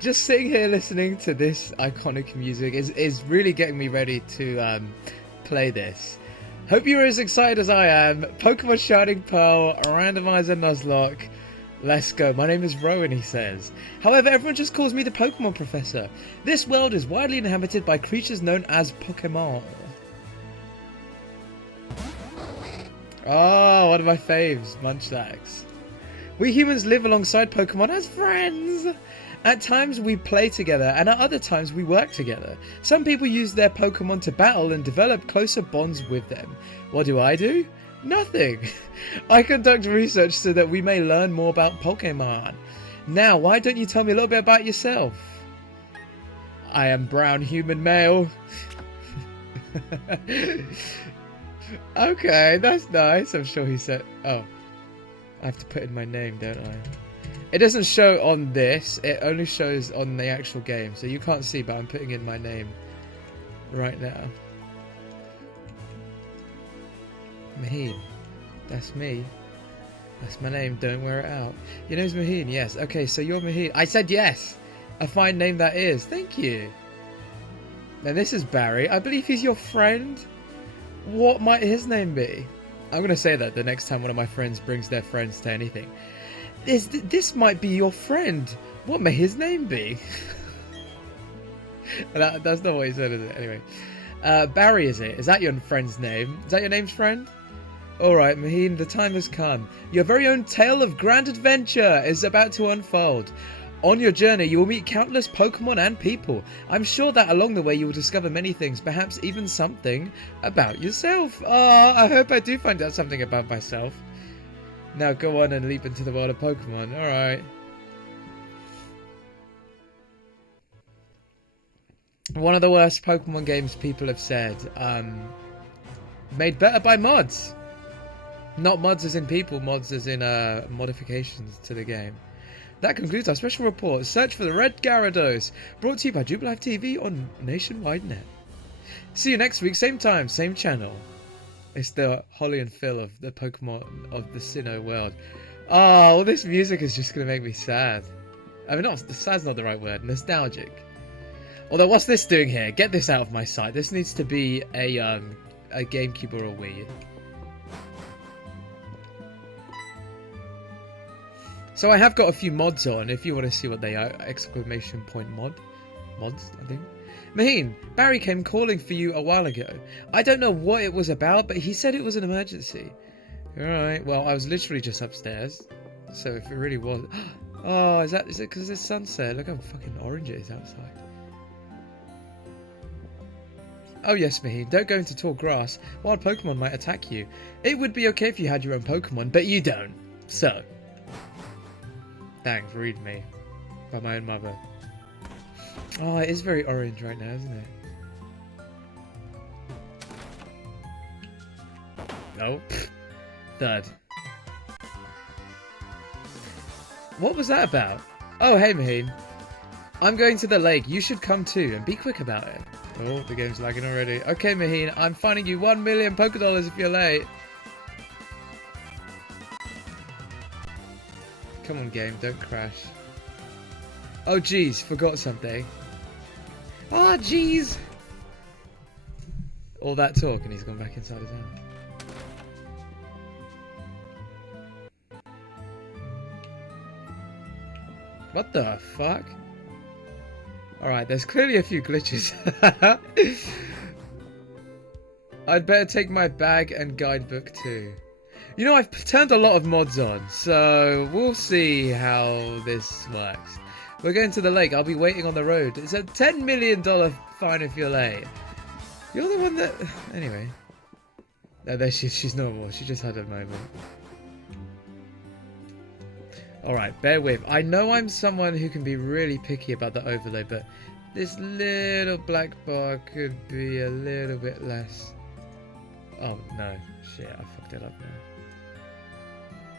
just sitting here listening to this iconic music is really getting me ready to play this. Hope you're as excited as I am. Pokemon Shining Pearl, Randomizer Nuzlocke. Let's go. My name is Rowan, he says. However, everyone just calls me the Pokemon Professor. This world is widely inhabited by creatures known as Pokemon. Oh, one of my faves, Munchlax. We humans live alongside Pokemon as friends. At times we play together, and at other times we work together. Some people use their Pokemon to battle and develop closer bonds with them. What do? Nothing. I conduct research so that we may learn more about Pokemon. Now, why don't you tell me a little bit about yourself? I am brown human male. Okay, that's nice. I'm sure he said... Oh, I have to put in my name, don't I? It doesn't show on this. It only shows on the actual game. So you can't see, but I'm putting in my name right now. Mahin. That's me. That's my name. Don't wear it out. Your name's Mahin. Yes. Okay, so you're Mahin. I said yes. A fine name that is. Thank you. Now this is Barry. I believe he's your friend. What might his name be? I'm going to say that the next time one of my friends brings their friends to anything. This might be your friend. What may his name be? That's not what he said, is it? Anyway. Barry, is it? Is that your friend's name? Is that your name's friend? Alright, Mahin, the time has come. Your very own tale of grand adventure is about to unfold. On your journey, you will meet countless Pokemon and people. I'm sure that along the way you will discover many things, perhaps even something about yourself. Oh, I hope I do find out something about myself. Now go on and leap into the world of Pokemon. Alright. One of the worst Pokemon games people have said. Made better by mods. Not mods as in people, mods as in modifications to the game. That concludes our special report. Search for the Red Gyarados. Brought to you by Jubilife TV on Nationwide Net. See you next week, same time, same channel. It's the Holly and Phil of the Pokemon of the Sinnoh world. Oh, all this music is just going to make me sad. I mean, sad's not the right word. Nostalgic. Although, what's this doing here? Get this out of my sight. This needs to be a GameCube or a Wii. So I have got a few mods on, if you want to see what they are. Exclamation point mod. Mods, I think. Mahin, Barry came calling for you a while ago. I don't know what it was about, but he said it was an emergency. Alright, well, I was literally just upstairs. So if it really was... Oh, is it because it's sunset? Look how fucking orange it is outside. Oh yes, Mahin, don't go into tall grass. Wild Pokemon might attack you. It would be okay if you had your own Pokemon, but you don't. So... Thanks, read me. By my own mother. Oh, it is very orange right now, isn't it? No. Third. What was that about? Oh, hey, Mahin. I'm going to the lake. You should come too, and be quick about it. Oh, the game's lagging already. Okay, Mahin, I'm fining you 1 million Pokedollars if you're late. Come on, game, don't crash. Oh, jeez, forgot something. Ah, jeez! All that talk and he's gone back inside his house. What the fuck? Alright, there's clearly a few glitches. I'd better take my bag and guidebook too. You know, I've turned a lot of mods on, so we'll see how this works. We're going to the lake. I'll be waiting on the road. It's a $10 million fine if you're late. You're the one that... Anyway. No, there she's normal. She just had a moment. Alright, bear with. I know I'm someone who can be really picky about the overlay, but this little black bar could be a little bit less... Oh, no. Shit, I fucked it up now.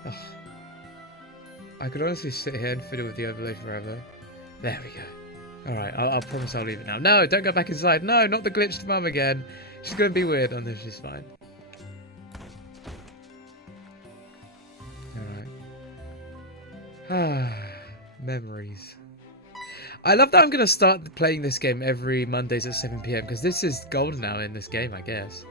Ugh. I could honestly sit here and fiddle with the overlay forever. There we go. Alright, I'll promise I'll leave it now. No, don't go back inside. No, not the glitched mum again. She's going to be weird. Oh no, she's fine. Alright. Ah, memories. I love that I'm going to start playing this game every Mondays at 7 PM because this is gold now in this game, I guess.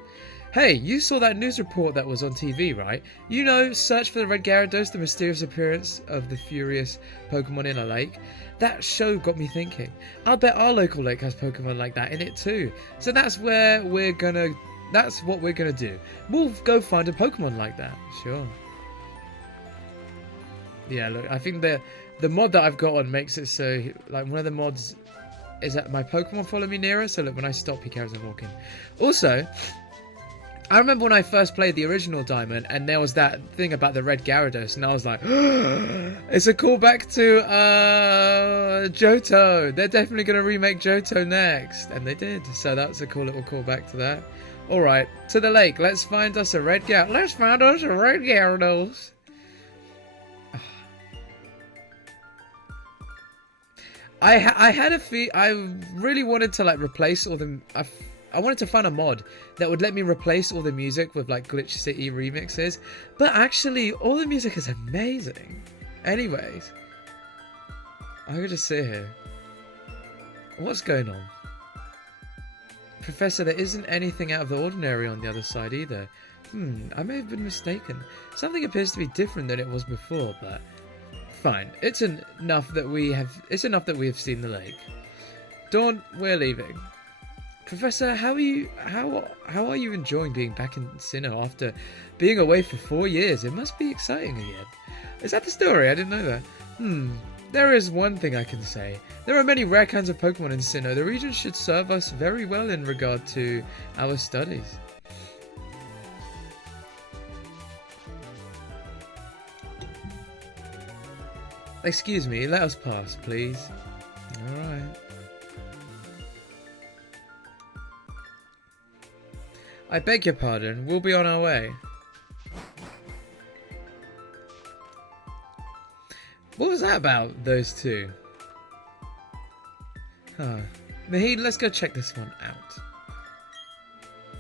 Hey, you saw that news report that was on TV, right? You know, search for the red Gyarados, the mysterious appearance of the furious Pokemon in a lake. That show got me thinking. I'll bet our local lake has Pokemon like that in it too. So that's what we're gonna do. We'll go find a Pokemon like that. Sure. Yeah, look, I think the mod that I've got on makes it so, like, one of the mods is that my Pokemon follow me nearer, so look, when I stop, he carries on walking. Also, I remember when I first played the original Diamond, and there was that thing about the red Gyarados, and I was like, it's a callback to Johto. They're definitely going to remake Johto next. And they did, so that's a cool little callback to that. Alright, to the lake. Let's find us a red Gyarados. Let's find us a red Gyarados. I really wanted to, like, replace all the... I wanted to find a mod that would let me replace all the music with, like, Glitch City remixes. But actually, all the music is amazing. Anyways. I could just sit here. What's going on? Professor, there isn't anything out of the ordinary on the other side either. I may have been mistaken. Something appears to be different than it was before, but... Fine. It's enough that we have seen the lake. Dawn, we're leaving. Professor, how are you enjoying being back in Sinnoh after being away for 4 years? It must be exciting again. Is that the story? I didn't know that. There is one thing I can say. There are many rare kinds of Pokemon in Sinnoh. The region should serve us very well in regard to our studies. Excuse me, let us pass, please. Alright. I beg your pardon, we'll be on our way. What was that about, those two? Mahin, let's go check this one out.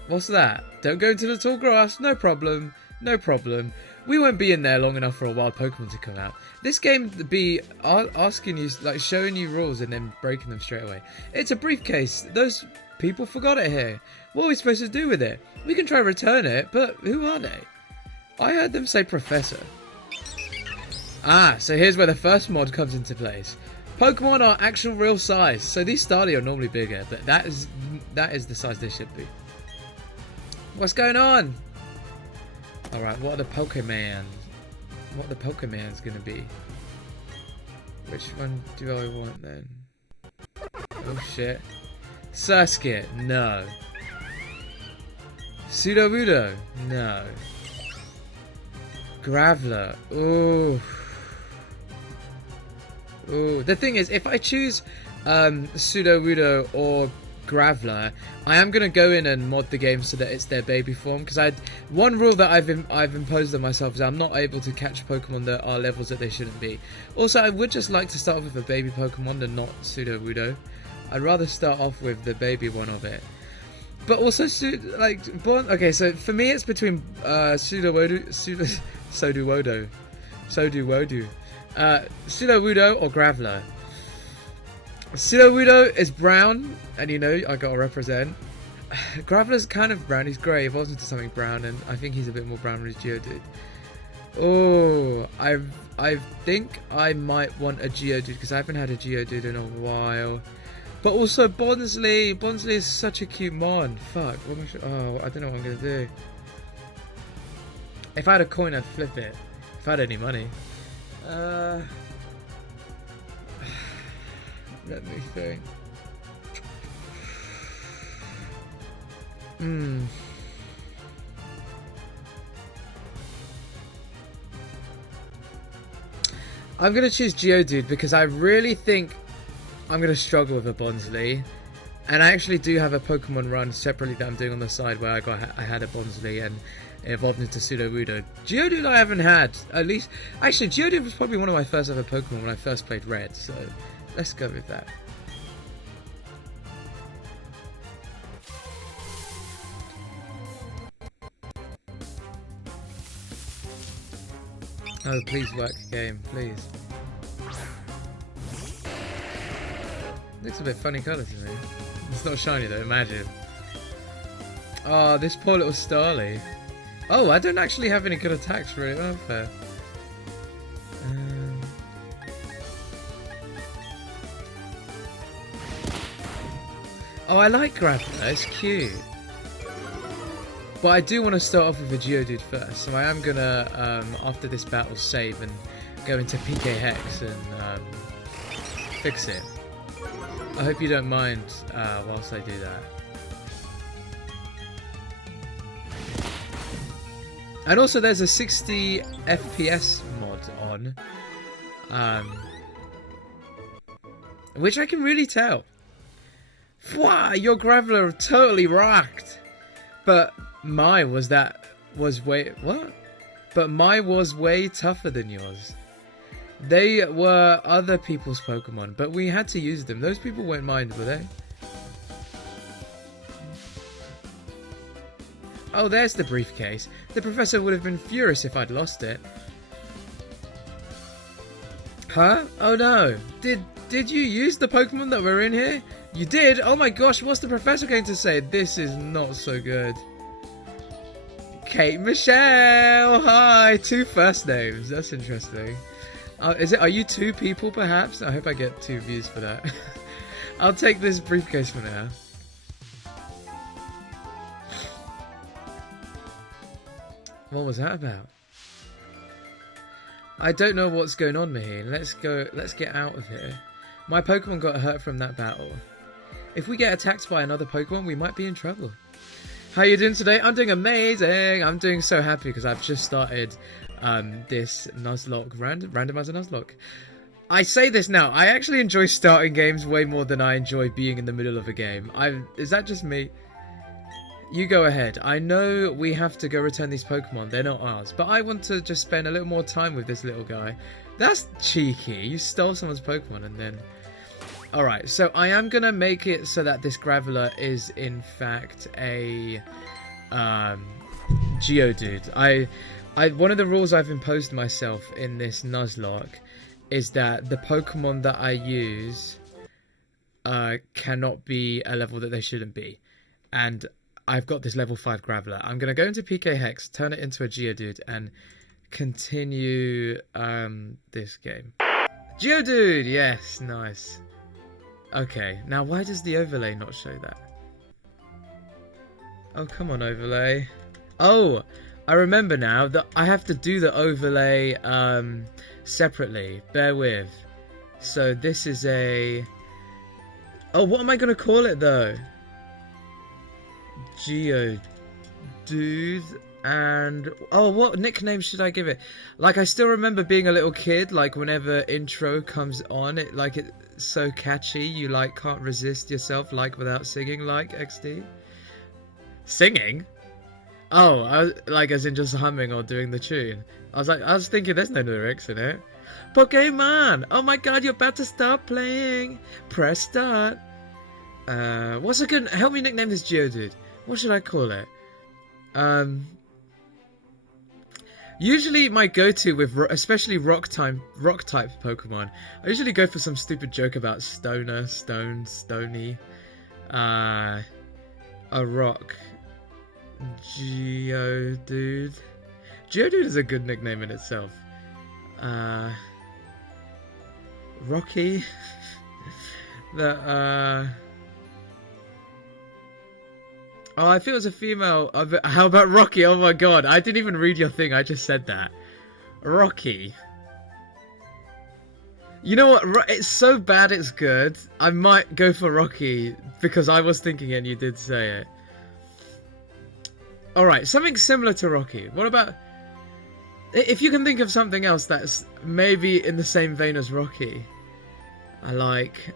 What's that? Don't go into the tall grass, no problem, no problem. We won't be in there long enough for a wild Pokemon to come out. This game be asking you, like, showing you rules and then breaking them straight away. It's a briefcase. Those people forgot it here. What are we supposed to do with it? We can try to return it, but who are they? I heard them say Professor. Ah, so here's where the first mod comes into place. Pokemon are actual real size. So these Starly are normally bigger, but that is the size they should be. What's going on? Alright, what are the Pokemon? What are the Pokemons gonna be? Which one do I want then? Oh shit. Surskit, no. Sudowoodo, no. Graveler, ooh. Ooh. The thing is, if I choose Sudowoodo or Graveler, I am going to go in and mod the game so that it's their baby form, because one rule that I've imposed on myself is I'm not able to catch Pokemon that are levels that they shouldn't be. Also, I would just like to start off with a baby Pokemon and not Sudowoodo. I'd rather start off with the baby one of it. But also, okay, so for me it's between Sudowoodo or Graveler. Sudowoodo is brown, and you know, I gotta represent. Graveler's kind of brown, he's grey, evolves into something brown, and I think he's a bit more brown than his Geodude. Oh, I think I might want a Geodude, because I haven't had a Geodude in a while. But also Bonsly is such a cute mon. Fuck, what am I don't know what I'm gonna do. If I had a coin, I'd flip it. If I had any money. Let me think. I'm gonna choose Geodude because I really think I'm gonna struggle with a Bonsly, and I actually do have a Pokemon run separately that I'm doing on the side where I had a Bonsly and it evolved into Sudowoodo. Geodude I haven't had, at least. Actually, Geodude was probably one of my first ever Pokemon when I first played Red, so let's go with that. Oh, please work, game, please. Looks a bit funny colour to me. It's not shiny though, imagine. Oh, this poor little Starly. Oh, I don't actually have any good attacks for it, unfair. Oh, I like Grappler, it's cute. But I do want to start off with a Geodude first, so I am gonna, after this battle, save and go into PK Hex and fix it. I hope you don't mind whilst I do that. And also there's a 60 FPS mod on, which I can really tell. Wow, your Graveler totally rocked. But my was way tougher than yours. They were other people's Pokemon, but we had to use them. Those people won't mind, will they? Oh, there's the briefcase. The professor would have been furious if I'd lost it. Huh? Oh no. Did you use the Pokemon that were in here? You did? Oh my gosh, what's the professor going to say? This is not so good. Kate Michelle! Hi! 2 first names. That's interesting. Are you 2 people perhaps? I hope I get 2 views for that. I'll take this briefcase for now. What was that about? I don't know what's going on, Mahin. Let's get out of here. My Pokemon got hurt from that battle. If we get attacked by another Pokemon, we might be in trouble. How are you doing today? I'm doing amazing. I'm doing so happy because I've just started this Nuzlocke, Randomizer Nuzlocke. I say this now, I actually enjoy starting games way more than I enjoy being in the middle of a game. Is that just me? You go ahead. I know we have to go return these Pokemon. They're not ours. But I want to just spend a little more time with this little guy. That's cheeky. You stole someone's Pokemon and then... Alright, so I am going to make it so that this Graveler is in fact a Geodude. One of the rules I've imposed myself in this Nuzlocke is that the Pokemon that I use cannot be a level that they shouldn't be. And I've got this level 5 Graveler. I'm going to go into PK Hex, turn it into a Geodude, and continue this game. Geodude! Yes, nice. Okay, now why does the overlay not show that? Oh, come on, overlay. Oh, I remember now that I have to do the overlay separately. Bear with. So this is a... Oh, what am I going to call it, though? Geodude. And... Oh, what nickname should I give it? Like, I still remember being a little kid, like, whenever intro comes on, it's so catchy, you, like, can't resist yourself, like, without singing, like, XD. Singing? Oh, like, as in just humming or doing the tune. I was thinking there's no lyrics in it. Pokemon! Oh my god, you're about to start playing! Press start! What's a good... Help me nickname this Geodude. What should I call it? Usually my go-to with, especially rock type Pokemon, I usually go for some stupid joke about stoner, stony, a rock, Geodude. Geodude is a good nickname in itself. Rocky, Oh, I feel it's a female. How about Rocky? Oh my god, I didn't even read your thing, I just said that. Rocky. You know what, it's so bad it's good. I might go for Rocky, because I was thinking it and you did say it. Alright, something similar to Rocky. What about... If you can think of something else that's maybe in the same vein as Rocky. I like,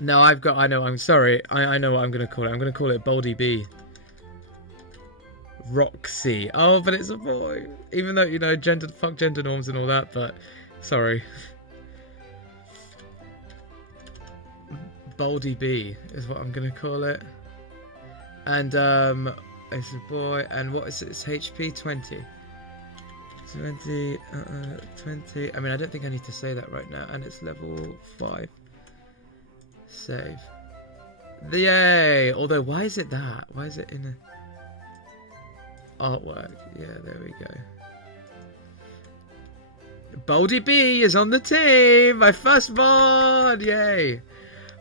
No, I'm sorry. I know what I'm going to call it. I'm going to call it Boldy B. Roxy. Oh, but it's a boy. Even though, you know, fuck gender norms and all that, but... Sorry. Boldy B is what I'm going to call it. And, it's a boy. And what is it? It's HP 20. 20, 20. I mean, I don't think I need to say that right now. And it's level 5. Save. Yay! Although, why is it that? Why is it in a artwork? Yeah, there we go. Baldy B is on the team! My first mod! Yay!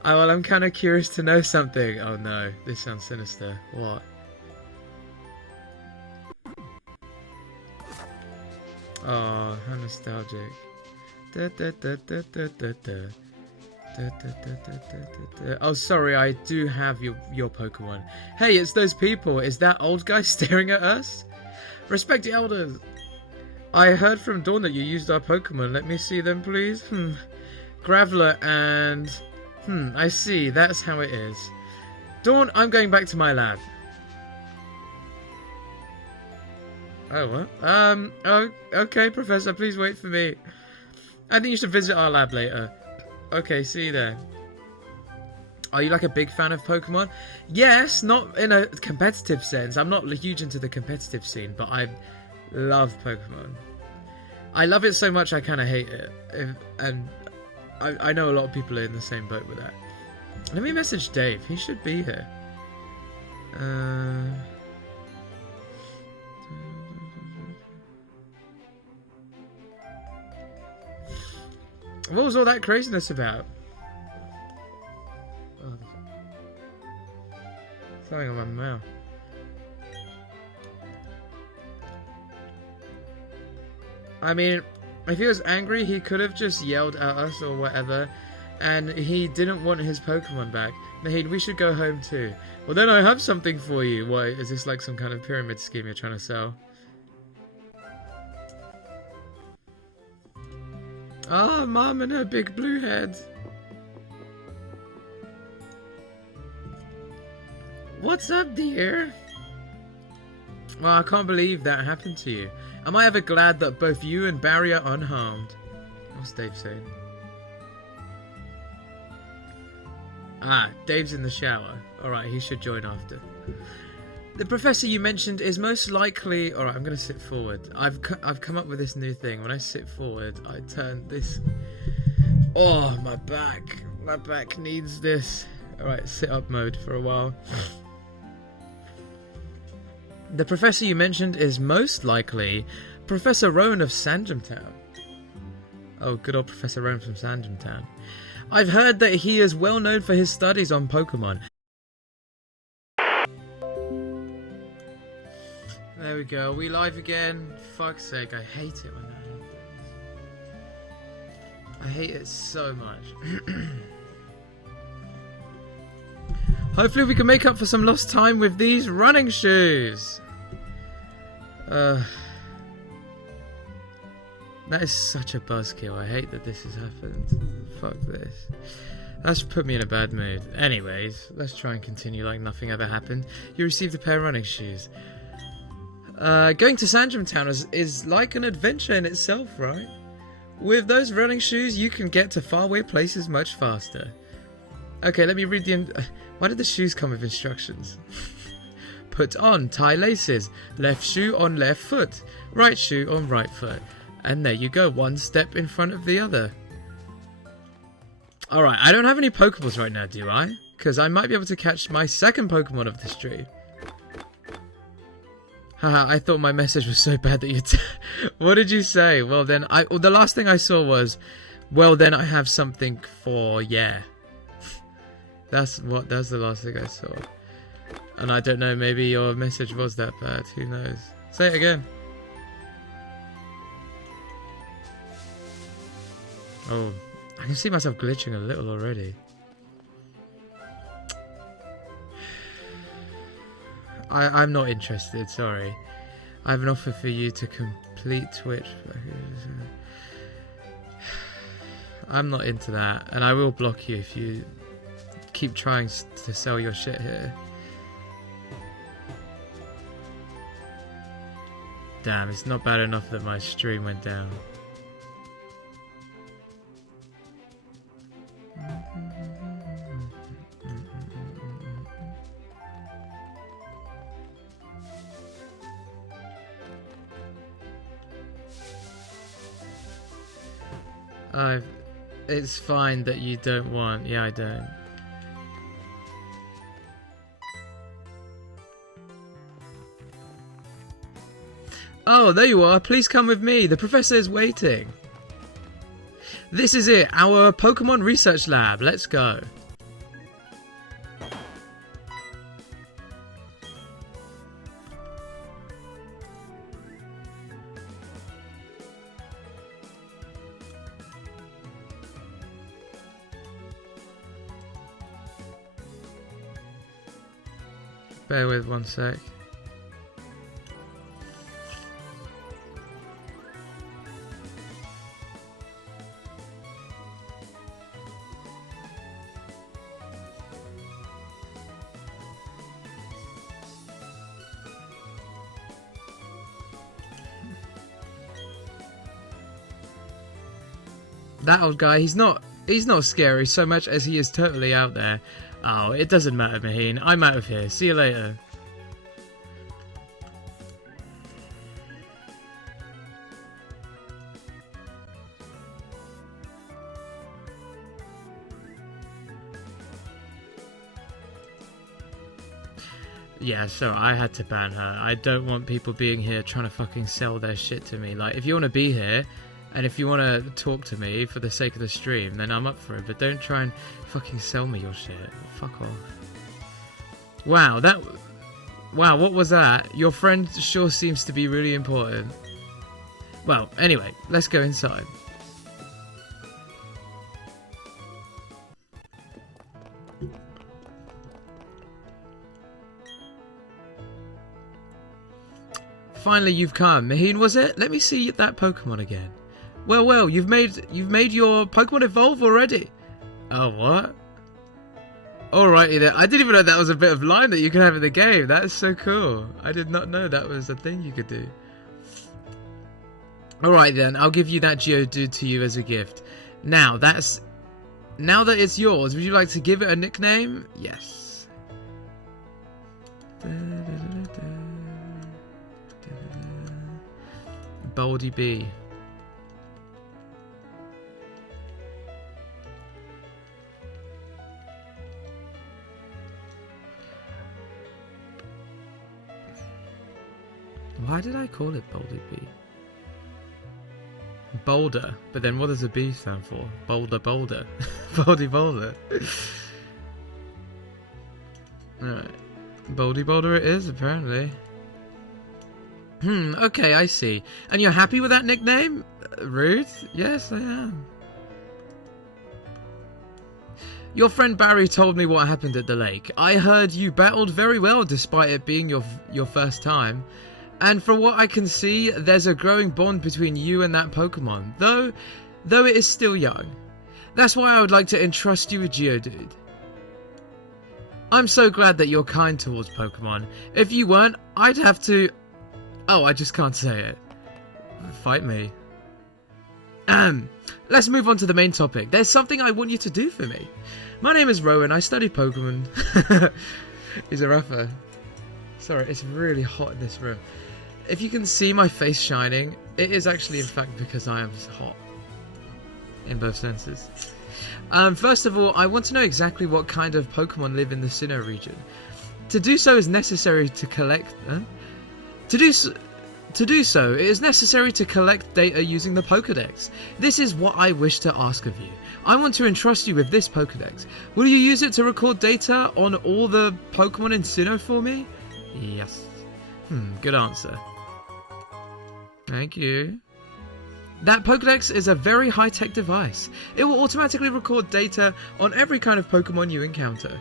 Oh, well, I'm kind of curious to know something. Oh no, this sounds sinister. What? Oh, how nostalgic. Oh, sorry, I do have your Pokemon. Hey, it's those people. Is that old guy staring at us? Respect the elders. I heard from Dawn that you used our Pokemon. Let me see them, please. Graveler and... I see. That's how it is. Dawn, I'm going back to my lab. Oh, what? Oh, okay, Professor, please wait for me. I think you should visit our lab later. Okay, see you there. Are you like a big fan of Pokemon? Yes, not in a competitive sense. I'm not huge into the competitive scene, but I love Pokemon. I love it so much I kind of hate it. And I know a lot of people are in the same boat with that. Let me message Dave. He should be here. What was all that craziness about? Oh, something on my mouth. I mean, if he was angry, he could have just yelled at us or whatever, and he didn't want his Pokemon back. Mahin, we should go home too. Well, then I have something for you. What, is this like some kind of pyramid scheme you're trying to sell? Oh, Mom and her big blue head. What's up, dear? Well, I can't believe that happened to you. Am I ever glad that both you and Barry are unharmed? What's Dave saying? Ah, Dave's in the shower. Alright, he should join after. The professor you mentioned is most likely... Alright, I'm going to sit forward. I've come up with this new thing. When I sit forward, I turn this... Oh, my back. My back needs this. Alright, sit up mode for a while. The professor you mentioned is most likely Professor Rowan of Sandgem Town. Oh, good old Professor Rowan from Sandgem Town. I've heard that he is well known for his studies on Pokemon. There we go. Are we live again? Fuck's sake, I hate it when that happens. I hate it so much. Hopefully we can make up for some lost time with these running shoes. That is such a buzzkill. I hate that this has happened. Fuck this. That's put me in a bad mood. Anyways, let's try and continue like nothing ever happened. You received a pair of running shoes. Going to Sandgem Town is like an adventure in itself, right? With those running shoes, you can get to faraway places much faster. Okay, let me read the... Why did the shoes come with instructions? Put on, tie laces. Left shoe on left foot. Right shoe on right foot. And there you go, one step in front of the other. Alright, I don't have any Pokeballs right now, do I? Because I might be able to catch my second Pokemon of the stream. Haha, I thought my message was so bad that you... What did you say? Well then, the last thing I saw was... Well then, I have something for... Yeah. That's the last thing I saw. And I don't know, maybe your message was that bad. Who knows? Say it again. Oh, I can see myself glitching a little already. I'm not interested, sorry. I have an offer for you to complete Twitch. I'm not into that, and I will block you if you keep trying to sell your shit here. Damn, it's not bad enough that my stream went down. It's fine that you don't want. Yeah, I don't. Oh, there you are. Please come with me. The professor is waiting. This is it. Our Pokemon research lab. Let's go. Bear with 1 sec. That old guy, he's not scary so much as he is totally out there. Oh, it doesn't matter, Mahin. I'm out of here. See you later. Yeah, so I had to ban her. I don't want people being here trying to fucking sell their shit to me. Like, if you want to be here, and if you want to talk to me for the sake of the stream, then I'm up for it. But don't try and fucking sell me your shit. Fuck off. Wow, wow, what was that? Your friend sure seems to be really important. Well, anyway, let's go inside. Finally, you've come. Mahin, was it? Let me see that Pokemon again. Well, you've made your Pokemon evolve already. Oh, what? Alrighty then. I didn't even know that was a bit of line that you could have in the game. That is so cool. I did not know that was a thing you could do. Alright then, I'll give you that Geodude to you as a gift. Now that it's yours, would you like to give it a nickname? Yes. Baldy B. Why did I call it Baldy B? Boulder, but then what does the B stand for? Boulder. Baldy Boulder. Alright. Baldy Boulder it is, apparently. Okay, I see. And you're happy with that nickname? Rude? Yes, I am. Your friend Barry told me what happened at the lake. I heard you battled very well despite it being your first time. And from what I can see, there's a growing bond between you and that Pokemon, though it is still young. That's why I would like to entrust you with Geodude. I'm so glad that you're kind towards Pokemon. If you weren't, I'd have to... Oh, I just can't say it. Fight me. Let's move on to the main topic. There's something I want you to do for me. My name is Rowan. I study Pokemon. He's a rapper. Sorry, it's really hot in this room. If you can see my face shining, it is actually in fact because I am hot. In both senses. First of all, I want to know exactly what kind of Pokemon live in the Sinnoh region. To do so is necessary to collect... To do so, it is necessary to collect data using the Pokedex. This is what I wish to ask of you. I want to entrust you with this Pokedex. Will you use it to record data on all the Pokemon in Sinnoh for me? Yes. Good answer. Thank you. That Pokedex is a very high-tech device. It will automatically record data on every kind of Pokemon you encounter.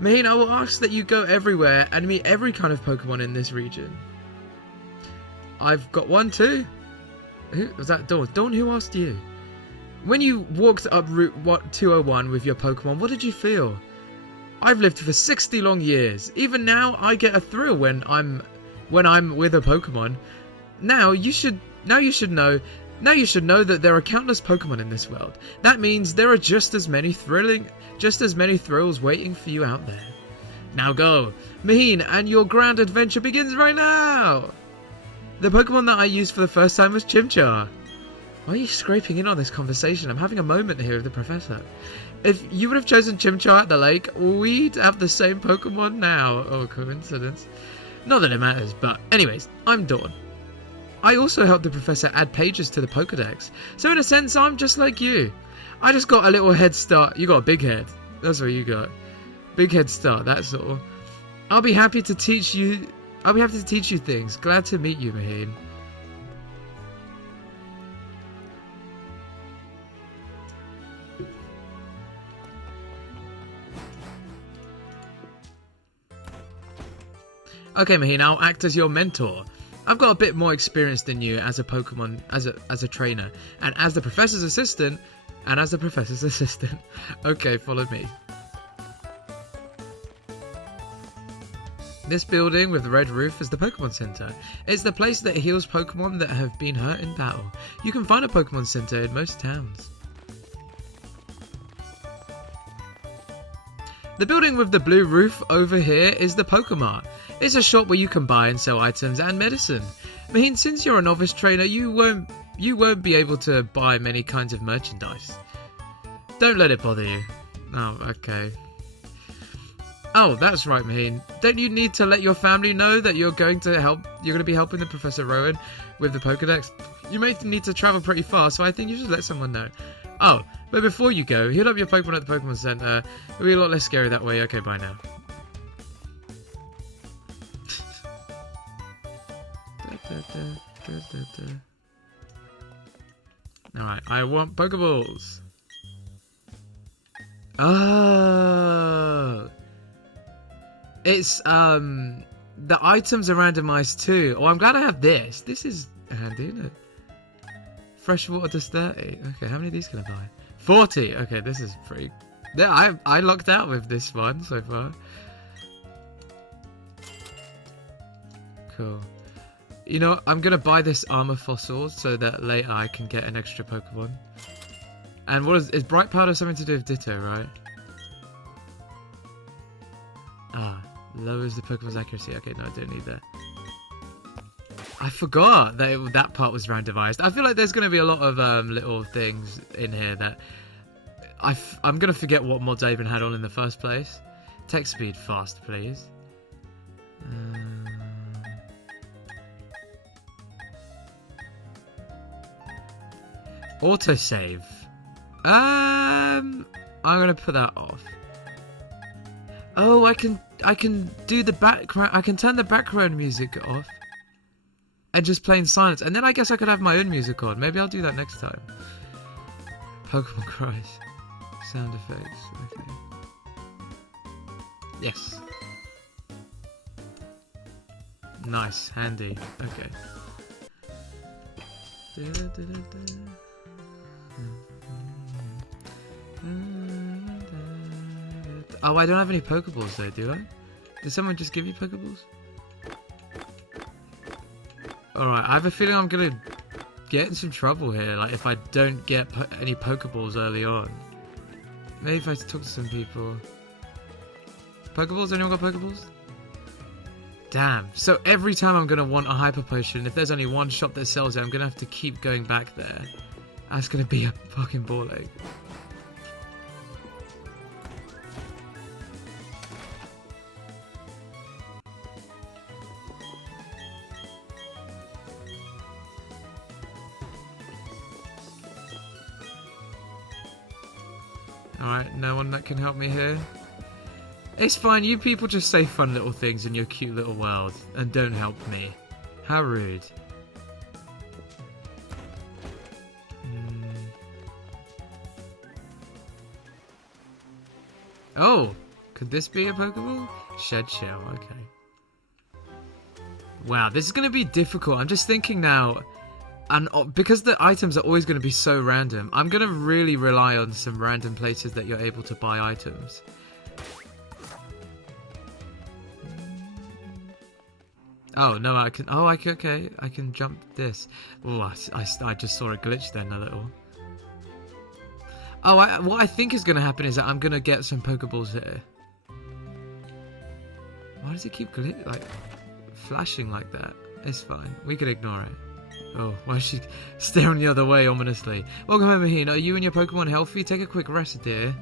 Mahin, I will ask that you go everywhere and meet every kind of Pokemon in this region. I've got one too. Who was that? Dawn. Dawn, who asked you? When you walked up Route 201 with your Pokemon, what did you feel? I've lived for 60 long years. Even now, I get a thrill when I'm with a Pokemon. Now you should know that there are countless Pokemon in this world. That means there are just as many thrills waiting for you out there. Now go, Mahin, and your grand adventure begins right now. The Pokemon that I used for the first time was Chimchar. Why are you scraping in on this conversation? I'm having a moment here with the professor. If you would have chosen Chimchar at the lake, we'd have the same Pokemon now. Oh, coincidence. Not that it matters, but anyways, I'm Dawn. I also helped the professor add pages to the Pokedex, so in a sense, I'm just like you. I just got a little head start. You got a big head. That's what you got. Big head start, that's all. I'll be happy to teach you things. Glad to meet you, Mahin. Okay, Mahin, I'll act as your mentor. I've got a bit more experience than you as a Pokemon, as a trainer, and as the professor's assistant, Okay, follow me. This building with the red roof is the Pokemon Center. It's the place that heals Pokemon that have been hurt in battle. You can find a Pokemon Center in most towns. The building with the blue roof over here is the Pokemart. It's a shop where you can buy and sell items and medicine. Mahin, since you're a novice trainer, you won't be able to buy many kinds of merchandise. Don't let it bother you. Oh, okay. Oh, that's right, Mahin. Don't you need to let your family know that you're going to be helping the Professor Rowan with the Pokedex? You may need to travel pretty far, so I think you should let someone know. Oh, but before you go, heal up your Pokemon at the Pokemon Center. It'll be a lot less scary that way. Okay, bye now. Alright, I want Pokeballs. Oh, it's the items are randomized too. Oh, I'm glad I have this. This is handy, isn't it? Freshwater does 30. Okay, how many of these can I buy? 40. Okay, this is pretty. Yeah, I lucked out with this one so far. Cool. You know, I'm gonna buy this armor fossil so that later I can get an extra Pokemon. And what is bright powder something to do with Ditto, right? Ah, lowers the Pokemon's accuracy. Okay, no, I don't need that. I forgot that that part was randomized. I feel like there's gonna be a lot of little things in here that I'm gonna forget what mods I even had on in the first place. Text speed fast, please. Autosave. I'm gonna put that off. Oh, I can do the background. I can turn the background music off and just play in silence. And then I guess I could have my own music on. Maybe I'll do that next time. Pokemon cries, sound effects. Okay. Yes. Nice, handy. Okay. Oh, I don't have any Pokeballs though, do I? Did someone just give you Pokeballs? Alright, I have a feeling I'm gonna get in some trouble here, like if I don't get any Pokeballs early on. Maybe if I talk to some people. Pokeballs? Anyone got Pokeballs? Damn. So every time I'm gonna want a Hyper Potion, if there's only one shop that sells it, I'm gonna have to keep going back there. That's gonna be a fucking ball ache. Alright, no one that can help me here. It's fine, you people just say fun little things in your cute little world and don't help me. How rude. Oh, could this be a Pokeball? Shed Shell, okay. Wow, this is going to be difficult. I'm just thinking now, and because the items are always going to be so random, I'm going to really rely on some random places that you're able to buy items. Oh, no, I can... Oh, okay, I can jump this. Oh, I just saw a glitch then a little. Oh, what I think is going to happen is that I'm going to get some Pokeballs here. Why does it keep flashing like that? It's fine. We can ignore it. Oh, why is she staring the other way ominously? Welcome home, Mahin. Are you and your Pokemon healthy? Take a quick rest, dear.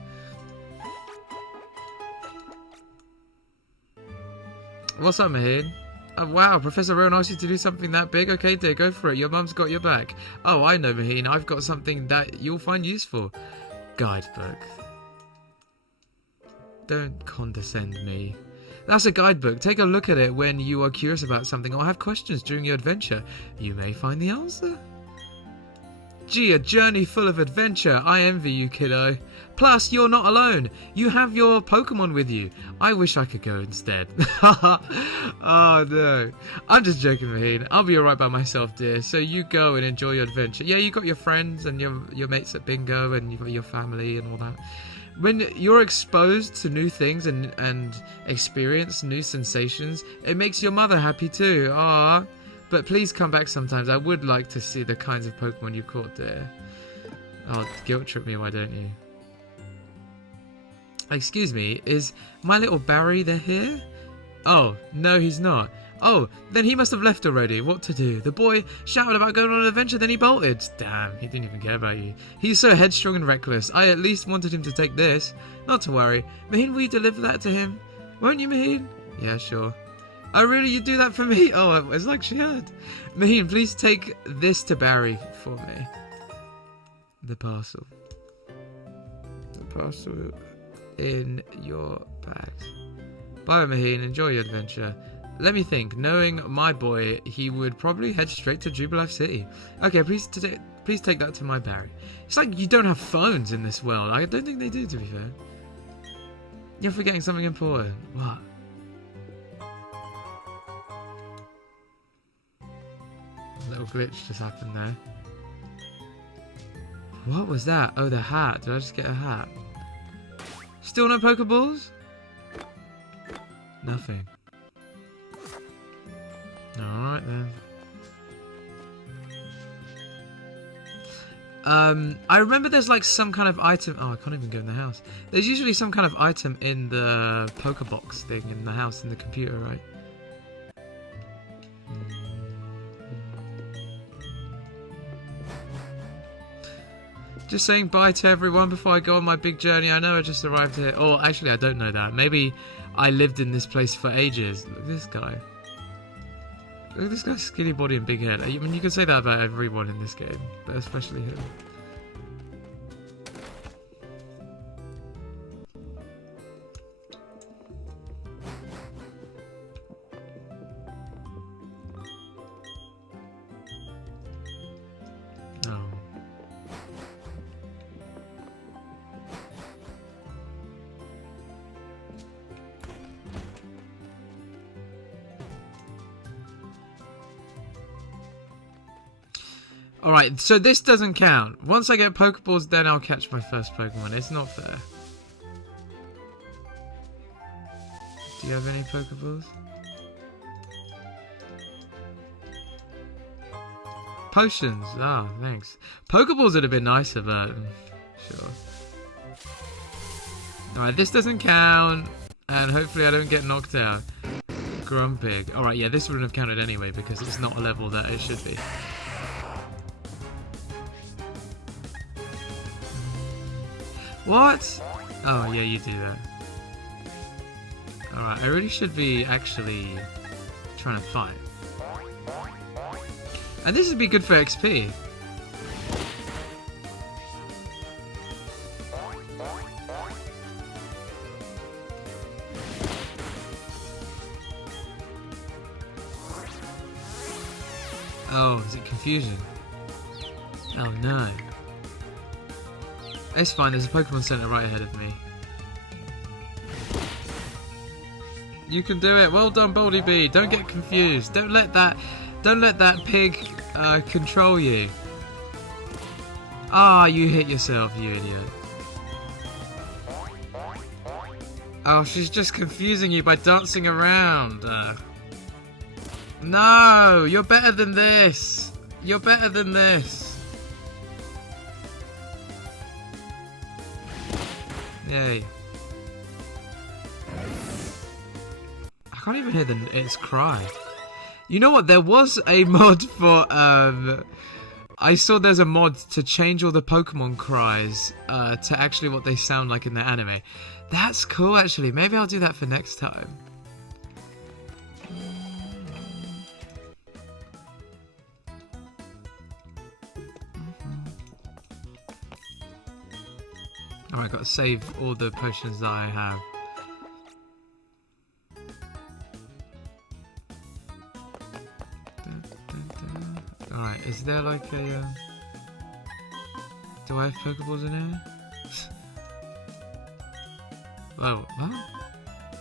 What's up, Mahin? Oh, wow, Professor Rowan asked you to do something that big? Okay, dear, go for it. Your mum's got your back. Oh, I know, Mahin. I've got something that you'll find useful. Guidebook. Don't condescend me. That's a guidebook. Take a look at it when you are curious about something or have questions during your adventure. You may find the answer. Gee, a journey full of adventure. I envy you, kiddo. Plus, you're not alone. You have your Pokemon with you. I wish I could go instead. Oh, no. I'm just joking, Mahin. I'll be alright by myself, dear. So you go and enjoy your adventure. Yeah, you got your friends and your mates at bingo and you've got your family and all that. When you're exposed to new things and experience new sensations, it makes your mother happy too. Ah, but please come back sometimes. I would like to see the kinds of Pokemon you caught, dear. Oh, guilt trip me, why don't you? Excuse me, is my little Barry there here? Oh, no, he's not. Oh, then he must have left already. What to do? The boy shouted about going on an adventure, then he bolted. Damn, he didn't even care about you. He's so headstrong and reckless. I at least wanted him to take this. Not to worry. Mahin, will you deliver that to him? Won't you, Mahin? Yeah, sure. Oh, really? You do that for me? Oh, it's like she had. Mahin, please take this to Barry for me. The parcel. The parcel in your bags. Bye, Mahin. Enjoy your adventure. Let me think. Knowing my boy, he would probably head straight to Jubilife City. Okay, please take that to my Barry. It's like you don't have phones in this world. I don't think they do, to be fair. You're forgetting something important. What? A little glitch just happened there. What was that? Oh, the hat. Did I just get a hat? Still no Pokeballs? Nothing. Alright then. I remember there's like some kind of item. Oh, I can't even go in the house. There's usually some kind of item in the Pokebox thing in the house, in the computer, right? Just saying bye to everyone before I go on my big journey. I know I just arrived here. Oh, actually, I don't know that. Maybe I lived in this place for ages. Look at this guy. Look at this guy's skinny body and big head. I mean, you can say that about everyone in this game, but especially him. Oh. Alright, so this doesn't count. Once I get Pokeballs, then I'll catch my first Pokemon. It's not fair. Do you have any Pokeballs? Potions. Ah, oh, thanks. Pokeballs would have been nicer, but sure. Alright, this doesn't count. And hopefully I don't get knocked out. Grumpig. Alright, yeah, this wouldn't have counted anyway because it's not a level that it should be. What? Oh, yeah, you do that. Alright, I really should be actually trying to fight. And this would be good for XP. Oh, is it confusion? Oh no. It's fine, there's a Pokemon Center right ahead of me. You can do it. Well done, Baldy B. Don't get confused. Don't let that pig control you. Ah, you hit yourself, you idiot. Oh, she's just confusing you by dancing around. No, you're better than this. You're better than this. Yay. I can't even hear its cry. You know what? There was a mod for I saw there's a mod to change all the Pokemon cries to actually what they sound like in the anime. That's cool, actually. Maybe I'll do that for next time. Alright, gotta save all the potions that I have. Alright, is there like a... Do I have Pokeballs in here? Whoa, what?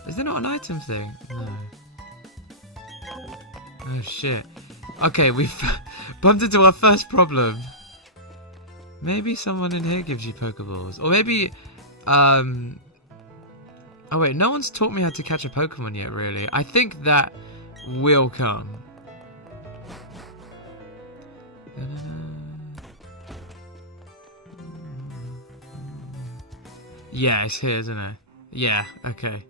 Is there not an item thing? No. Oh shit. Okay, we've bumped into our first problem. Maybe someone in here gives you Pokeballs. Or maybe, oh wait, no one's taught me how to catch a Pokemon yet, really. I think that will come. Yeah, it's here, isn't it? Yeah, okay.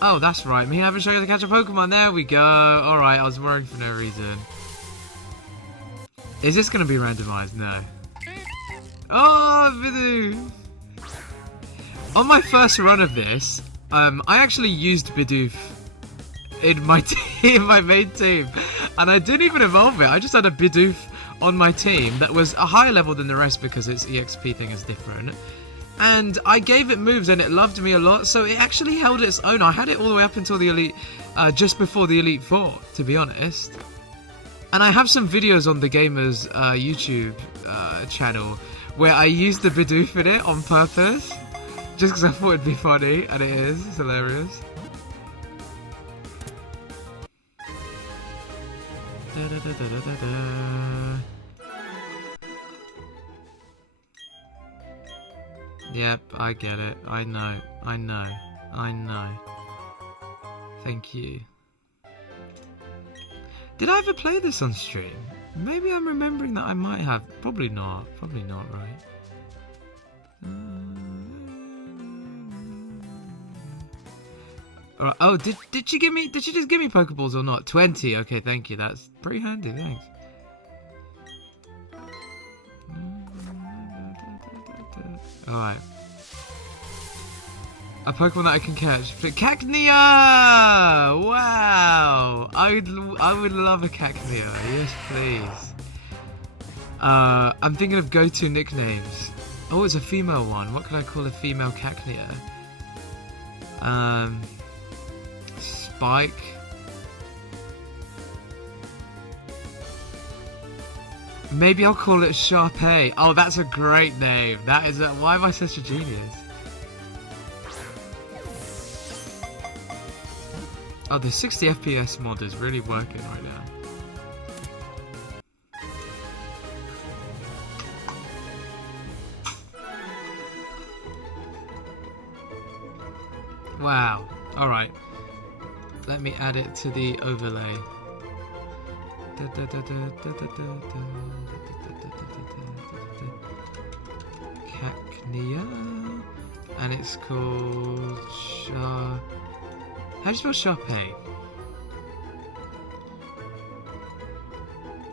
Oh, that's right. Me haven't shown you how to catch a Pokemon. There we go. Alright, I was worrying for no reason. Is this going to be randomized? No. Oh, Bidoof! On my first run of this, I actually used Bidoof in my team, my main team, and I didn't even evolve it. I just had a Bidoof on my team that was a higher level than the rest because its EXP thing is different. And I gave it moves and it loved me a lot, so it actually held its own. I had it all the way up until the Elite, just before the Elite Four, to be honest. And I have some videos on the Gamer's YouTube channel where I used the Bidoof in it on purpose, just because I thought it'd be funny, and it is. It's hilarious. Da, da, da, da, da, da. Yep, I get it. I know. I know. I know. Thank you. Did I ever play this on stream? Maybe I'm remembering that I might have. Probably not. Probably not, right? Alright. Oh, did she give me? Did she just give me Pokeballs or not? 20. Okay, thank you. That's pretty handy. Thanks. Alright. A Pokemon that I can catch. But Cacnea! Wow! I would love a Cacnea. Yes, please. I'm thinking of go-to nicknames. Oh, it's a female one. What could I call a female Cacnea? Spike. Maybe I'll call it Sharpay. Oh, that's a great name. That is why am I such a genius? Oh, the 60 FPS mod is really working right now. Wow. Alright. Let me add it to the overlay. Cacnea. And it's called how do you spell Sharpay?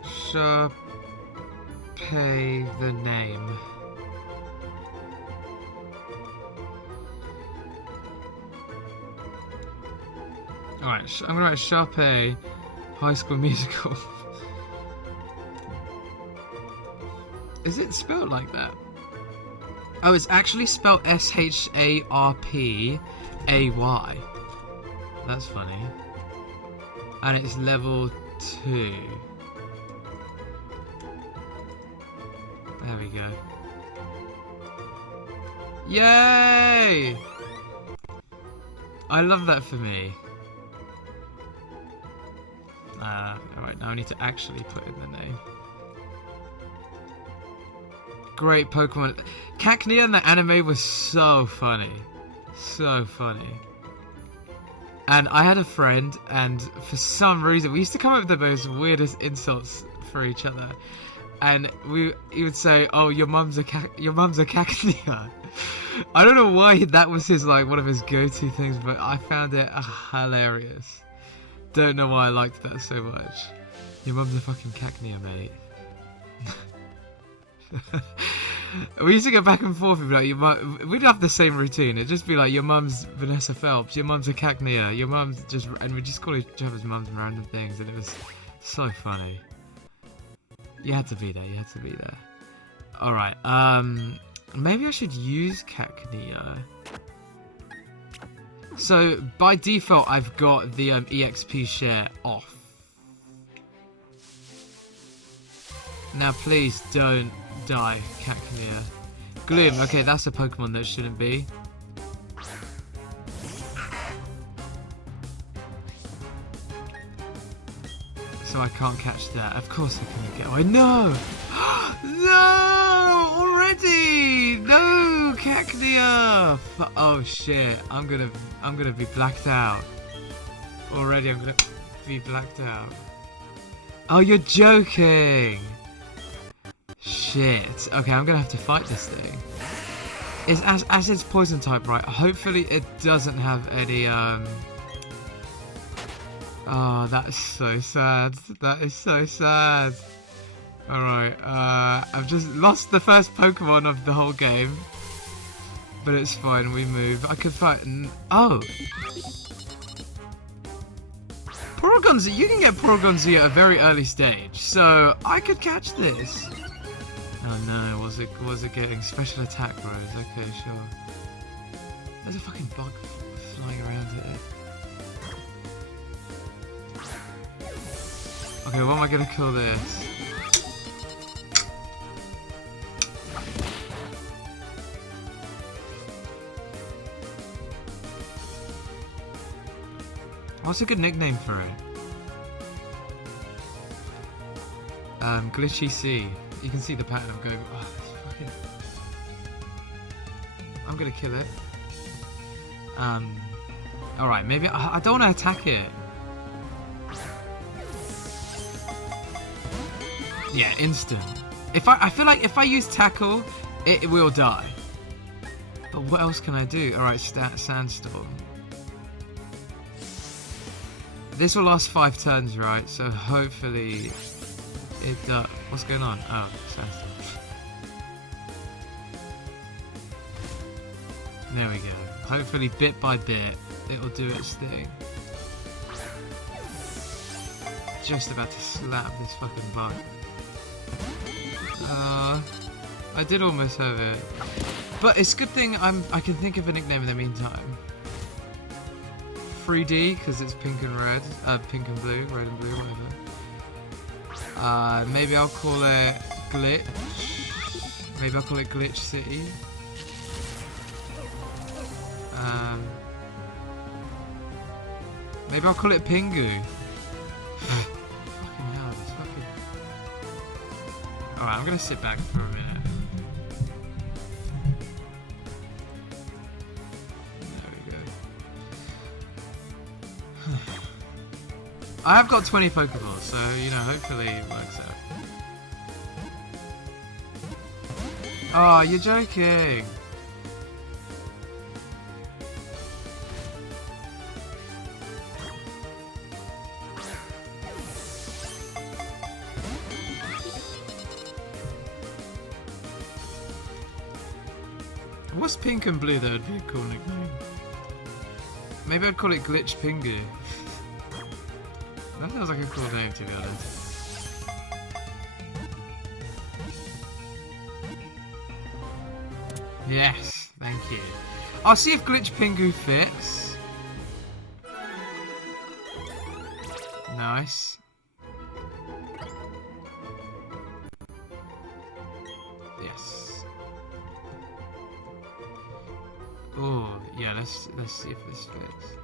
Sharpay, the name. Alright, I'm gonna write Sharpay High School Musical. Is it spelled like that? Oh, it's actually spelled S-H-A-R-P-A-Y. That's funny. And it's level 2. There we go. Yay! I love that for me. Alright, now I need to actually put in the name. Great Pokemon. Cacnea in the anime was so funny. So funny. And I had a friend, and for some reason, we used to come up with the most weirdest insults for each other. and he would say, "Oh, your mum's a cacnea." I don't know why that was his like one of his go-to things, but I found it hilarious. Don't know why I liked that so much. Your mum's a fucking cacnea, mate. We used to go back and forth. We'd be like, your mum, we'd have the same routine. It'd just be like, your mum's Vanessa Phelps, your mum's a cacnea, your mum's just, and we'd just call each other's mums random things, and it was so funny. You had to be there. You had to be there. All right. Maybe I should use cacnea. So by default, I've got the EXP share off. Now, please don't die, cacnea. Gloom. Okay, that's a Pokemon that shouldn't be. So I can't catch that. Of course I couldn't get away. No! No! Already! No! Cacnea! Oh shit. I'm gonna be blacked out. Already I'm gonna be blacked out. Oh, you're joking! Shit. Okay, I'm gonna have to fight this thing. It's as it's poison type, right? Hopefully it doesn't have any Oh, that is so sad. That is so sad. Alright, I've just lost the first Pokemon of the whole game. But it's fine, we move. I could fight... Oh! Porygon-Z, you can get Porygon-Z at a very early stage, so I could catch this. Oh no, was it getting special attack rose? Okay, sure. There's a fucking bug flying around here. Okay, what am I gonna call this? What's a good nickname for it? Glitchy C. You can see the pattern I'm going. Oh, it's fucking. I'm gonna kill it. Alright, maybe I don't want to attack it. Yeah, instant. I feel like if I use tackle, it will die. But what else can I do? Alright, sandstorm. This will last 5 turns, right? So hopefully it does. What's going on? Oh, sandstorm. There we go. Hopefully bit by bit it'll do its thing. Just about to slap this fucking bug. I did almost have it, but it's a good thing I can think of a nickname in the meantime. 3D because it's pink and red, pink and blue, red and blue, whatever. Maybe I'll call it Glitch. Maybe I'll call it Glitch City. Maybe I'll call it Pingu. Alright, I'm gonna sit back for a minute. There we go. I have got 20 Pokeballs, so, you know, hopefully it works out. Oh, you're joking! What's pink and blue? That would be a cool nickname. Maybe I'd call it Glitch Pingu. That sounds like a cool name, to be honest. Yes, thank you. I'll see if Glitch Pingu fits. Nice. Yes. Oh, yeah, let's see if this fits.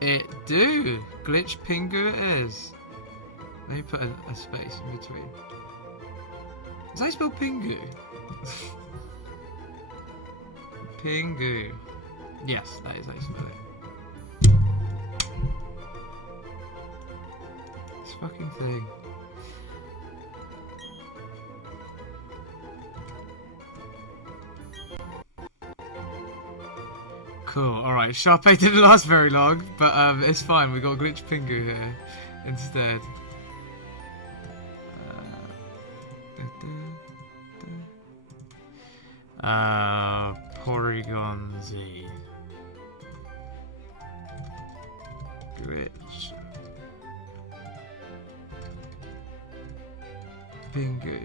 It do! Glitch Pingu it is. Let me put a space in between. Is that spelled Pingu? Pingu. Yes, that is how you spell it. This fucking thing. Cool, alright. Sharpay didn't last very long, but it's fine. We got Glitch Pingu here instead. Porygon Z. Glitch. Pingu.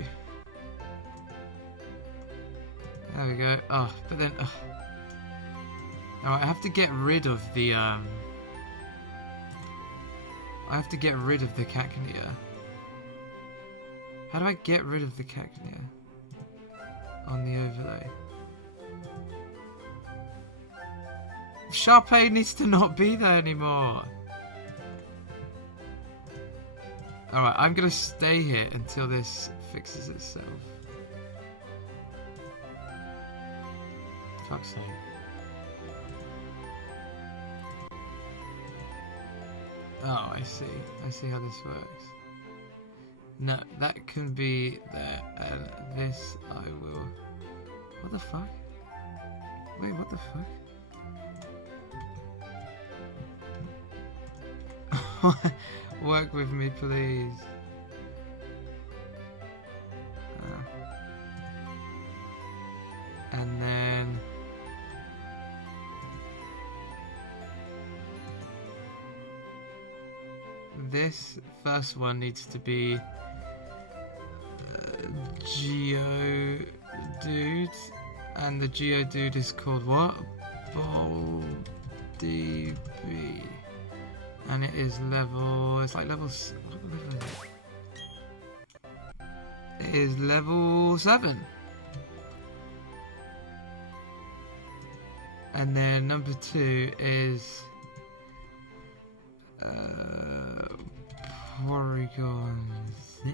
There we go. Oh, but then... Alright, I have to get rid of the, I have to get rid of the Cacnea. How do I get rid of the Cacnea? On the overlay. Sharpay needs to not be there anymore. Alright, I'm gonna stay here until this fixes itself. Fuck's sake. Oh, I see. I see how this works. No, that can be there, and this I will... What the fuck? Wait, what the fuck? Work with me, please. And then... This first one needs to be Geodude, and the Geodude is called what? DB, and it is level. It's like level. What level is it? It is level 7. And then number 2 is Porygon Z.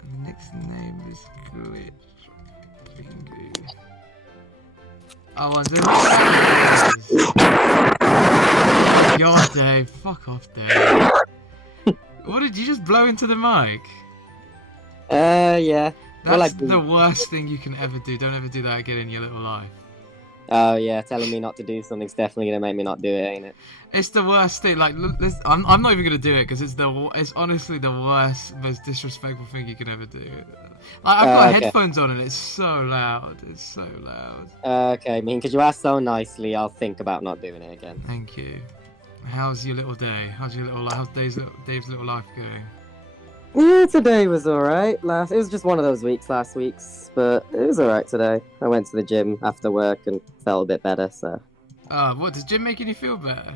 And the next name is Glitch Pingu. Oh, and then God, Dave, fuck off, Dave. What did you just blow into the mic? Yeah. That's the worst thing you can ever do. Don't ever do that again in your little life. Oh yeah, telling me not to do something's definitely gonna make me not do it, ain't it? It's the worst thing. Like, I'm not even gonna do it because it's honestly the worst, most disrespectful thing you can ever do. Like, I've got headphones on and it's so loud. It's so loud. Okay, because you asked so nicely, I'll think about not doing it again. Thank you. How's your little day? How's Dave's little life going? Yeah, today was alright. It was just one of those weeks last week's, but it was alright today. I went to the gym after work and felt a bit better, so... What, does gym making you feel better?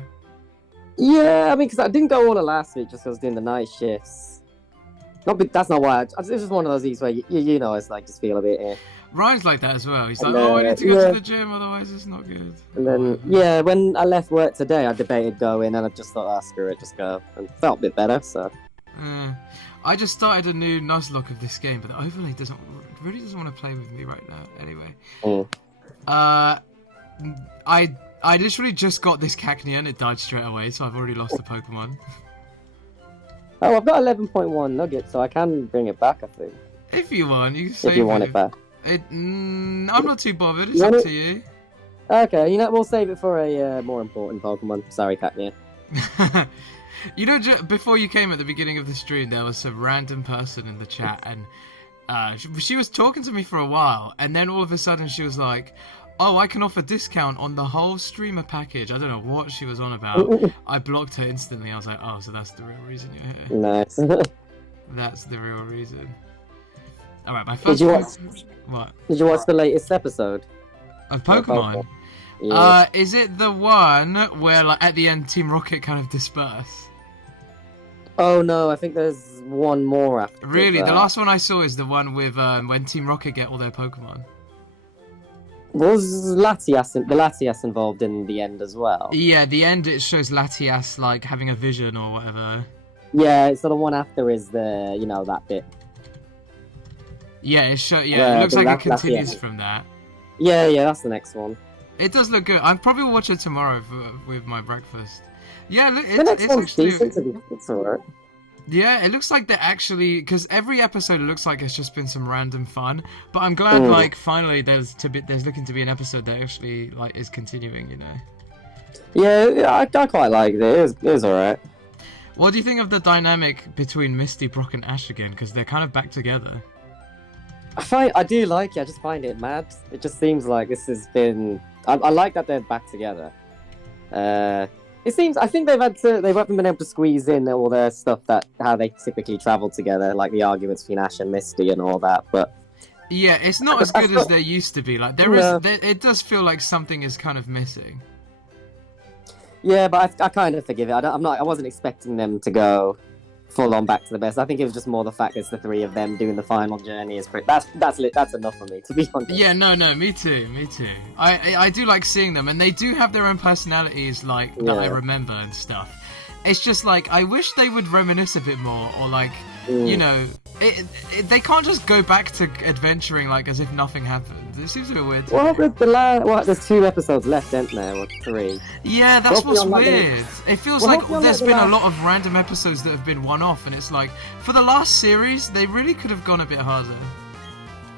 Yeah, I mean, because I didn't go all of last week just because I was doing the night shifts. That's not why. It's just one of those weeks where, you know, it's like, just feel a bit... Ryan's like that as well. He's like, I need to go to the gym, otherwise it's not good. And then, yeah, when I left work today, I debated going, and I just thought, screw it, just go. And felt a bit better, so... I just started a new Nuzlocke of this game, but the overlay really doesn't want to play with me right now. Anyway, I literally just got this Cacnea and it died straight away, so I've already lost the Pokemon. Oh, I've got 11.1 nuggets, so I can bring it back, I think. If you want, you can save it. If you want it back. I'm not too bothered. It's up to you. Okay, you know, we'll save it for a more important Pokemon. Sorry, Cacnea. You know, before you came at the beginning of the stream, there was some random person in the chat, and she was talking to me for a while, and then all of a sudden she was like, oh, I can offer discount on the whole streamer package. I don't know what she was on about. I blocked her instantly. I was like, oh, so that's the real reason you're here. Nice. That's the real reason. Alright, my first... What? Did you watch the latest episode? Of Pokemon? Yeah. Is it the one where, like, at the end, Team Rocket kind of disperse? Oh no, I think there's one more after Really? that. The last one I saw is the one with when Team Rocket get all their Pokemon. Was the Latias involved in the end as well? Yeah, the end it shows Latias like having a vision or whatever. Yeah, so the one after is the, you know, that bit. Yeah, it looks like it continues from that. Yeah, that's the next one. It does look good. I'm probably will watch it tomorrow with my breakfast. Yeah, look, The next it's one's actually. decent. It's alright. Yeah, it looks like they're actually, because every episode it looks like it's just been some random fun. But I'm glad, like, finally there's looking to be an episode that actually like is continuing. You know. Yeah, I quite liked it. It was alright. What do you think of the dynamic between Misty, Brock, and Ash again? Because they're kind of back together. I do like it. I just find it mad. It just seems like this has been. I like that they're back together. It seems. I think they haven't been able to squeeze in all their stuff how they typically travel together, like the arguments between Ash and Misty and all that. But yeah, it's not as good as there used to be. Like it does feel like something is kind of missing. Yeah, but I kind of forgive it. I wasn't expecting them to go full on back to the best. I think it was just more the fact it's the three of them doing the final journey. That's enough for me, to be honest. Yeah, no, me too. I do like seeing them, and they do have their own personalities, like that I remember and stuff. It's just like I wish they would reminisce a bit more, or like you know, they can't just go back to adventuring like as if nothing happened. It seems a bit weird. There's 2 episodes left, aren't there? Or 3? Yeah, that's what's weird. It feels like there's been a lot of random episodes that have been one-off, and it's like, for the last series, they really could have gone a bit harder.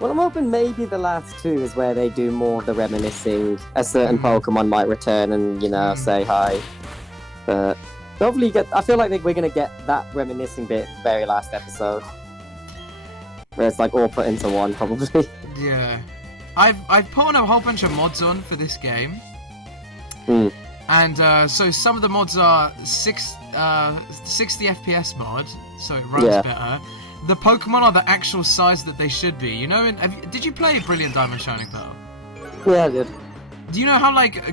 Well, I'm hoping maybe the last 2 is where they do more of the reminiscing. A certain Pokemon might return and, say hi. But hopefully I feel like we're going to get that reminiscing bit very last episode. Where it's like all put into one, probably. Yeah. I've put on a whole bunch of mods on for this game, and so some of the mods are 60 FPS mod, so it runs better. The Pokemon are the actual size that they should be. You know, did you play Brilliant Diamond Shining Pearl? Yeah, I did. Do you know how like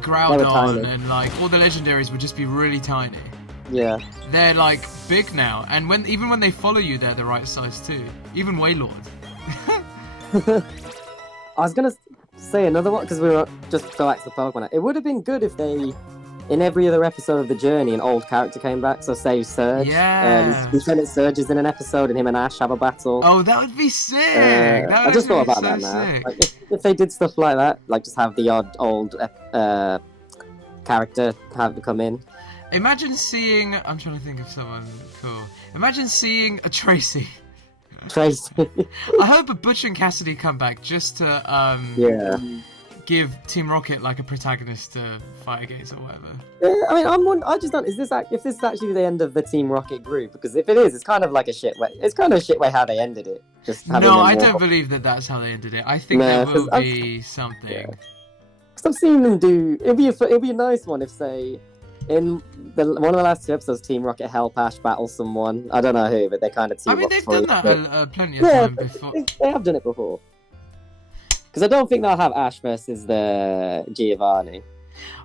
Groudon and like all the legendaries would just be really tiny? Yeah. They're like big now, and even when they follow you, they're the right size too. Even Wailord. I was gonna say another one because we were just go back to the Pokemon. It would have been good if they, in every other episode of the journey, an old character came back. So say Surge. Yeah. Lieutenant Surge is in an episode, and him and Ash have a battle. Oh, that would be sick. I just thought about that now. Like, if they did stuff like that, like just have the odd old character come in. Imagine seeing. I'm trying to think of someone cool. Imagine seeing a Tracy. I hope a Butch and Cassidy come back just to give Team Rocket like a protagonist to fight against or whatever. Yeah, I mean, I just don't. If this is actually the end of the Team Rocket group? Because if it is, it's kind of like a shit way. It's kind of a shit way how they ended it. I don't believe that's how they ended it. I think there will be something. Yeah. Because I've seen them do. It'll be a nice one if say. In one of the last 2 episodes, Team Rocket help Ash battle someone. I don't know who, but they kind of team up. I mean, they've done that plenty of time before. They have done it before. Because I don't think they'll have Ash versus the Giovanni.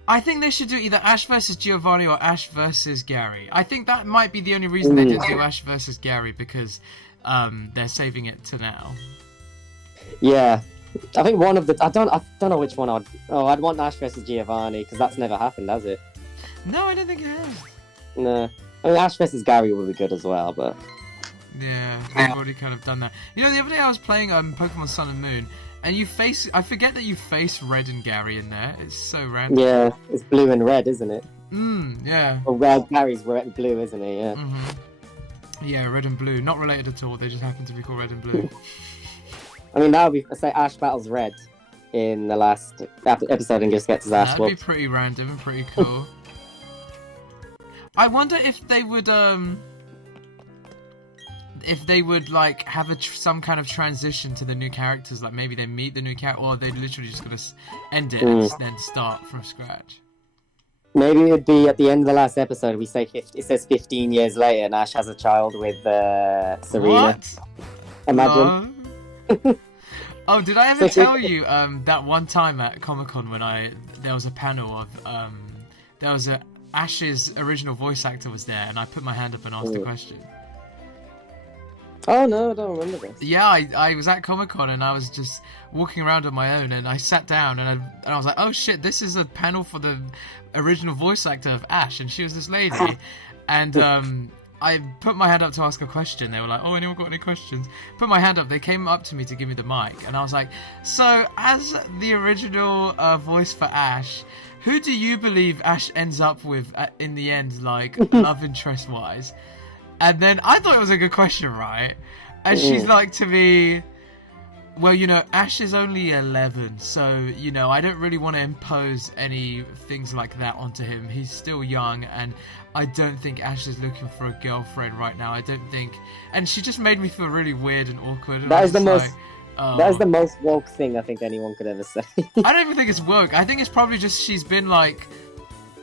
I think they should do either Ash versus Giovanni or Ash versus Gary. I think that might be the only reason they didn't do Ash versus Gary, because they're saving it to now. Yeah. I think one of the... I don't know which one I'd want Ash versus Giovanni, because that's never happened, has it? No, I don't think it has. No. I mean, Ash vs. Gary would be good as well, but... Yeah, they've already kind of done that. You know, the other day I was playing Pokemon Sun and Moon, and I forget that you face Red and Gary in there. It's so random. Yeah, it's blue and red, isn't it? Yeah. Well, Gary's red and blue, isn't he? Yeah. Yeah, red and blue. Not related at all, they just happen to be called red and blue. I mean, that would be... say Ash battles Red in the last episode and just gets his ass whooped. That'd be pretty random and pretty cool. I wonder if they would like have some kind of transition to the new characters, like maybe they meet the new character, or they literally just gonna end it and then start from scratch. Maybe it would be at the end of the last episode. We say it says 15 years later, and Ash has a child with Serena. What? Imagine. Oh, did I ever tell you that one time at Comic-Con when there was a panel of there was Ash's original voice actor was there, and I put my hand up and asked a question. Oh no, I don't remember this. Yeah, I was at Comic-Con and I was just walking around on my own, and I sat down and I was like, oh shit, this is a panel for the original voice actor of Ash, and she was this lady, and I put my hand up to ask a question. They were like, "Oh, anyone got any questions?" Put my hand up. They came up to me to give me the mic, and I was like, "So, as the original voice for Ash, who do you believe Ash ends up with in the end, like love interest wise?" And then I thought it was a good question, right? And she's like to me, "Well, you know, Ash is only 11, so, you know, I don't really want to impose any things like that onto him. He's still young, and I don't think Ash is looking for a girlfriend right now. I don't think..." And she just made me feel really weird and awkward. And That is the most... like, oh. That is the most woke thing I think anyone could ever say. I don't even think it's woke. I think it's probably just she's been, like,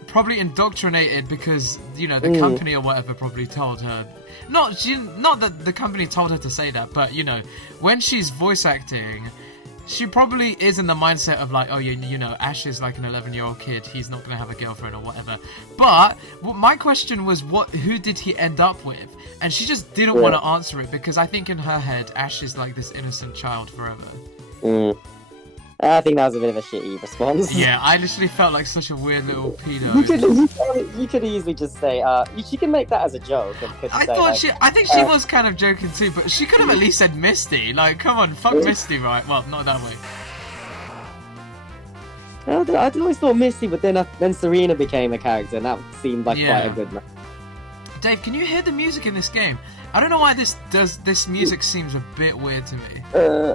probably indoctrinated because, you know, the company or whatever probably told her... Not that the company told her to say that, but, you know, when she's voice acting, she probably is in the mindset of like, oh, you know, Ash is like an 11-year-old kid, he's not going to have a girlfriend or whatever. But my question was, who did he end up with? And she just didn't want to answer it because I think in her head, Ash is like this innocent child forever. I think that was a bit of a shitty response. Yeah, I literally felt like such a weird little pedo. You could easily just say, she can make that as a joke. And I think she was kind of joking too, but she could have at least said Misty. Like, come on, fuck Misty, right? Well, not that way. I always thought Misty, but then Serena became a character, and that seemed like quite a good match. Dave, can you hear the music in this game? I don't know why this music seems a bit weird to me.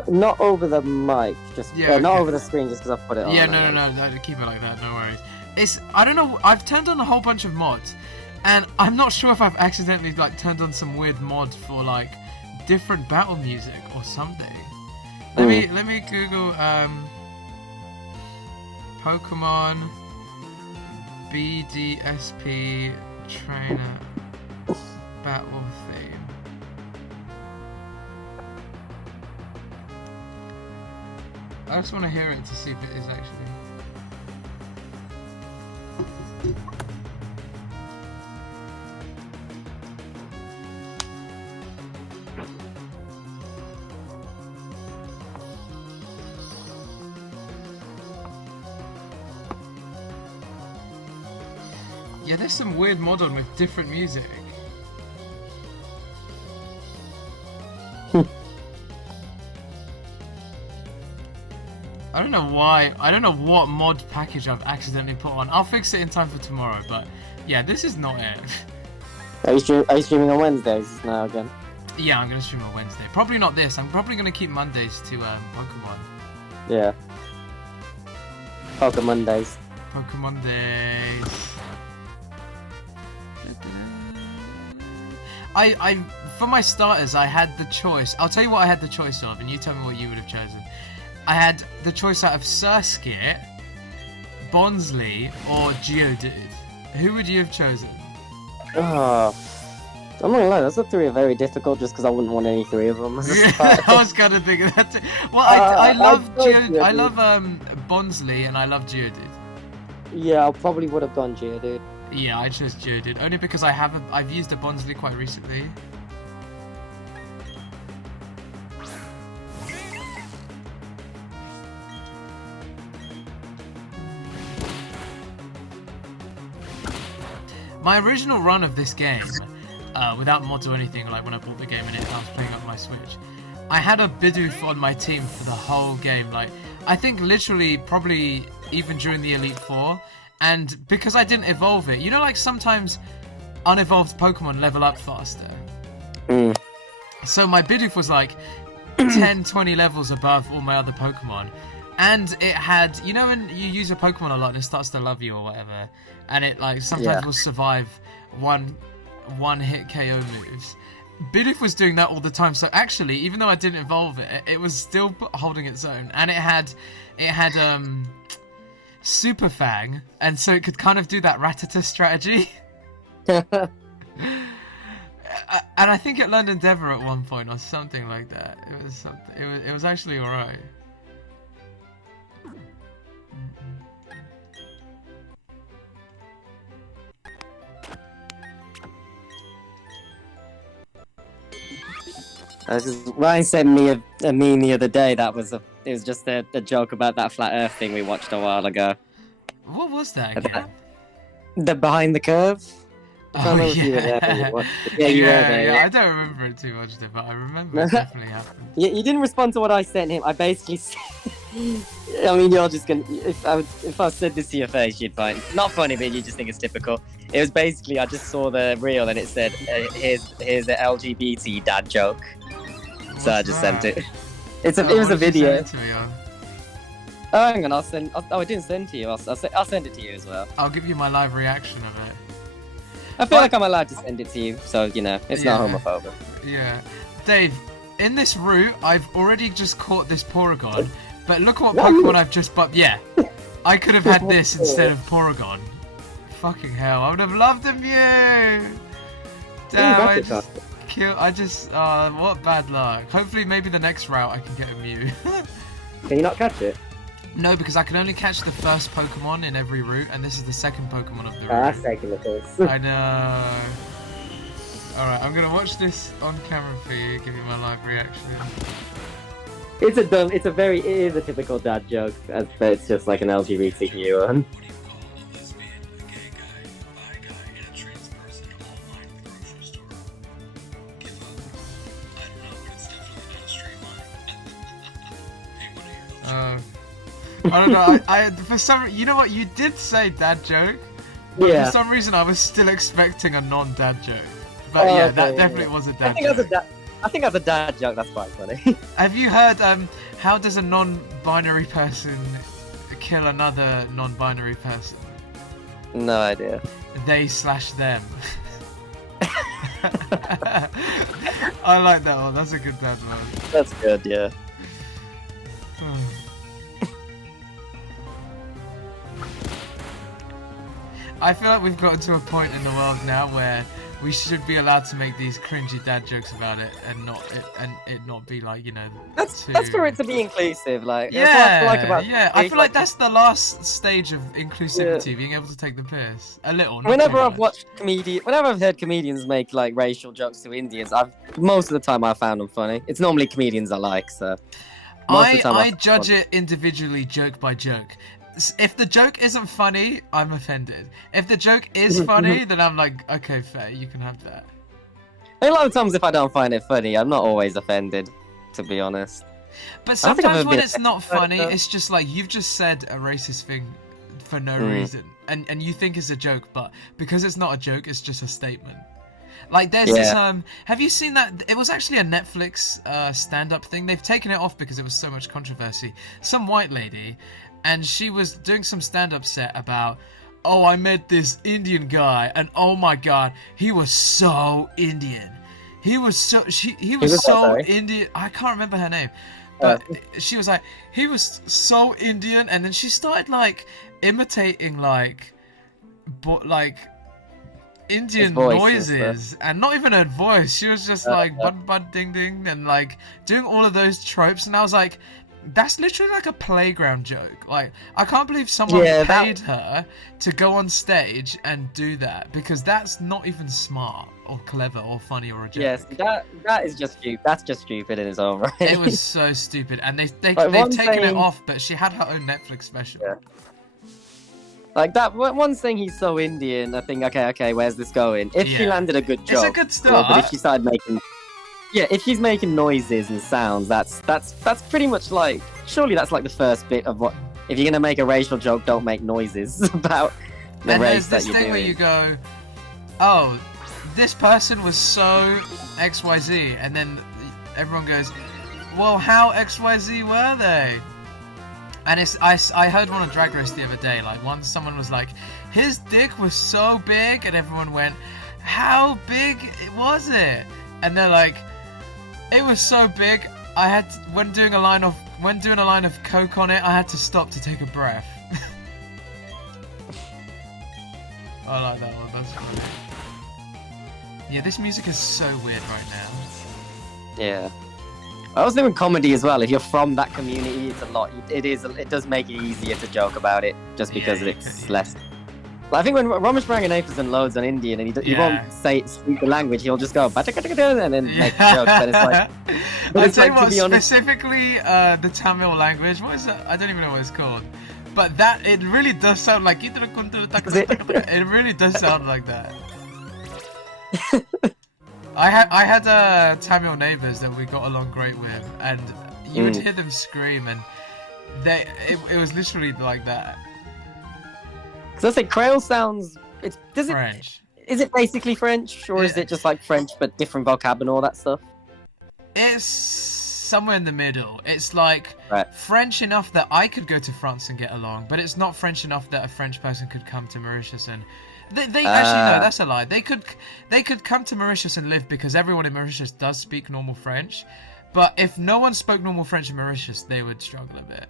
Not over the mic, just not over the screen, just because I put it on. Yeah, no, keep it like that, no worries. I don't know, I've turned on a whole bunch of mods, and I'm not sure if I've accidentally like turned on some weird mod for like different battle music or something. Let me Google Pokemon BDSP trainer battle theme. I just want to hear it to see if it is actually. Yeah, there's some weird mod on with different music. I don't know why. I don't know what mod package I've accidentally put on. I'll fix it in time for tomorrow, but yeah, this is not it. Are you streaming on Wednesdays now again? Yeah, I'm going to stream on Wednesday. Probably not this. I'm probably going to keep Mondays to Pokemon. Yeah. Pokemon days. Pokemon days. For my starters, I had the choice. I'll tell you what I had the choice of, and you tell me what you would have chosen. I had the choice out of Surskit, Bonsley, or Geodude. Who would you have chosen? Oh, I'm not gonna lie, those three are very difficult just because I wouldn't want any three of them. I was kind of thinking that too. Well, I love Geodude. I love Bonsley, and I love Geodude. Yeah, I probably would have gone Geodude. Yeah, I chose Geodude only because I've used a Bonsley quite recently. My original run of this game, without mods or anything, like when I bought the game and I was playing up my Switch, I had a Bidoof on my team for the whole game. Like, I think literally, probably even during the Elite Four, and because I didn't evolve it, you know, like sometimes unevolved Pokemon level up faster. So my Bidoof was like 10, 20 levels above all my other Pokemon. And it had, you know, when you use a Pokemon a lot and it starts to love you or whatever, and it like sometimes will survive one hit KO moves. Bidoof was doing that all the time, so actually, even though I didn't evolve it, it was still holding its own, and it had Super Fang, and so it could kind of do that Rattata strategy. And I think it learned Endeavor at one point or something like that. It was actually alright. Ryan sent me a meme the other day that it was just a joke about that flat Earth thing we watched a while ago. What was that again? The Behind the Curve. I'm trying to remember if you were there when you watched it. Yeah, you were there. Yeah, I don't remember it too much, but I remember it definitely happened. Yeah, you didn't respond to what I sent him. I basically said, I mean, you're just gonna. If I said this to your face, you'd find not funny, but you just think it's typical. It was basically I just saw the reel and it said, "Here's the LGBT dad joke." So I just sent it. It was a video. Send it to me on? Oh, hang on, I'll send. I didn't send to you. I'll send it to you as well. I'll give you my live reaction of it. I feel like I'm allowed to send it to you, so you know it's not homophobic. Yeah, Dave. In this route, I've already just caught this Porygon, but look what Pokemon I've just bought. Yeah, I could have had this instead of Porygon. Fucking hell, I would have loved the Mew! Damn, I just, what bad luck. Hopefully, maybe the next route I can get a Mew. Can you not catch it? No, because I can only catch the first Pokemon in every route, and this is the second Pokemon of the route. That's ridiculous. I know. Alright, I'm gonna watch this on camera for you, give you my live reaction. It is a typical dad joke, but it's just like an LGBTQ one. I don't know, I for some, you know what, you did say dad joke, but for some reason I was still expecting a non-dad joke. But yeah, that definitely was a dad joke. I think that's a dad joke, that's quite funny. Have you heard, how does a non-binary person kill another non-binary person? No idea. They/them. I like that one, that's a good dad one. That's good, yeah. I feel like we've gotten to a point in the world now where we should be allowed to make these cringy dad jokes about it and it not be like, you know, that's for it to be inclusive, like I feel like that's the last stage of inclusivity, being able to take the piss a little. Whenever I've heard comedians make like racial jokes to Indians, most of the time I've found them funny. It's normally comedians I like, so I judge it individually, joke by joke. If the joke isn't funny, I'm offended. If the joke is funny, then I'm like, okay, fair, you can have that. A lot of times if I don't find it funny, I'm not always offended, to be honest. But sometimes when it's not funny, it's just like, you've just said a racist thing for no reason. And you think it's a joke, but because it's not a joke, it's just a statement. Like there's this, have you seen that? It was actually a Netflix stand-up thing. They've taken it off because it was so much controversy. Some white lady, and she was doing some stand-up set about, oh, I met this Indian guy, and oh my god, he was so Indian. He was so Indian. I can't remember her name, but she was like, he was so Indian, and then she started like imitating like Indian noises, and not even her voice. She was just like bud bud ding ding, and like doing all of those tropes, and I was like, that's literally like a playground joke. Like, I can't believe someone paid her to go on stage and do that, because that's not even smart or clever or funny or a joke. Yes, that is just stupid. That's just stupid in its own right. It was so stupid, and they've taken it off, but she had her own Netflix special. Yeah. Like that one saying he's so Indian, I think, okay, where's this going? If she landed a good joke, it's a good start. But if she started making, if she's making noises and sounds, that's pretty much like, surely that's like the first bit of what. If you're gonna make a racial joke, don't make noises about the race that you're doing. And there's this thing where you go, oh, this person was so XYZ, and then everyone goes, well, how XYZ were they? And I heard one on Drag Race the other day, like someone was like, his dick was so big, and everyone went, how big was it? And they're like, it was so big, I had to, when doing a line of coke on it, I had to stop to take a breath. I like that one, that's funny. Yeah, this music is so weird right now. Yeah. I was doing comedy as well. If you're from that community, it's a lot. It does make it easier to joke about it, just because it's less. Like, I think when Ramesh Ranganathan's done loads on Indian, and he won't speak the language, he'll just go and then make jokes. But it's like, I'll tell you what, specifically the Tamil language. What is that? I don't even know what it's called. But it really does sound like it really does sound like that. I had Tamil neighbours that we got along great with, and you would hear them scream, and it was literally like that. Because I say Creole sounds. French. Is it basically French, or is it just like French but different vocab and all that stuff? It's somewhere in the middle. It's like Right. French enough that I could go to France and get along, but it's not French enough that a French person could come to Mauritius and. They actually no, that's a lie. They could come to Mauritius and live because everyone in Mauritius does speak normal French, but if no one spoke normal French in Mauritius, they would struggle a bit.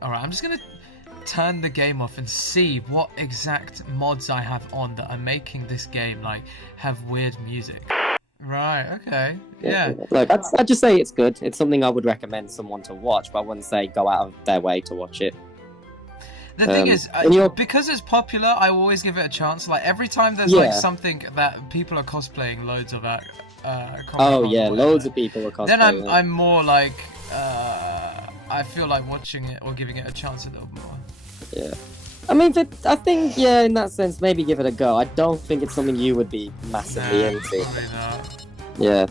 Alright, I'm just gonna turn the game off and see what exact mods I have on that are making this game like have weird music. Right, okay. Yeah. Look, I'd just say it's good. It's something I would recommend someone to watch, but I wouldn't say go out of their way to watch it. The thing is, because it's popular, I always give it a chance. Like, every time there's, like, something that people are cosplaying loads of at loads of people are cosplaying. Then I'm more, like, I feel like watching it or giving it a chance a little more. Yeah. I mean, I think, in that sense, maybe give it a go. I don't think it's something you would be massively into. Probably not. Yeah.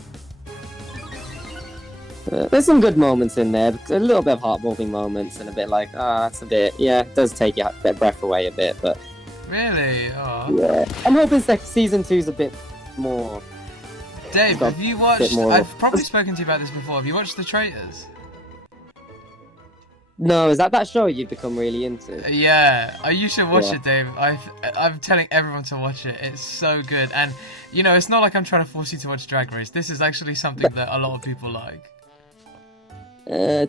There's some good moments in there, a little bit of heart-warming moments, and a bit like, it's a bit, it does take your breath away a bit, but... Really? Oh. Yeah. I'm hoping Season 2's a bit more... Dave, have you watched... I've probably spoken to you about this before. Have you watched The Traitors? No, is that show you've become really into? Yeah, you should watch it, Dave. I'm telling everyone to watch it. It's so good. And, you know, it's not like I'm trying to force you to watch Drag Race. This is actually something that a lot of people like.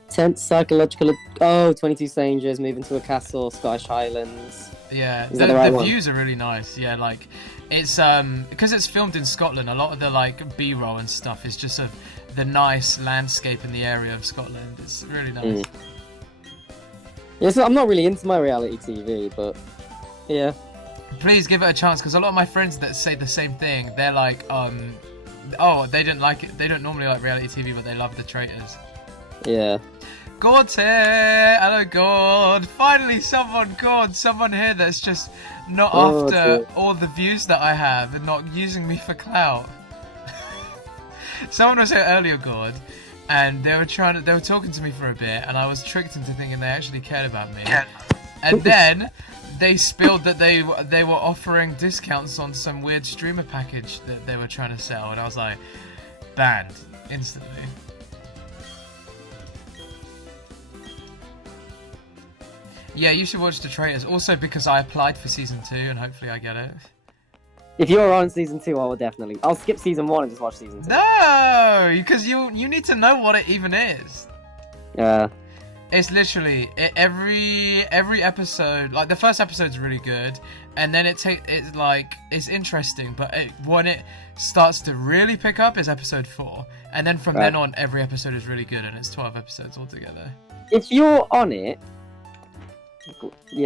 Tense psychological... 22 strangers, moving to a castle, Scottish Highlands. Yeah, the views are really nice. Yeah, like, it's, because it's filmed in Scotland, a lot of the, like, B-roll and stuff is just of the nice landscape in the area of Scotland. It's really nice. Yeah, so I'm not really into my reality TV, but, yeah. Please give it a chance, because a lot of my friends that say the same thing, they're like, they didn't like it, they don't normally like reality TV, but they love The Traitors. Yeah. Gord's here! Hello, Gord! Finally, someone here that's just not after all the views that I have and not using me for clout. Someone was here earlier, Gord, and they were talking to me for a bit, and I was tricked into thinking they actually cared about me. And then they spilled that they were offering discounts on some weird streamer package that they were trying to sell, and I was like, banned instantly. Yeah, you should watch The Traitors. Also because I applied for Season 2 and hopefully I get it. If you're on Season 2, I'll skip Season 1 and just watch Season 2. No! Because you need to know what it even is. Yeah. It's literally, every episode, like the first episode's really good, and then it's interesting, but when it starts to really pick up is episode 4. And then from then on, every episode is really good, and it's 12 episodes altogether. If you're on it,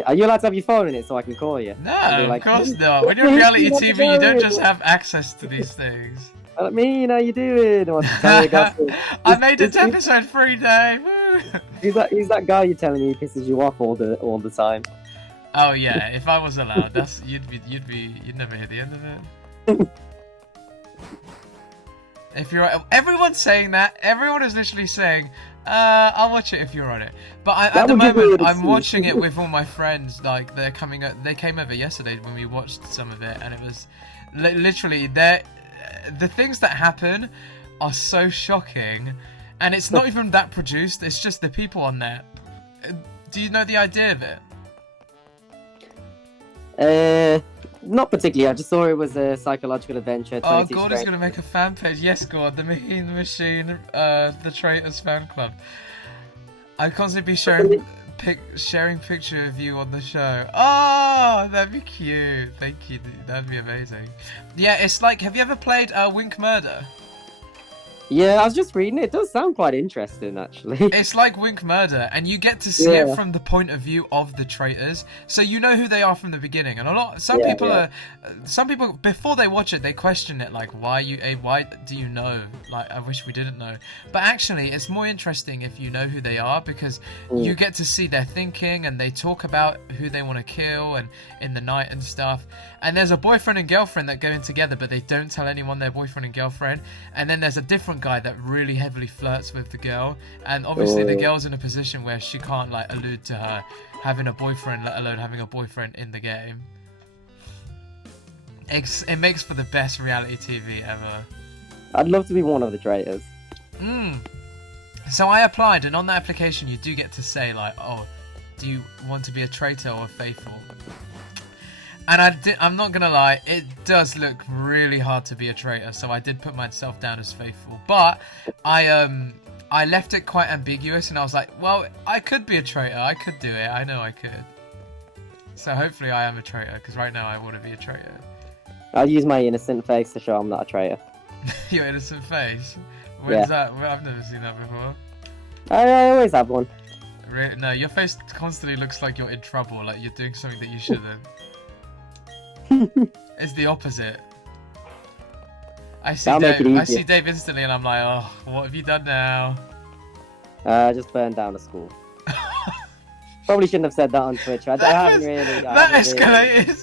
are you allowed to have your phone in it so I can call you? No, of course not. When you're on reality TV, you don't just have access to these things. Like me, how you doing? I made it to episode 3, Dave. Who's that guy you're telling me pisses you off all the time? Oh yeah, if I was allowed, you'd never hear the end of it. If you're, everyone's saying that. Everyone is literally saying, I'll watch it if you're on it. But at the moment, I'm watching it with all my friends. Like they came over yesterday when we watched some of it, and it was literally the things that happen are so shocking, and it's not even that produced. It's just the people on there. Do you know the idea of it? Not particularly. I just saw it was a psychological adventure. Oh, God is going to make a fan page. Yes, God, the MahinTheStreamMachine, the Traitors fan club. I constantly be sharing picture of you on the show. Oh, that'd be cute. Thank you. That'd be amazing. Yeah, it's like, have you ever played Wink Murder? Yeah, I was just reading it. It does sound quite interesting, actually. It's like Wink Murder, and you get to see it from the point of view of the traitors, so you know who they are from the beginning. And some people before they watch it, they question it, like, why do you know? Like, I wish we didn't know. But actually, it's more interesting if you know who they are, because you get to see their thinking, and they talk about who they want to kill and in the night and stuff. And there's a boyfriend and girlfriend that go in together, but they don't tell anyone they're boyfriend and girlfriend. And then there's a different guy that really heavily flirts with the girl, and obviously the girl's in a position where she can't like allude to her having a boyfriend, let alone having a boyfriend in the game. It makes for the best reality TV ever. I'd love to be one of the traitors. So I applied, and on the application you do get to say like, oh, do you want to be a traitor or a faithful? And I'm not gonna lie, it does look really hard to be a traitor, so I did put myself down as faithful. But I left it quite ambiguous, and I was like, well, I could be a traitor, I could do it, I know I could. So hopefully I am a traitor, because right now I want to be a traitor. I'll use my innocent face to show I'm not a traitor. Your innocent face? When's that? Well, I've never seen that before. I always have one. Really? No, your face constantly looks like you're in trouble, like you're doing something that you shouldn't. It's the opposite. I see Dave instantly, and I'm like, oh, what have you done now? Just burned down a school. Probably shouldn't have said that on Twitch. I haven't really. That escalated.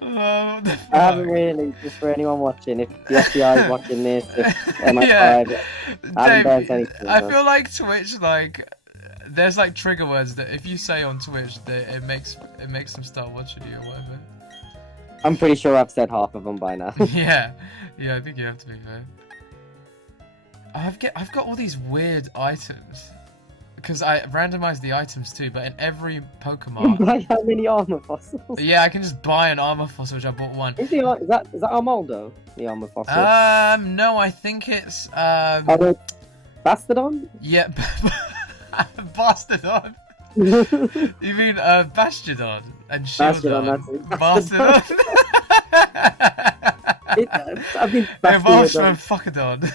I haven't really. Just for anyone watching, if the FBI is watching this, if MI5, I haven't burnt anything. I feel like Twitch, like, there's like trigger words that if you say on Twitch, that it makes them start watching you or whatever. I'm pretty sure I've said half of them by now. yeah, I think you have to be fair. I've got all these weird items because I randomized the items too, but in every Pokemon. You buy how many armor fossils? Yeah, I can just buy an armor fossil, which I bought one. Is that Armaldo, the armor fossil? No, I think it's Bastardon? Yeah, Bastardon. You mean Bastiodon and Shieldon? Bastardon. It evolves from Fuckadon.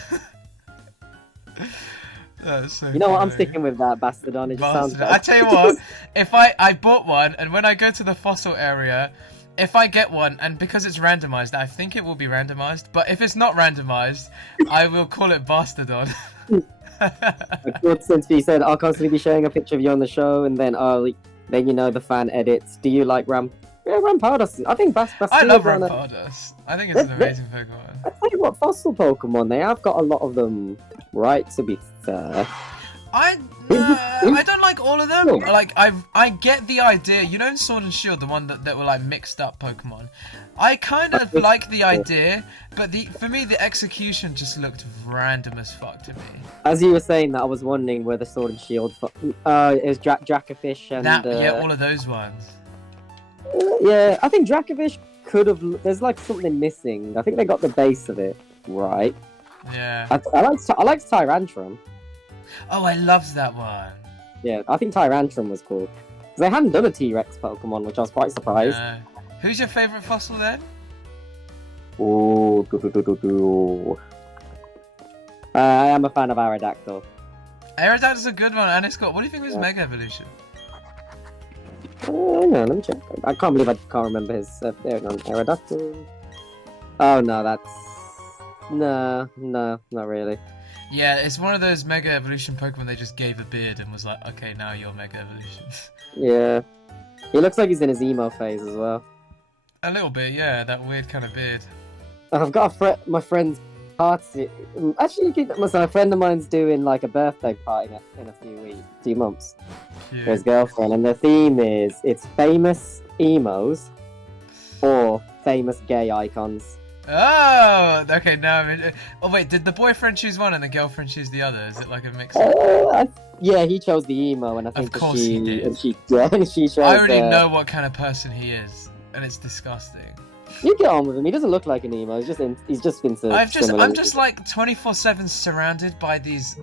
That's so you know funny. what? I'm sticking with that Bastardon. It just sounds better. I tell you what, if I bought one, and when I go to the fossil area, if I get one, and because it's randomized, I think it will be randomized. But if it's not randomized, I will call it Bastardon. Since you said I'll constantly be sharing a picture of you on the show, and then you know the fan edits. Do you like Rampardos? I think I love Rampardos. I think it's an amazing Pokemon. I tell you what, fossil Pokemon, they have got a lot of them right. To be fair, I don't like all of them. Like I get the idea. You know, in Sword and Shield, the one that were like mixed up Pokemon. I kind of like the idea, but for me the execution just looked random as fuck to me. As you were saying that, I was wondering where the Sword and Shield. It was Dracofish and all of those ones. Yeah, I think Dracofish could have. There's like something missing. I think they got the base of it right. Yeah. I liked Tyrantrum. Oh, I loved that one. Yeah, I think Tyrantrum was cool because they hadn't done a T-Rex Pokemon, which I was quite surprised. Who's your favourite fossil then? I am a fan of Aerodactyl. Aerodactyl's a good one, and it's got. What do you think of his Mega Evolution? No, let me check. I can't believe I can't remember his. There we go, Aerodactyl. Oh no, that's no, not really. Yeah, it's one of those Mega Evolution Pokemon they just gave a beard and was like, okay, now you're Mega Evolution. Yeah, he looks like he's in his emo phase as well. A little bit, yeah, that weird kind of beard. I've got my friend's party. Actually, a friend of mine's doing like a birthday party in a few months for his girlfriend, and the theme is it's famous emos or famous gay icons. Oh, okay. Now I'm in. Oh wait, did the boyfriend choose one and the girlfriend choose the other? Is it like a mix? Yeah, he chose the emo, and I think of course he did. And she chose. I already know what kind of person he is, and it's disgusting. You get on with him. He doesn't look like an emo. He's just been. I'm just like 24/7 surrounded by these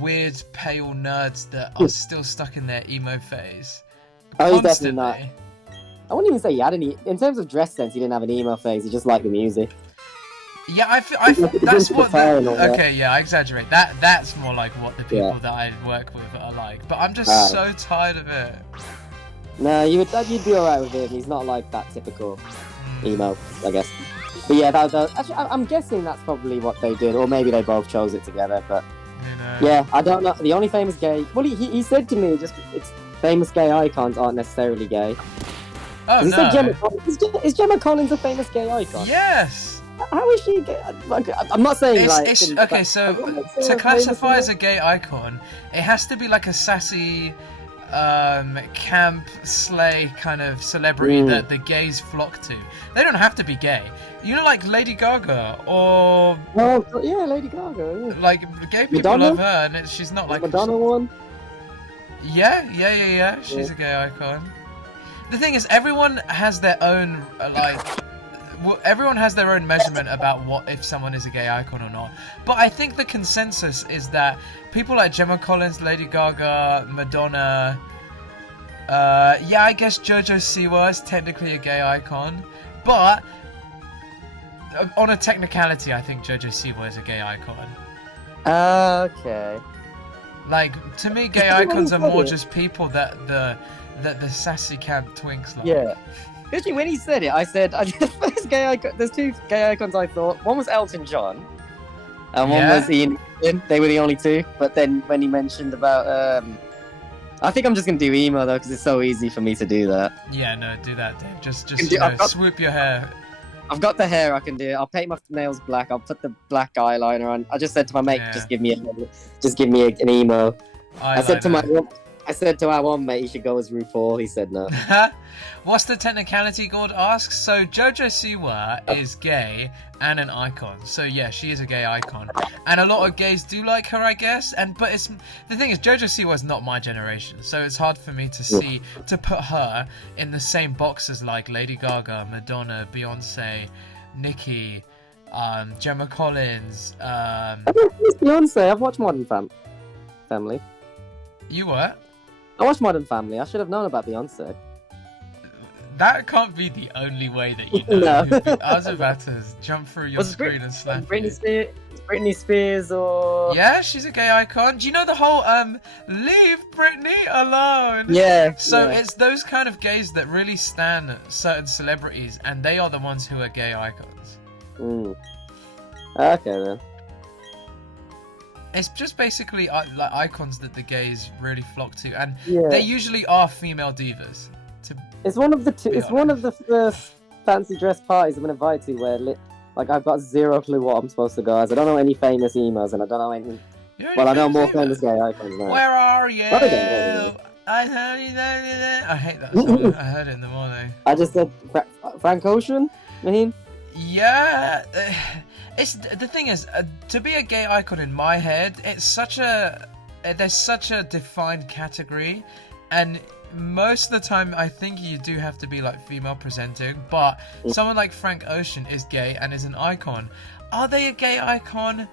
weird pale nerds that are still stuck in their emo phase. Oh, he's definitely not. I wouldn't even say he had any. In terms of dress sense, he didn't have an emo phase. He just liked the music. Yeah, I feel that's what. Okay, yeah, I exaggerate. That's more like what the people that I work with are like. But I'm just so tired of it. No, you'd be alright with him. He's not like that typical emo, I guess. But yeah, actually, I'm guessing that's probably what they did, or maybe they both chose it together. But yeah, I don't know. The only famous gay. Well, he said to me, it's famous gay icons aren't necessarily gay. Oh no! Said is Gemma Collins a famous gay icon? Yes. How is she gay? Like, I'm not saying okay, so to classify as a gay icon, it has to be like a sassy, camp slay kind of celebrity that the gays flock to. They don't have to be gay. You know, like Lady Gaga or. Oh yeah, Lady Gaga. Yeah. Like gay people Madonna? love her, and she's not like Madonna one. Yeah. She's a gay icon. The thing is, everyone has their own everyone has their own measurement about what if someone is a gay icon or not. But I think the consensus is that people like Gemma Collins, Lady Gaga, Madonna, I guess JoJo Siwa is technically a gay icon, but on a technicality, I think JoJo Siwa is a gay icon. Okay. Like, to me, gay icons are more just people that the sassy camp twinks like. Yeah. Especially when he said it, I said, the first gay icon, there's two gay icons I thought. One was Elton John, and one was Ian. They were the only two. But then when he mentioned about, I think I'm just going to do emo, though, because it's so easy for me to do that. Yeah, no, do that, Dave. Just swoop your hair. I've got the hair, I can do it. I'll paint my nails black. I'll put the black eyeliner on. I just said to my mate, just give me an emo. I said to our one mate, he should go as RuPaul. He said no. What's the technicality, God asks? So JoJo Siwa is gay and an icon. So yeah, she is a gay icon, and a lot of gays do like her, I guess. But the thing is, JoJo Siwa is not my generation, so it's hard for me to put her in the same box as like Lady Gaga, Madonna, Beyonce, Nicki, Gemma Collins. Beyonce. I've watched Modern Family. You what? I watched Modern Family. I should have known about Beyonce. That can't be the only way that you know. No. I was about to jump through your screen and slap Britney Spears or... Yeah, she's a gay icon. Do you know the whole, leave Britney alone? Yeah. So it's those kind of gays that really stan certain celebrities, and they are the ones who are gay icons. Okay, then. It's just basically like icons that the gays really flock to, and they usually are female divas. It's one of the first fancy dress parties I've been invited to where I've got zero clue what I'm supposed to go as. I don't know any famous emos, and I don't know any. Well, I know more famous gay icons now. Where are you? I heard you. I hate that song. I heard it in the morning. I just said Frank Ocean. Yeah. It's the thing is, to be a gay icon in my head, there's such a defined category, and most of the time I think you do have to be like female presenting, but someone like Frank Ocean is gay and is an icon. Are they a gay icon?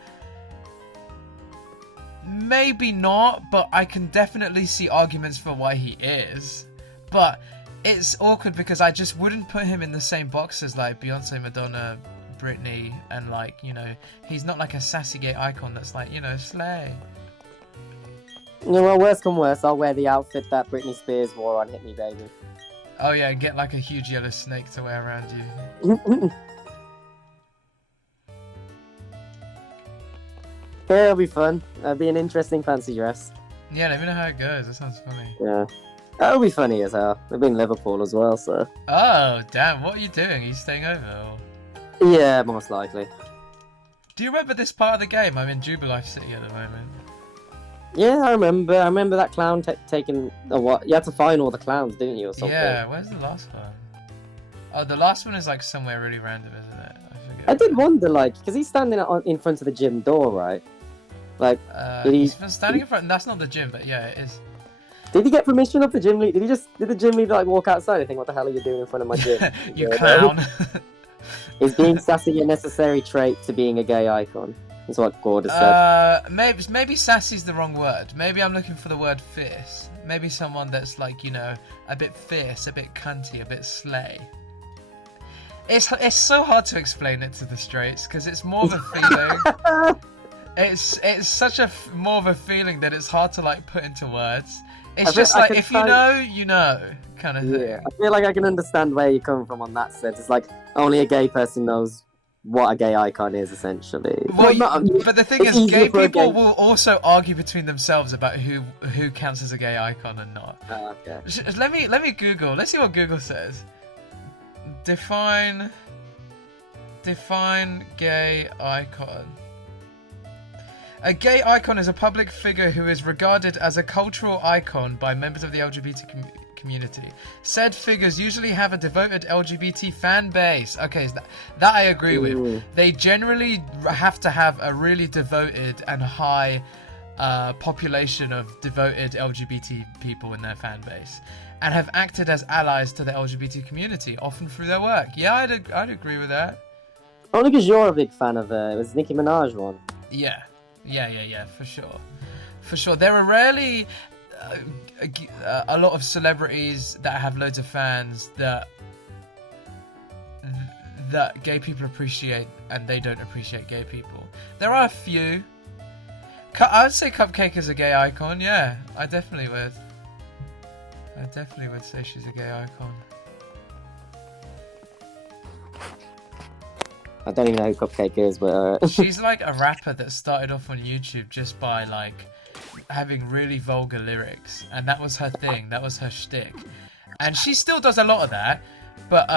Maybe not, but I can definitely see arguments for why he is. But it's awkward because I just wouldn't put him in the same box as like Beyonce, Madonna, Britney, and like, you know, he's not like a sassy gay icon that's like, you know, slay. No, well, worst come worst, I'll wear the outfit that Britney Spears wore on Hit Me Baby. Oh yeah, get like a huge yellow snake to wear around you. Yeah, it'll be fun. It'll be an interesting fancy dress. Yeah, let me know how it goes. That sounds funny. Yeah. That'll be funny as hell. We'll be in Liverpool as well, so... Oh, damn. What are you doing? Are you staying over? Or... Yeah, most likely. Do you remember this part of the game? I'm in Jubilife City at the moment. Yeah, I remember. I remember that clown taking a what? You had to find all the clowns, didn't you, or something? Yeah, where's the last one? Oh, the last one is like somewhere really random, isn't it? I forget. I did wonder, like, because he's standing in front of the gym door, right? Like, he's been standing in front. That's not the gym, but yeah, it is. Did he get permission off the gym lead? Did the gym lead like walk outside and think, "What the hell are you doing in front of my gym?" You clown. Is being sassy a necessary trait to being a gay icon? That's what Gorda said. Maybe sassy's the wrong word. Maybe I'm looking for the word fierce. Maybe someone that's like, you know, a bit fierce, a bit cunty, a bit slay. It's so hard to explain it to the straights because it's more of a feeling. It's such a more of a feeling that it's hard to like put into words. It's just like if you know, you know, kind of thing. Yeah, I feel like I can understand where you're coming from on that sense. It's like only a gay person knows what a gay icon is, essentially. Well, but the thing is, gay people will also argue between themselves about who counts as a gay icon and not. Okay. Let me Google. Let's see what Google says. Define gay icon. A gay icon is a public figure who is regarded as a cultural icon by members of the LGBT community. Said figures usually have a devoted LGBT fan base. Okay, so that I agree with. They generally have to have a really devoted and high population of devoted LGBT people in their fan base, and have acted as allies to the LGBT community, often through their work. Yeah, I'd agree with that. Only because you're a big fan of it was Nicki Minaj one. Yeah, for sure. There are rarely a lot of celebrities that have loads of fans that gay people appreciate, and they don't appreciate gay people. There are a few. I would say Cupcake is a gay icon. Yeah, I definitely would. I definitely would say she's a gay icon. I don't even know who Cupcake is, but she's like a rapper that started off on YouTube just by like having really vulgar lyrics, and that was her thing. That was her shtick, and she still does a lot of that. But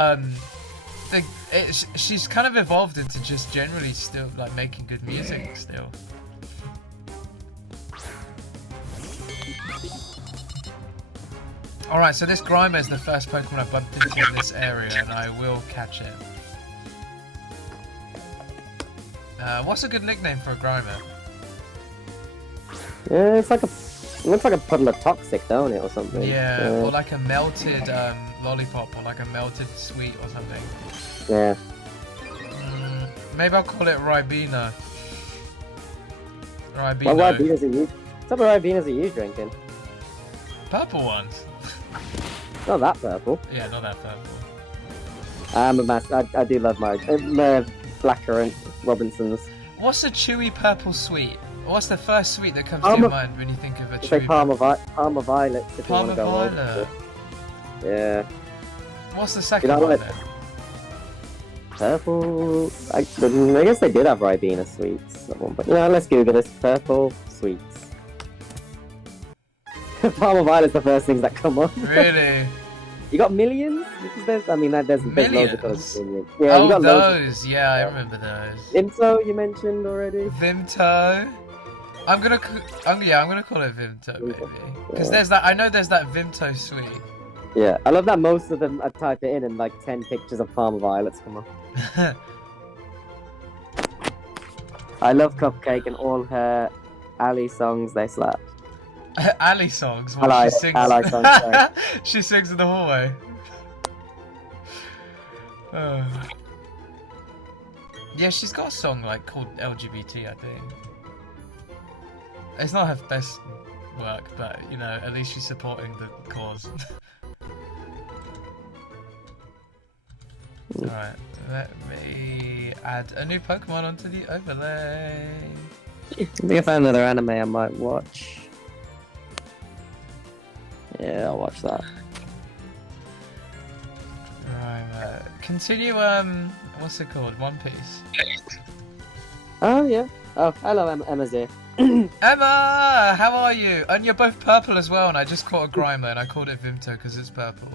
she's kind of evolved into just generally still like making good music still. Alright, so this Grimer is the first Pokemon I bumped into in this area, and I will catch it. What's a good nickname for a Grimer? Yeah, it looks like a puddle of toxic, don't it, or something? Yeah, or like a melted lollipop, or like a melted sweet or something. Yeah. Maybe I'll call it Ribena. Ribena. What Ribenas are you? What type of Ribenas are you drinking? Purple ones. Not that purple. Yeah, not that purple. I'm a master. I do love my blackcurrant Robinsons. What's a chewy purple sweet? What's the first sweet that comes to your mind when you think of a chewy? Parma Violets. If Parma you want to go Violet. Yeah. What's the second one then? Purple. I guess they did have Ribena sweets at one point. Yeah, let's Google this. Purple sweets. Parma Violet's the first things that come up. Really? You got millions? Because there's loads of colours. Yeah, you got those. Yeah, I remember those. Vimto, you mentioned already. Vimto. I'm gonna call it Vimto, maybe. Because there's that. I know there's that Vimto sweet. Yeah, I love that most of them I type it in and like 10 pictures of Parma Violets come up. I love Cupcake and all her Ali songs. They slap. Ali songs. Ally songs. Sorry. She sings in the hallway. Yeah, she's got a song like called LGBT, I think. It's not her best work, but you know, at least she's supporting the cause. Alright, let me add a new Pokemon onto the overlay. I think I found another anime I might watch. Yeah, I'll watch that. Right, continue, what's it called? One Piece. Oh, yeah. Oh, hello, Emma's here. Emma! How are you? And you're both purple as well, and I just caught a Grimer, and I called it Vimto because it's purple.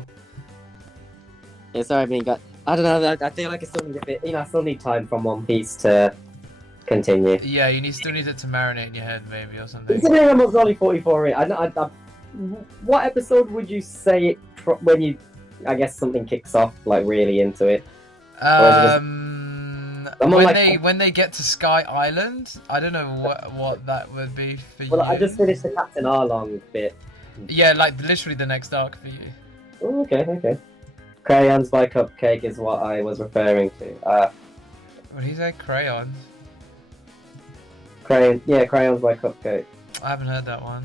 Yeah, sorry, I don't know, I feel like I still need a bit, I still need time from One Piece to continue. Yeah, you still need it to marinate in your head, maybe, or something. Considering I'm only 44 in, what episode would you say it when you, I guess, something kicks off like really into it? When they get to Sky Island, I don't know what that would be for you. Well, I just finished the Captain Arlong bit. Yeah, like literally the next arc for you. Oh, okay. Crayons by Cupcake is what I was referring to. What did he say? Crayons? Crayons by Cupcake. I haven't heard that one.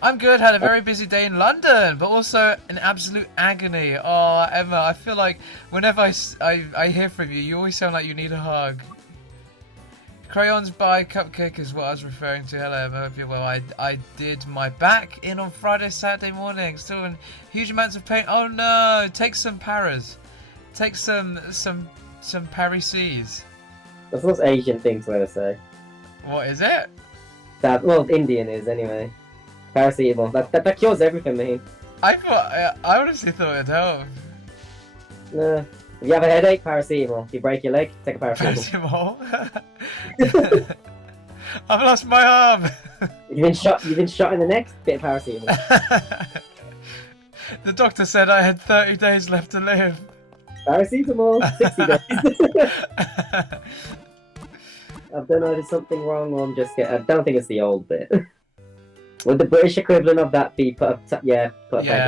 I'm good, had a very busy day in London, but also an absolute agony. Oh, Emma, I feel like whenever I hear from you, you always sound like you need a hug. Crayons by Cupcake is what I was referring to. Hello, Emma, hope you're well. I did my back in on Friday, Saturday morning, still in huge amounts of pain. Oh no, take some paras. Take some Parises. That's the most Asian thing to ever say. What is it? Well, Indian is anyway. Paracetamol. That cures everything, man. I honestly thought it'd help. Nah. If you have a headache, paracetamol. If you break your leg, take a paracetamol. Paracetamol? I've lost my arm. You've been shot in the neck. Bit of paracetamol. The doctor said I had 30 days left to live. Paracetamol. 60 days. I don't know if there's something wrong, or I'm just getting. I don't think it's the old bit. Would the British equivalent of that be put a paper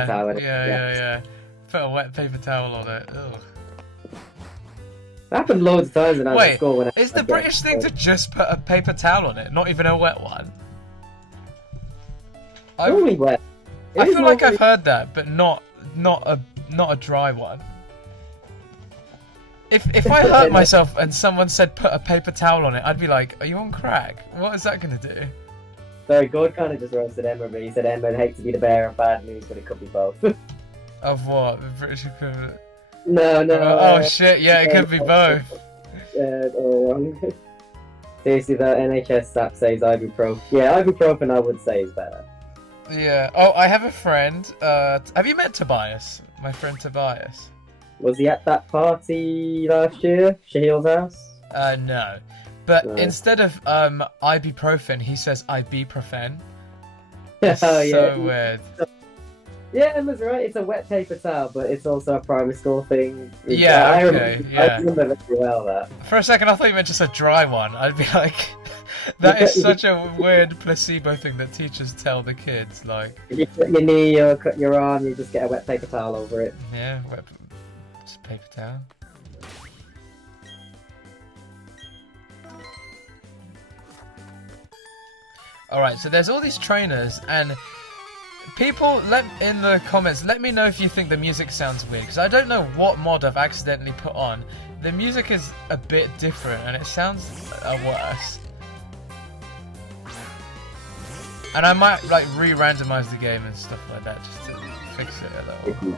towel in it? Yeah. Put a wet paper towel on it. Ugh. That happened loads of times when I was at school. Is the British thing to just put a paper towel on it, not even a wet one? Only wet. I feel like I've heard that, but not a dry one. If I hurt myself and someone said put a paper towel on it, I'd be like, are you on crack? What is that gonna do? So God kind of just roasted Emma, but he said Emma would hate to be the bearer of bad news, but it could be both. Of what? The British equivalent? No. Oh shit! Yeah, it could be both. All wrong. Seriously, the NHS app says ibuprofen. Yeah, ibuprofen I would say is better. Yeah. Oh, I have a friend. Have you met Tobias? My friend Tobias. Was he at that party last year? Shahil's house? No. But instead of ibuprofen, he says ibuprofen. It's so weird. Yeah, Emma's right. It's a wet paper towel, but it's also a primary school thing. Yeah, I remember very well that. For a second, I thought you meant just a dry one. I'd be like, that is such a weird placebo thing that teachers tell the kids. Like, if you cut your knee or cut your arm, you just get a wet paper towel over it. Yeah, just paper towel. Alright, so there's all these trainers, and people in the comments, let me know if you think the music sounds weird, because I don't know what mod I've accidentally put on. The music is a bit different, and it sounds worse. And I might like re-randomize the game and stuff like that, just to fix it a little.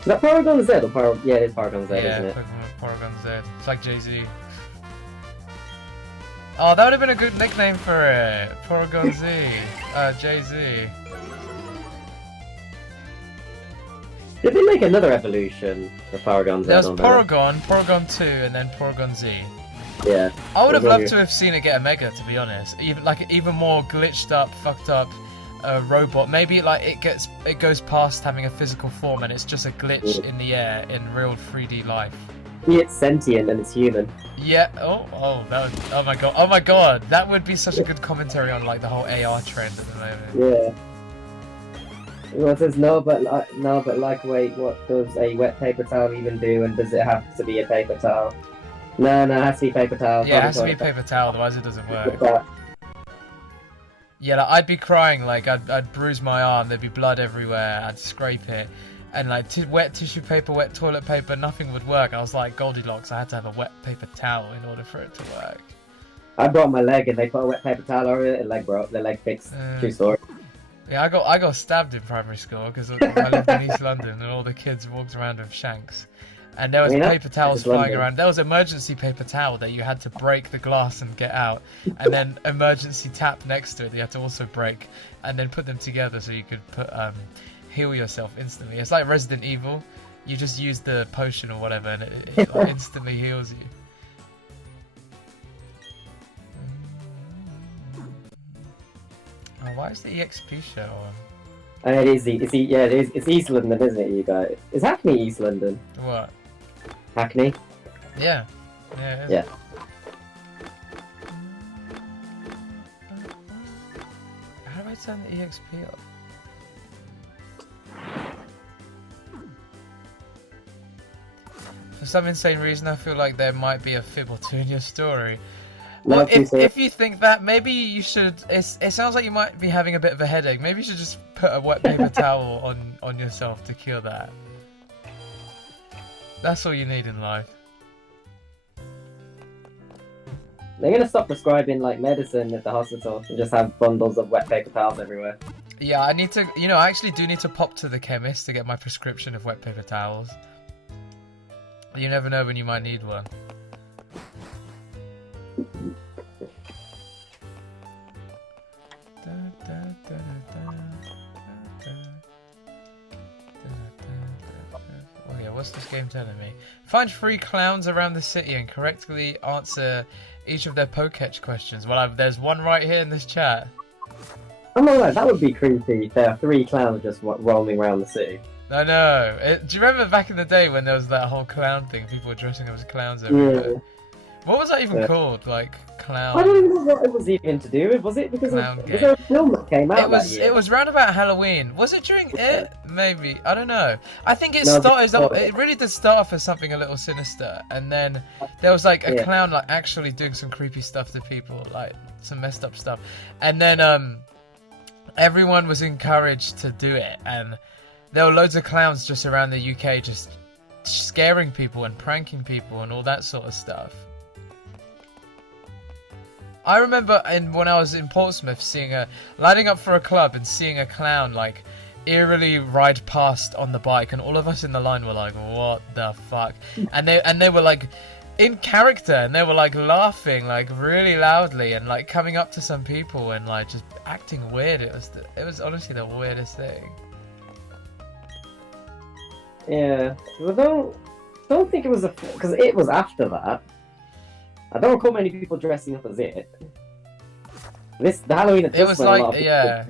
Is that Paragon Z or Paragon? Yeah, it is Paragon Z, isn't it? Yeah, Paragon Z. It's like Jay-Z. Oh, that would have been a good nickname for it. Paragon Z. Jay-Z. Did they make another evolution of Paragon Z? There was Paragon, Paragon 2, and then Paragon Z. Yeah. I would have loved to have seen it get a Mega, to be honest. Even more glitched up, fucked up robot. Maybe like it goes past having a physical form and it's just a glitch in the air in real 3D life. It's sentient and it's human. Yeah. Oh my god. That would be such a good commentary on like the whole AR trend at the moment. Yeah. Well, it says no, but wait, what does a wet paper towel even do, and does it have to be a paper towel? No, it has to be paper towel. Yeah, it has to be a paper towel, otherwise it doesn't work. Yeah, like, I'd be crying, like I'd bruise my arm, there'd be blood everywhere, I'd scrape it, and like wet tissue paper, wet toilet paper, nothing would work. I was like Goldilocks, I had to have a wet paper towel in order for it to work. I broke my leg and they put a wet paper towel over it and the leg fixed. True story. Yeah, I got stabbed in primary school because I lived in East London and all the kids walked around with shanks. And there was paper towels flying around. There was emergency paper towel that you had to break the glass and get out. And then emergency tap next to it that you had to also break. And then put them together so you could heal yourself instantly. It's like Resident Evil. You just use the potion or whatever and it like, instantly heals you. Oh, why is the EXP show on? It is. It's East London, isn't it, you guys? Is Hackney East London? What? Hackney? Yeah. Yeah, it is. Yeah. How do I turn the EXP up? For For some insane reason, I feel like there might be a fib or two in your story. Well, if you think that, maybe you should... It sounds like you might be having a bit of a headache. Maybe you should just put a wet paper towel on yourself to cure that. That's all you need in life. They're gonna stop prescribing like medicine at the hospital and just have bundles of wet paper towels everywhere. Yeah, I need to, you know, I actually do need to pop to the chemist to get my prescription of wet paper towels. You never know when you might need one. Oh yeah, what's this game telling me? Find 3 clowns around the city and correctly answer each of their Poketch questions. Well, there's one right here in this chat. Oh no, that would be creepy. There are 3 clowns just roaming around the city. I know. Do you remember back in the day when there was that whole clown thing? People were dressing up as clowns everywhere. Yeah. What was that even called? Like, clown... I don't even know what it was even to do with. Was it because was there a film that came out that year? It was round about Halloween. Was it during it? Maybe. I don't know. I think it really did start off as something a little sinister. And then there was like a clown like actually doing some creepy stuff to people. Like, some messed up stuff. And then everyone was encouraged to do it. And there were loads of clowns just around the UK just scaring people and pranking people and all that sort of stuff. I remember when I was in Portsmouth lining up for a club and seeing a clown like eerily ride past on the bike, and all of us in the line were like, what the fuck? And they were like in character, and they were like laughing like really loudly and like coming up to some people and like just acting weird. It was honestly the weirdest thing. Yeah, I don't think it was because it was after that. I don't recall many people dressing up as it. The Halloween at this it was like, a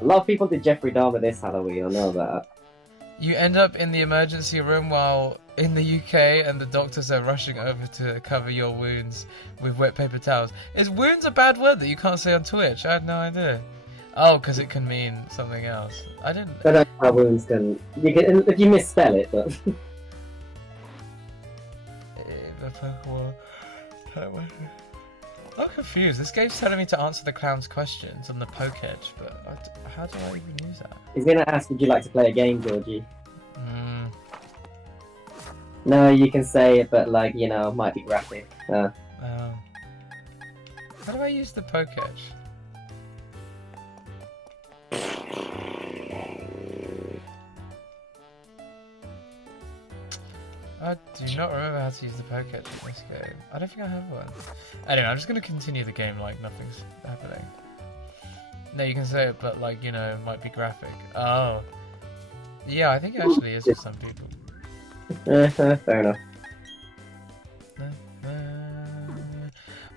lot of people did Jeffrey Dahmer this Halloween, I know that. You end up in the emergency room while in the UK and the doctors are rushing over to cover your wounds with wet paper towels. Is wounds a bad word that you can't say on Twitch? I had no idea. Oh, because it can mean something else. I don't know how wounds can... if you misspell it, but... I'm confused. This game's telling me to answer the clown's questions on the Poketch, but how do I even use that? He's gonna ask, would you like to play a game, Georgie? No, you can say it, but like, you know, might be graphic. How do I use the Poketch? I do not remember how to use the Poketch in this game. I don't think I have one. Anyway, I'm just going to continue the game like nothing's happening. No, you can say it, but like, you know, it might be graphic. Oh. Yeah, I think it actually is for some people. Fair enough.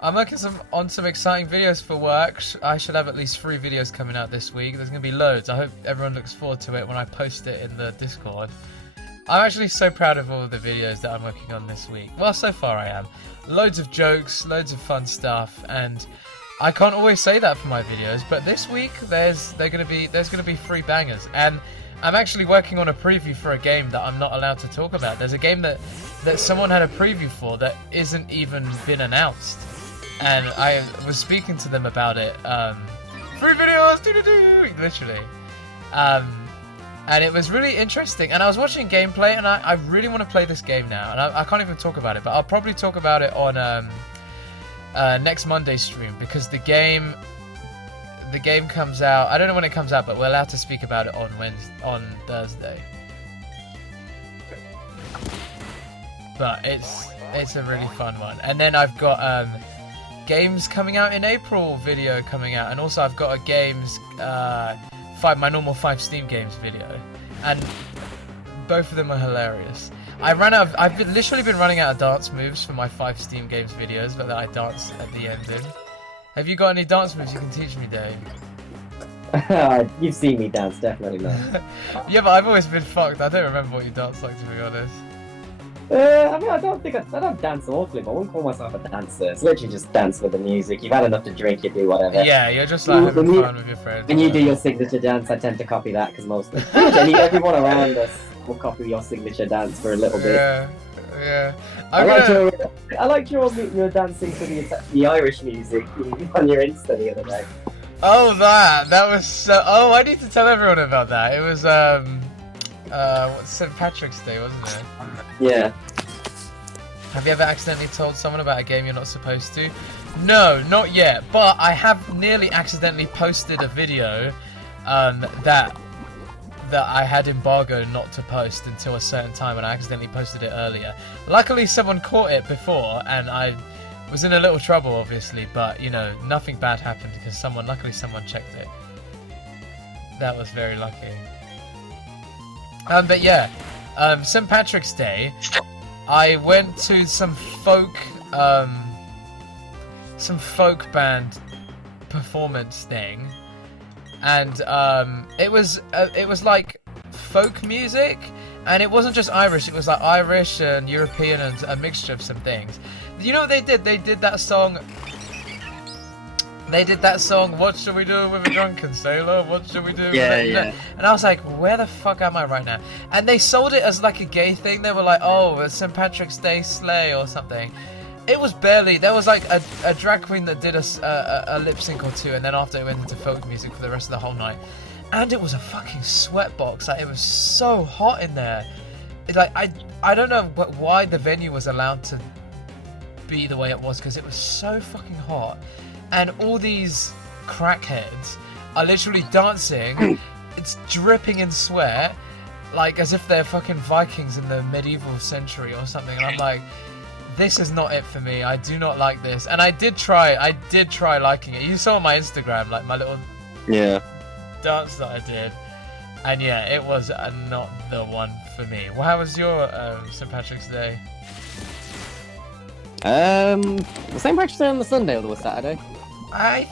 I'm working on some exciting videos for work. I should have at least 3 videos coming out this week. There's going to be loads. I hope everyone looks forward to it when I post it in the Discord. I'm actually so proud of all the videos that I'm working on this week. Well, so far I am. Loads of jokes, loads of fun stuff, and I can't always say that for my videos, but this week there's gonna be 3 bangers, and I'm actually working on a preview for a game that I'm not allowed to talk about. There's a game that someone had a preview for that isn't even been announced, and I was speaking to them about it. 3 videos, literally. And it was really interesting, and I was watching gameplay, and I really want to play this game now, and I can't even talk about it, but I'll probably talk about it on next Monday's stream, because the game comes out, I don't know when it comes out, but we're allowed to speak about it on Thursday. But it's a really fun one. And then I've got games coming out in April video coming out, and also I've got a games my normal 5 Steam games video, and both of them are hilarious. I've literally been running out of dance moves for my 5 Steam games videos, but that I dance at the ending. Have you got any dance moves you can teach me, Dave? You've seen me dance, definitely not. Yeah, but I've always been fucked. I don't remember what you dance like, to be honest. I mean, I don't dance awfully, but I wouldn't call myself a dancer. It's literally just dance with the music. You've had enough to drink, you do whatever. Yeah, you're just like having fun with your friends. When you do your signature dance, I tend to copy that, because everyone around us will copy your signature dance for a little bit. Yeah, Yeah. I liked your dancing to the Irish music on your Insta the other day. Oh, that was so. Oh, I need to tell everyone about that. It was St. Patrick's Day, wasn't it? Yeah. Have you ever accidentally told someone about a game you're not supposed to? No, not yet. But I have nearly accidentally posted a video that I had embargoed not to post until a certain time, and I accidentally posted it earlier. Luckily, someone caught it before, and I was in a little trouble, obviously. But you know, nothing bad happened because luckily someone checked it. That was very lucky. But yeah, St. Patrick's Day, I went to some folk band performance thing, and it was like folk music, and it wasn't just Irish. It was like Irish and European and a mixture of some things. You know what they did? They did that song. What shall we do with a drunken sailor? What shall we do? Yeah. And I was like, where the fuck am I right now? And they sold it as like a gay thing. They were like, oh, it's St. Patrick's Day sleigh or something. It was barely. There was like a drag queen that did a lip sync or two, and then after it went into folk music for the rest of the whole night. And it was a fucking sweatbox. Like, it was so hot in there. I don't know why the venue was allowed to be the way it was, because it was so fucking hot. And all these crackheads are literally dancing. It's dripping in sweat, like as if they're fucking Vikings in the medieval century or something. And I'm like, this is not it for me. I do not like this. And I did try liking it. You saw on my Instagram, like my little dance that I did. And yeah, it was not the one for me. Well, how was your St. Patrick's Day? Was St. Patrick's Day on the Sunday or the Saturday? I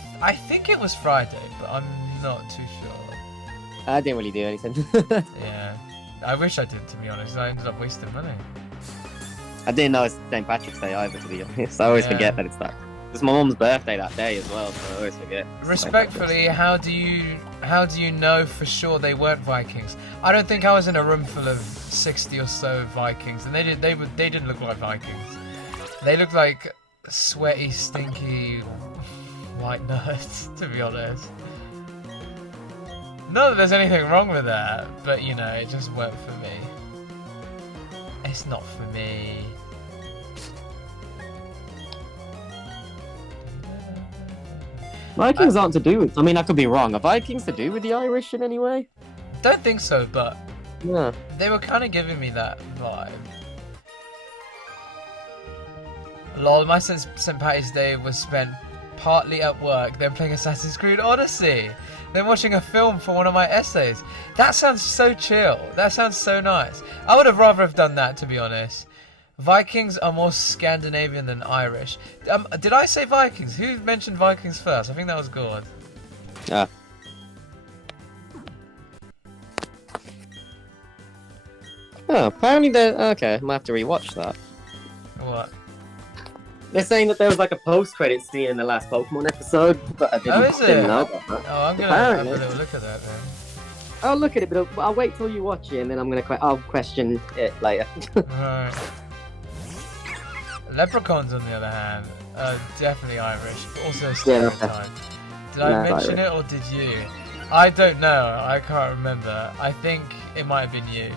think it was Friday, but I'm not too sure. I didn't really do anything. Yeah, I wish I did, to be honest. I ended up wasting money. I didn't know it's St. Patrick's Day either, to be honest. I always forget that it's that. It's my mum's birthday that day as well, so I always forget. Respectfully, how do you know for sure they weren't Vikings? I don't think I was in a room full of 60 or so Vikings, and they didn't look like Vikings. They looked like sweaty, stinky white nerds, to be honest. Not that there's anything wrong with that, but you know, it just weren't for me. It's not for me. Vikings aren't to do with... I mean, I could be wrong. Are Vikings to do with the Irish in any way? Don't think so, but yeah, they were kind of giving me that vibe. Lol, my St. Patty's Day was spent partly at work, then playing Assassin's Creed Odyssey, then watching a film for one of my essays. That sounds so chill. That sounds so nice. I would have rather have done that, to be honest. Vikings are more Scandinavian than Irish. Did I say Vikings? Who mentioned Vikings first? I think that was Gord. Yeah. Oh, apparently they're... Okay, I might have to rewatch that. What? They're saying that there was like a post-credit scene in the last Pokemon episode, but I didn't know about that. Oh, I'm gonna have a little look at that then. I'll look at it, but I'll wait till you watch it, and then I'll question it later. Right. Leprechauns, on the other hand, are definitely Irish, but also a stereotype. Did I mention it, or did you? I don't know. I can't remember. I think it might have been you.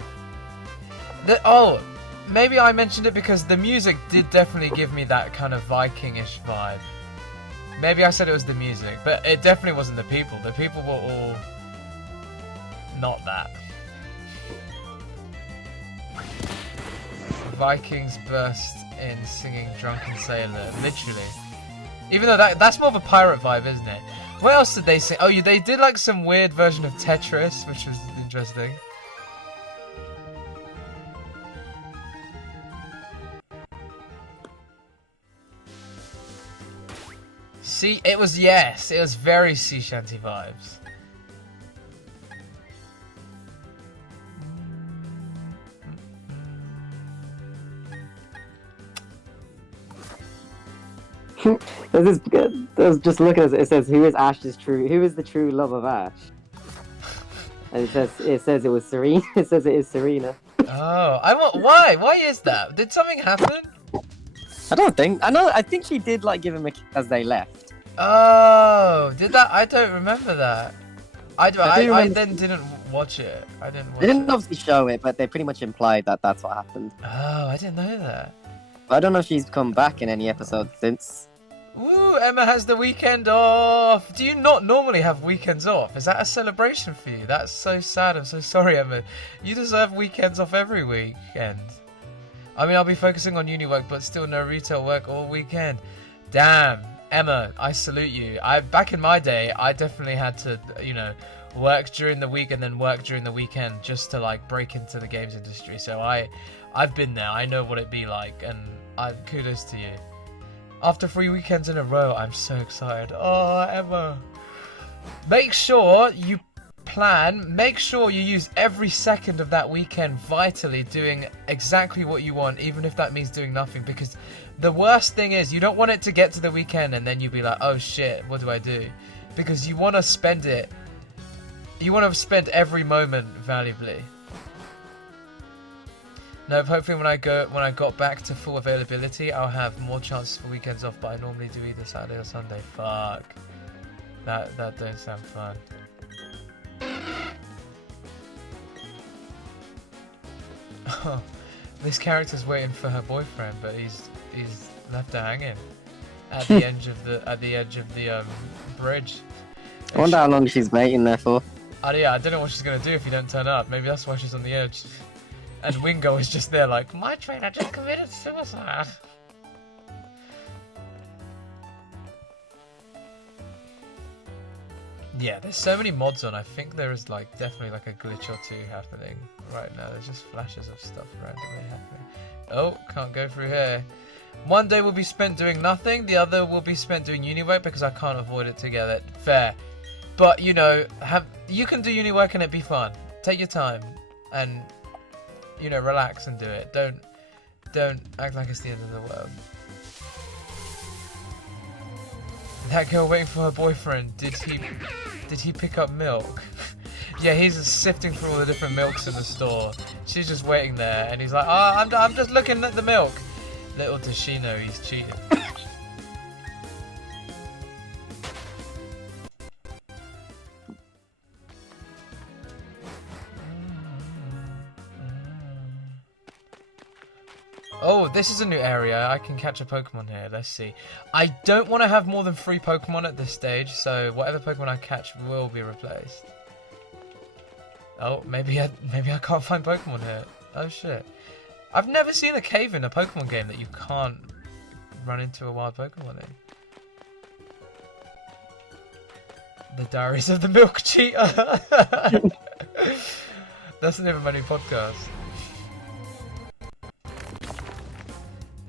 Maybe I mentioned it because the music did definitely give me that kind of Viking-ish vibe. Maybe I said it was the music, but it definitely wasn't the people. The people were all not that. Vikings burst in singing Drunken Sailor, literally. Even though that's more of a pirate vibe, isn't it? What else did they sing? Oh, they did like some weird version of Tetris, which was interesting. It was very sea shanty vibes. Just look at it. It says, "Who is Ash's true? Who is the true love of Ash?" And it says it was Serena. It says it is Serena. Oh, I want. Why? Why is that? Did something happen? I don't think. I think she did like give him a kiss as they left. Oh, did that? I don't remember that. I remember... then didn't watch it. I didn't watch They didn't it. obviously show it, but they pretty much implied that that's what happened. Oh, I didn't know that. But I don't know if she's come back in any episode since. Woo, Emma has the weekend off. Do you not normally have weekends off? Is that a celebration for you? That's so sad. I'm so sorry, Emma. You deserve weekends off every weekend. I mean, I'll be focusing on uni work, but still no retail work all weekend. Damn, Emma, I salute you. Back in my day, I definitely had to, work during the week and then work during the weekend just to like break into the games industry. So I've been there. I know what it'd be like, and kudos to you. After 3 weekends in a row, I'm so excited. Oh, Emma. Make sure you use every second of that weekend vitally doing exactly what you want, even if that means doing nothing, because the worst thing is you don't want it to get to the weekend and then you be like, oh shit, what do I do? Because you want to spend it. You want to spend every moment valuably. No, hopefully when I got back to full availability, I'll have more chances for weekends off, but I normally do either Saturday or Sunday. Fuck. That don't sound fun. Oh, this character's waiting for her boyfriend, but he's left her hanging at the edge of the bridge. I wonder how long she's waiting there for. Oh yeah, I don't know what she's gonna do if you don't turn up. Maybe that's why she's on the edge. And Wingo is just there like, my trainer just committed suicide. Yeah, there's so many mods on. I think there is like definitely like a glitch or two happening right now. There's just flashes of stuff randomly happening. Oh, can't go through here. One day will be spent doing nothing. The other will be spent doing uni work because I can't avoid it together. Fair. But you can do uni work and it be fun. Take your time and relax and do it. Don't act like it's the end of the world. That girl waiting for her boyfriend, did he pick up milk? Yeah, he's sifting through all the different milks in the store. She's just waiting there and he's like, I'm just looking at the milk. Little does she know he's cheating. Oh, this is a new area. I can catch a Pokemon here. Let's see. I don't want to have more than 3 Pokemon at this stage, so whatever Pokemon I catch will be replaced. Oh, maybe I can't find Pokemon here. Oh shit. I've never seen a cave in a Pokemon game that you can't run into a wild Pokemon in. The Diaries of the Milk Cheater. That's the name of my new podcast.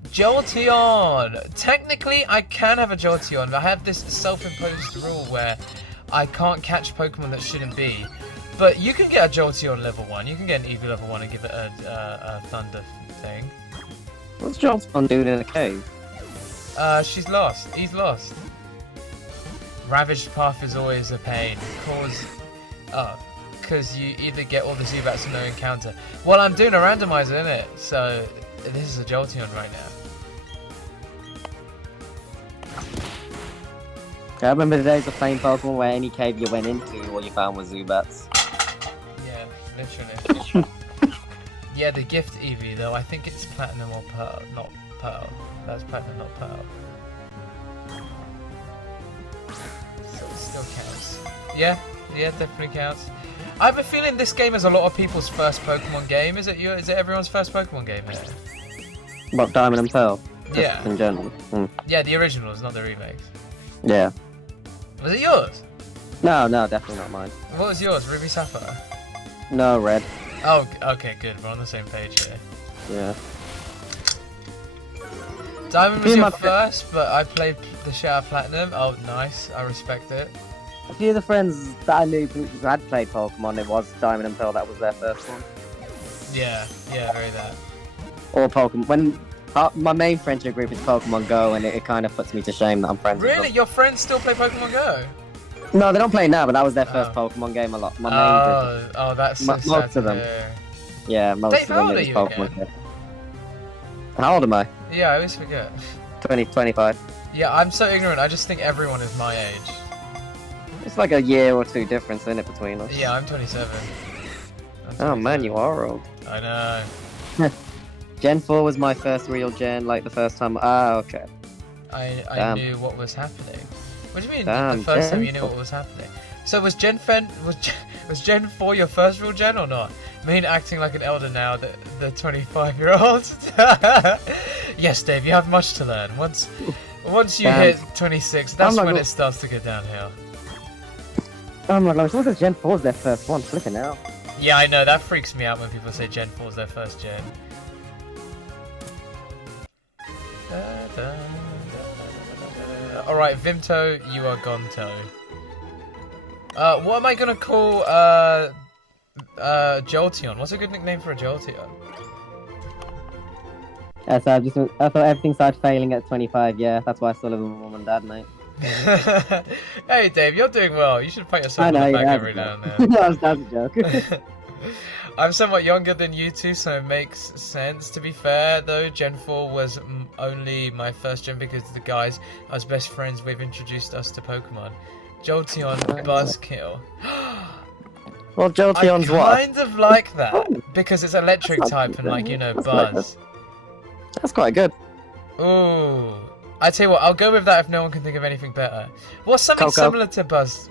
Jolteon! Technically, I can have a Jolteon. I have this self-imposed rule where I can't catch Pokemon that shouldn't be. But you can get a Jolteon level 1. You can get an Eevee level 1 and give it a Thunder thing. What's Jolteon doing in a cave? She's lost. He's lost. Ravaged Path is always a pain. Because you either get all the Zubats or no encounter. Well, I'm doing a randomizer, innit? So, this is a Jolteon right now. I remember the days of playing Pokemon where any cave you went into, all you found was Zubats. Yeah, literally. Yeah, the gift Eevee, though, I think it's Platinum or Pearl. Not Pearl. That's Platinum, not Pearl. So it still counts. Yeah, definitely counts. I have a feeling this game is a lot of people's first Pokemon game. Is it everyone's first Pokemon game here? What, Diamond and Pearl? Yeah. In general. Yeah, the originals, not the remakes. Yeah. Was it yours? No, definitely not mine. What was yours? Ruby Sapphire? No, Red. Oh, okay, good. We're on the same page here. Yeah. Diamond was your first, but I played the shit out of Platinum. Oh, nice. I respect it. A few of the friends that I knew who had played Pokemon, it was Diamond and Pearl that was their first one. Yeah, very that. Or Pokemon. When my main friendship group is Pokemon Go, and it kind of puts me to shame that I'm friends with them. Really? Your friends still play Pokemon Go? No, they don't play now, but that was their first Pokemon game a lot. My main group. Oh, that's so sad to hear. Yeah, most Dave, of how them old are is you Pokemon. again? How old am I? Yeah, I always forget. 25. Yeah, I'm so ignorant. I just think everyone is my age. It's like a year or two difference, isn't it, between us? Yeah, I'm 27. Oh man, you are old. I know. Gen 4 was my first real gen, like the first time. Ah, okay. I knew what was happening. What do you mean? Damn, The first time Gen you knew 4. what was happening? So was Gen 4 your first real gen or not? Mahin acting like an elder now, the 25-year-old. Yes, Dave, you have much to learn. Once you hit 26, that's when it starts to go downhill. Oh my gosh, look at Gen 4's their first one, flipping out. Yeah, I know, that freaks me out when people say Gen 4 is their first gen. Alright, Vimto, you are Gonto. What am I gonna call Jolteon? What's a good nickname for a Jolteon? Yeah, so I thought everything started failing at 25, yeah, that's why I still live with my mum and dad, mate. Hey Dave, you're doing well. You should pat yourself on the back every now and then. That's a joke. I'm somewhat younger than you two, so it makes sense. To be fair, though, Gen 4 was only my first gen because the guys I was best friends with introduced us to Pokemon. Jolteon, Buzzkill. Well, Jolteon's what? I kind of like that because it's electric type and, like, you know, Buzz. That's quite good. Ooh. I tell you what, I'll go with that if no one can think of anything better. What's something similar to Buzz?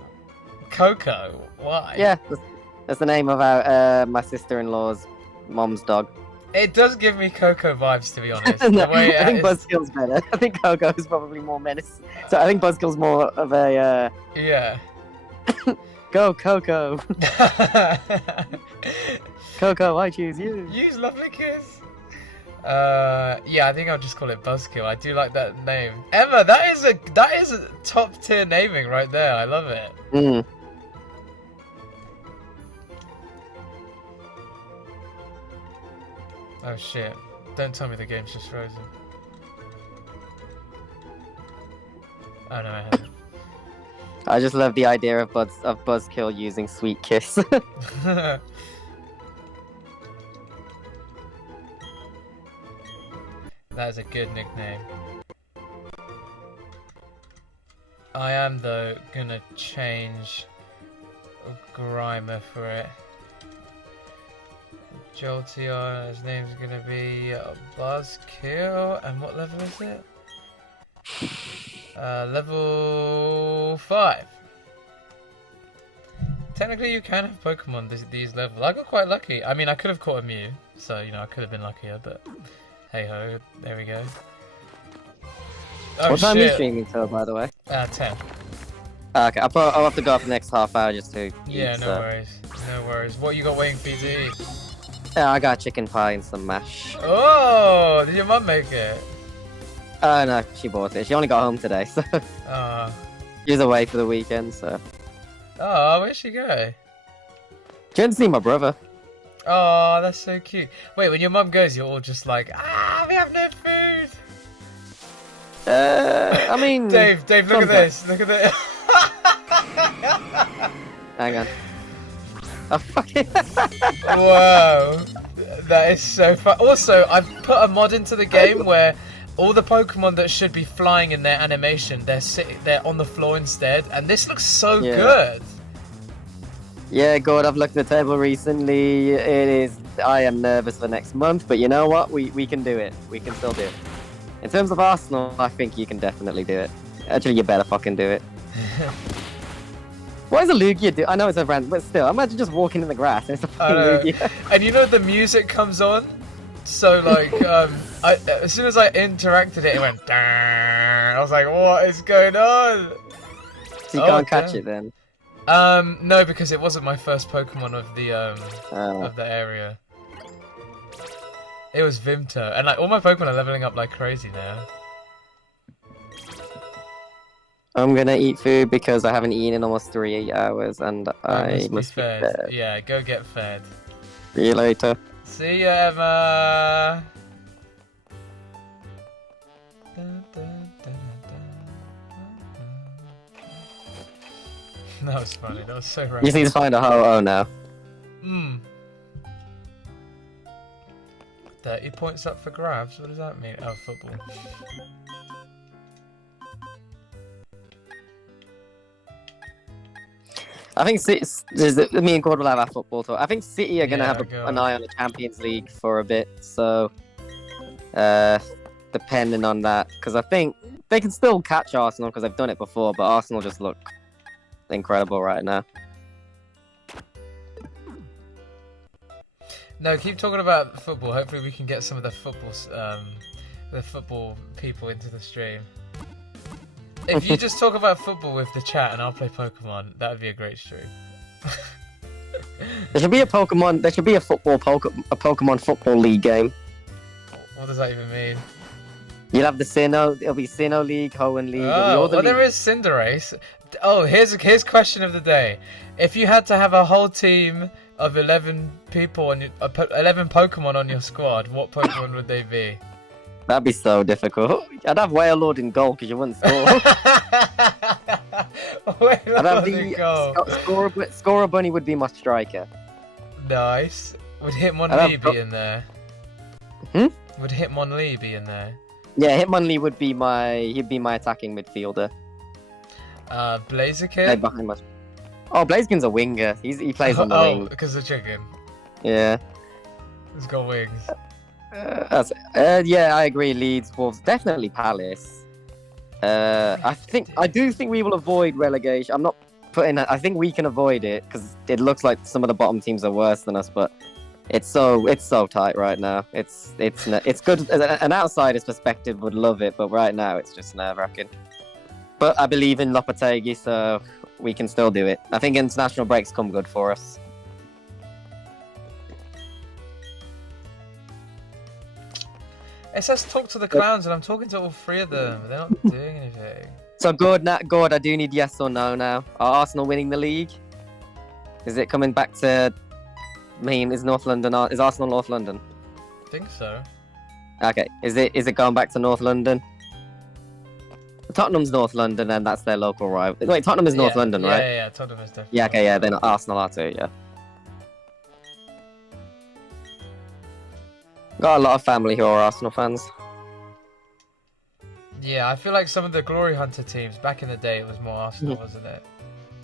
Coco? Why? Yeah, that's the name of our my sister-in-law's mom's dog. It does give me Coco vibes, to be honest. No, The way I think Buzzkill's better. I think Coco is probably more menace. So I think Buzzkill's more of a Yeah. Go Coco. Coco, I choose you. Use lovely kiss. Yeah, I think I'll just call it Buzzkill. I do like that name. Emma, that is a top tier naming right there. I love it. Mm. Oh shit. Don't tell me the game's just frozen. Oh no, I haven't. I just love the idea of Buzzkill using Sweet Kiss. That is a good nickname. I am, though, gonna change Grimer for it. Jolteon, his name's gonna be Buzzkill, and what level is it? Level 5. Technically, you can have Pokemon these levels. I got quite lucky. I mean, I could have caught a Mew, so, you know, I could have been luckier, but hey ho, there we go. Oh, what time are you shit. streaming till, by the way? 10. Okay, I'll have to go for the next half hour just to Yeah, eat, no worries. No worries. What you got waiting for you to eat? Yeah, I got chicken pie and some mash. Oh, did your mum make it? No, she bought it. She only got home today, so she's away for the weekend, so. Oh, where'd she go? She went to see my brother. Oh, that's so cute. Wait, when your mum goes, you're all just like, we have no food. I mean... Dave, look at this. Look at this. Hang on. Oh, fuck it. Whoa. That is so fun. Also, I've put a mod into the game where all the Pokemon that should be flying in their animation, they're on the floor instead, and this looks so good. Yeah, God, I've looked at the table recently. I am nervous for next month, but you know what? We can do it. We can still do it. In terms of Arsenal, I think you can definitely do it. Actually, you better fucking do it. What is a Lugia do? I know it's a random, but still, imagine just walking in the grass and it's a fucking Lugia. And you know the music comes on? So, like, as soon as I interacted it went, I was like, what is going on? So you can't catch it then? No, because it wasn't my first Pokemon of the area. It was Vimto, and like all my Pokemon are leveling up like crazy now. I'm gonna eat food because I haven't eaten in almost 3 hours, and I must be fed. Yeah, go get fed. See you later. See ya, Emma. That was funny. That was so random. You just need to find a ho-oh now. 30 points up for grabs? What does that mean? Oh, football. I think me and Gord will have our football talk. I think City are going to have an eye on the Champions League for a bit, so depending on that, because I think they can still catch Arsenal because they've done it before, but Arsenal just look incredible right now. No, keep talking about football. Hopefully we can get some of the football people into the stream. If you just talk about football with the chat and I'll play Pokemon, that would be a great stream. There should be a Pokemon. There should be a Pokemon football league game. What does that even mean? You'll have the Sinnoh. It'll be Sinnoh League, Hoenn League. Oh, well, there is Cinderace. Oh, here's question of the day. If you had to have a whole team of 11 people on 11 Pokemon on your squad, what Pokemon would they be? That'd be so difficult. I'd have Wailord in goal because you wouldn't score. I'd have the Scorer Bunny would be my striker. Nice. Would Hitmonlee be in there? Would Hitmonlee be in there? Yeah, Hitmonlee would be he'd be my attacking midfielder. Blaziken? Behind my... Oh, Blaziken's a winger. He plays on the wing. Oh, because of chicken. Yeah. He's got wings. Yeah, I agree. Leeds, Wolves, definitely Palace. I do think we will avoid relegation. I'm not putting. I think we can avoid it because it looks like some of the bottom teams are worse than us. But it's so tight right now. It's good. An outsider's perspective would love it, but right now it's just nerve-wracking. But I believe in Lopetegui, so we can still do it. I think international breaks come good for us. It says talk to the clowns, and I'm talking to all three of them. They're not doing anything. So Gord, I do need yes or no now. Are Arsenal winning the league? Is it coming back to? Is North London? Is Arsenal North London? I think so. Okay. Is it going back to North London? Tottenham's North London, and that's their local rival. Wait, Tottenham is North London, right? Yeah, Tottenham is definitely. Yeah, okay, yeah. Then Arsenal are too. Yeah. Got a lot of family who are Arsenal fans. Yeah, I feel like some of the Glory Hunter teams back in the day it was more Arsenal, wasn't it?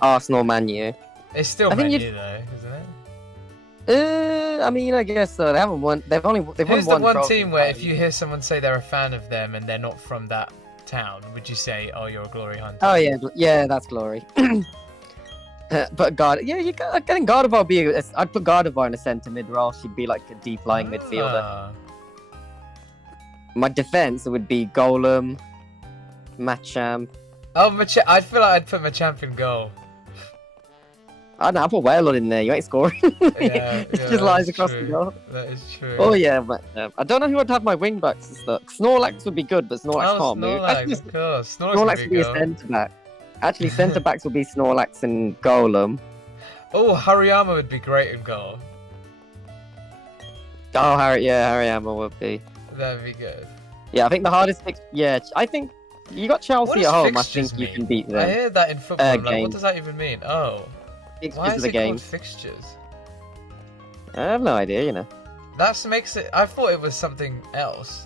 Arsenal, Man U. It's still Man U though, isn't it? I mean, I guess so. They haven't won. They've won one. Who's the one team where if you hear someone say they're a fan of them and they're not from that town, would you say, "Oh, you're a Glory Hunter"? Oh yeah, that's Glory. But I think Gardevoir would be. I'd put Gardevoir in a centre mid role. She'd be like a deep lying midfielder. My defense would be Golem, Machamp. Oh, I feel like I'd put Machamp in goal. I don't know, I'll put Wailord in there. You ain't scoring. Yeah, it just lies across the goal. That is true. Oh yeah, but I don't know who would have my wing backs and stuff. Snorlax would be good, but Snorlax can't move. Of course. Snorlax would be a centre back. Actually, centre backs would be Snorlax and Golem. Oh, Hariyama would be great in goal. Oh, Hariyama would be. That'd be good. Yeah, I think the hardest fix. Yeah, I think you got Chelsea at home. I think you can beat them. I hear that in football. Like, what does that even mean? Oh, why is it called fixtures? I have no idea. You know. That makes it. I thought it was something else.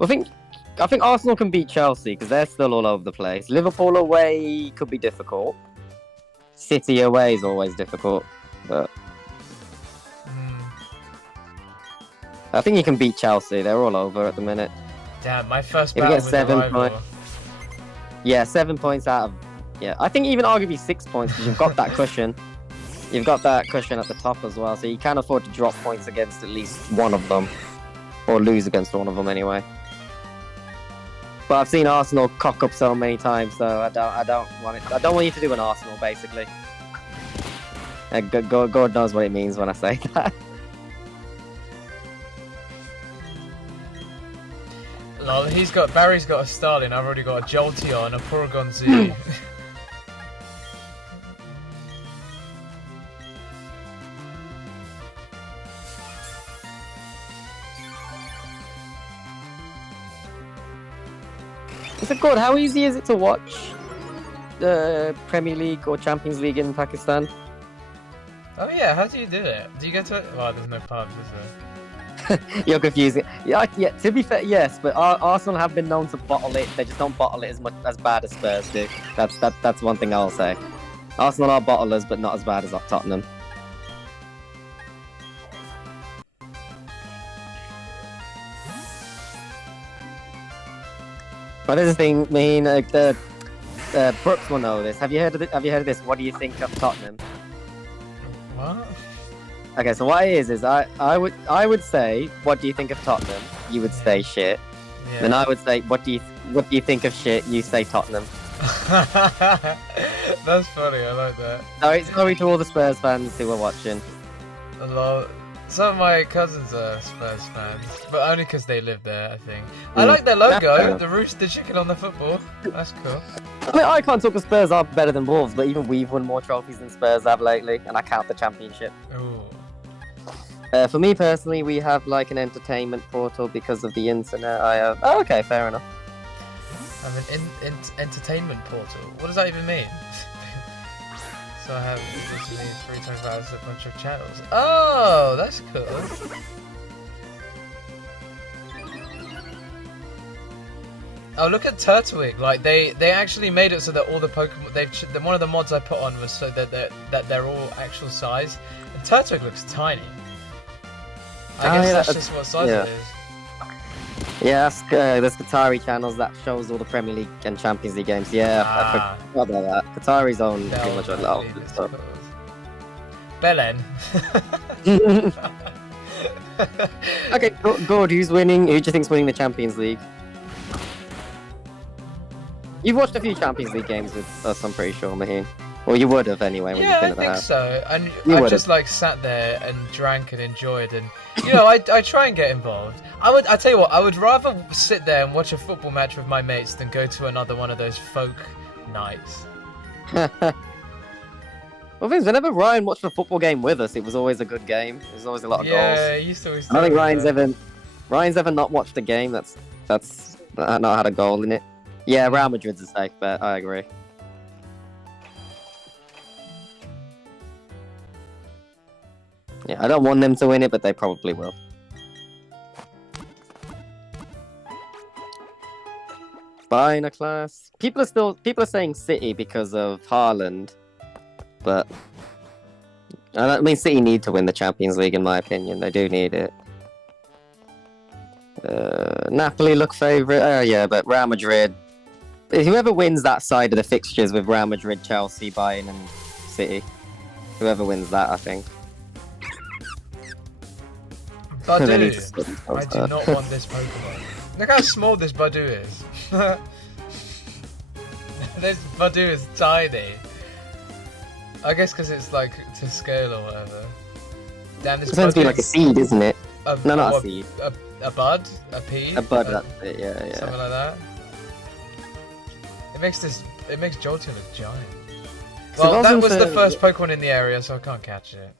I think Arsenal can beat Chelsea because they're still all over the place. Liverpool away could be difficult. City away is always difficult, but I think you can beat Chelsea. They're all over at the minute. Damn, my first battle with 7 points. Yeah, 7 points out of... Yeah, I think even arguably 6 points because you've got that cushion. You've got that cushion at the top as well, so you can't afford to drop points against at least one of them. Or lose against one of them anyway. But I've seen Arsenal cock up so many times, so I don't want it. I don't want you to do an Arsenal, basically. God knows what it means when I say that. Lol, Barry's got a Starling, I've already got a Jolteon, a Porygon Z. Is it good? How easy is it to watch the Premier League or Champions League in Pakistan? Oh yeah, how do you do it? Do you get to it? Oh, there's no pubs, is there? You're confusing. Yeah, to be fair, yes, but Arsenal have been known to bottle it. They just don't bottle it as bad as Spurs do. That's one thing I'll say. Arsenal are bottlers, but not as bad as Tottenham. But there's a thing, Brooks will know this. Have you heard of this? What do you think of Tottenham? What? Okay, so what it is I would say, what do you think of Tottenham? You would say shit. Yeah. Then I would say, what do you think of shit? You say Tottenham. That's funny. I like that. Sorry to all the Spurs fans who are watching. Some of my cousins are Spurs fans, but only because they live there, I think. I like their logo, the chicken on the football. That's cool. I mean, I can't talk because Spurs are better than Wolves, but even we've won more trophies than Spurs have lately, and I count the championship. Ooh. For me personally, we have like an entertainment portal because of the internet. I have. Oh, okay, fair enough. I have an entertainment portal. What does that even mean? So I have literally 325 hours, a bunch of channels. Oh, that's cool. Oh, look at Turtwig. Like they actually made it so that all the Pokemon. One of the mods I put on was so that they're all actual size. And Turtwig looks tiny. I guess that's just what size it is. Yeah, there's Qatari channels that shows all the Premier League and Champions League games. Yeah, I forgot about that. Qatari's own pretty much a lot of stuff. Belen. Okay, good. Who's winning? Who do you think's winning the Champions League? You've watched a few Champions League games with us, I'm pretty sure, Mahin. Well, you would have anyway when you've been at the house. Yeah, I think so. And I just like sat there and drank and enjoyed, and I try and get involved. I tell you what, I would rather sit there and watch a football match with my mates than go to another one of those folk nights. Well, whenever Ryan watched a football game with us, it was always a good game. There was always a lot of goals. Yeah, he used to always. I don't think Ryan's ever not watched a game that's not had a goal in it. Yeah, Real Madrid's a safe bet. I agree. Yeah, I don't want them to win it, but they probably will. Buying a class. People are saying City because of Haaland, but I mean City need to win the Champions League in my opinion. They do need it. Napoli look favourite. Yeah, but Real Madrid. Whoever wins that side of the fixtures with Real Madrid, Chelsea, Bayern, and City, whoever wins that, I think. Badu. I do not want this Pokemon. Look how small this Badu is. This Badu is tiny. I guess because it's like to scale or whatever. Damn, this Badu is like a seed, isn't it? No, not a seed. A bud? A pea? A bud, that's it, yeah. Something like that. It makes Jolteon look giant. Well, that was the first Pokemon in the area, so I can't catch it.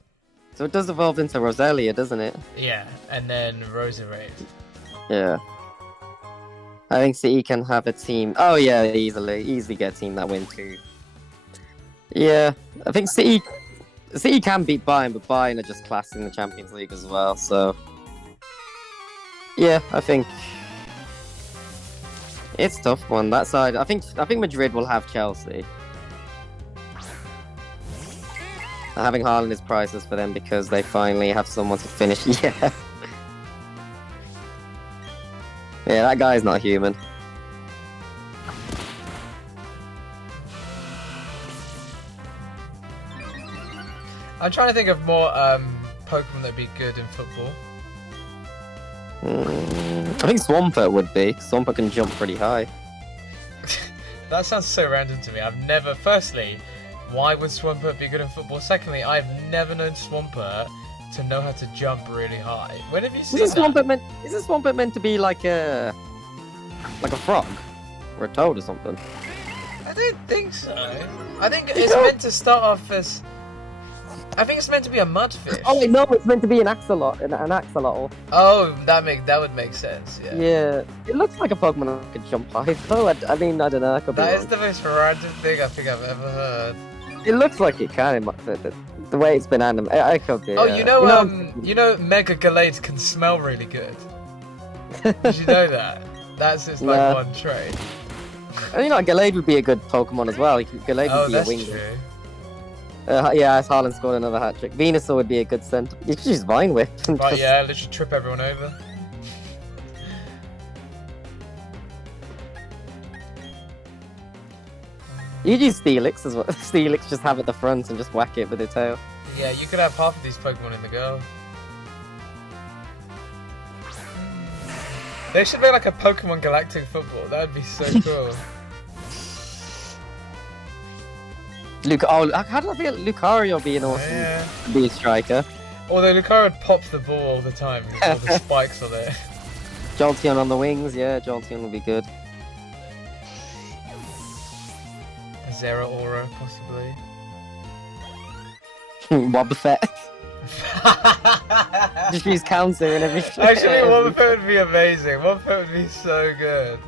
So it does evolve into Roselia, doesn't it? Yeah, and then Roserade. Yeah. I think City can have a team. Oh yeah, easily get a team that win too. Yeah, I think City can beat Bayern, but Bayern are just class in the Champions League as well. So yeah, I think it's a tough one that side. I think Madrid will have Chelsea. Having Haaland is priceless for them because they finally have someone to finish. Yeah. Yeah, that guy's not human. I'm trying to think of more Pokemon that'd be good in football. I think Swampert would be. Swampert can jump pretty high. That sounds so random to me. I've never... Firstly, why would Swampert be good in football? Secondly, I've never known Swampert to know how to jump really high. When have you seen that? Is this Swampert meant to be like a frog? Or a toad or something? I don't think so. I think it's meant to start off as... I think it's meant to be a mudfish. Oh wait, no, it's meant to be an axolotl. An axolotl. Oh, that would make sense. Yeah. Yeah, it looks like a Pokemon that could jump high. Though I mean, I don't know. That is the most random thing I think I've ever heard. It looks like it can, the way it's been animated. I could be. Oh, you know, Mega Gallade can smell really good. Did you know that? That's its like one trait. And Gallade would be a good Pokemon as well. Gallade would be a wing. True. Yeah, as Harlan scored another hat trick. Venusaur would be a good center. You could use Vine Whip. Right, yeah, literally trip everyone over. You use Steelix as well. Steelix just have at the front and just whack it with the tail. Yeah, you could have half of these Pokemon in the go. They should make like a Pokemon Galactic football. That would be so cool. How did I feel Lucario being awesome? Be a striker. Although Lucario would pop the ball all the time with all the spikes on it. Jolteon on the wings, yeah, Jolteon would be good. Zeraora, possibly. Wobbuffet. Just use counter and everything. Actually, Wobbuffet would be amazing. Wobbuffet would be so good.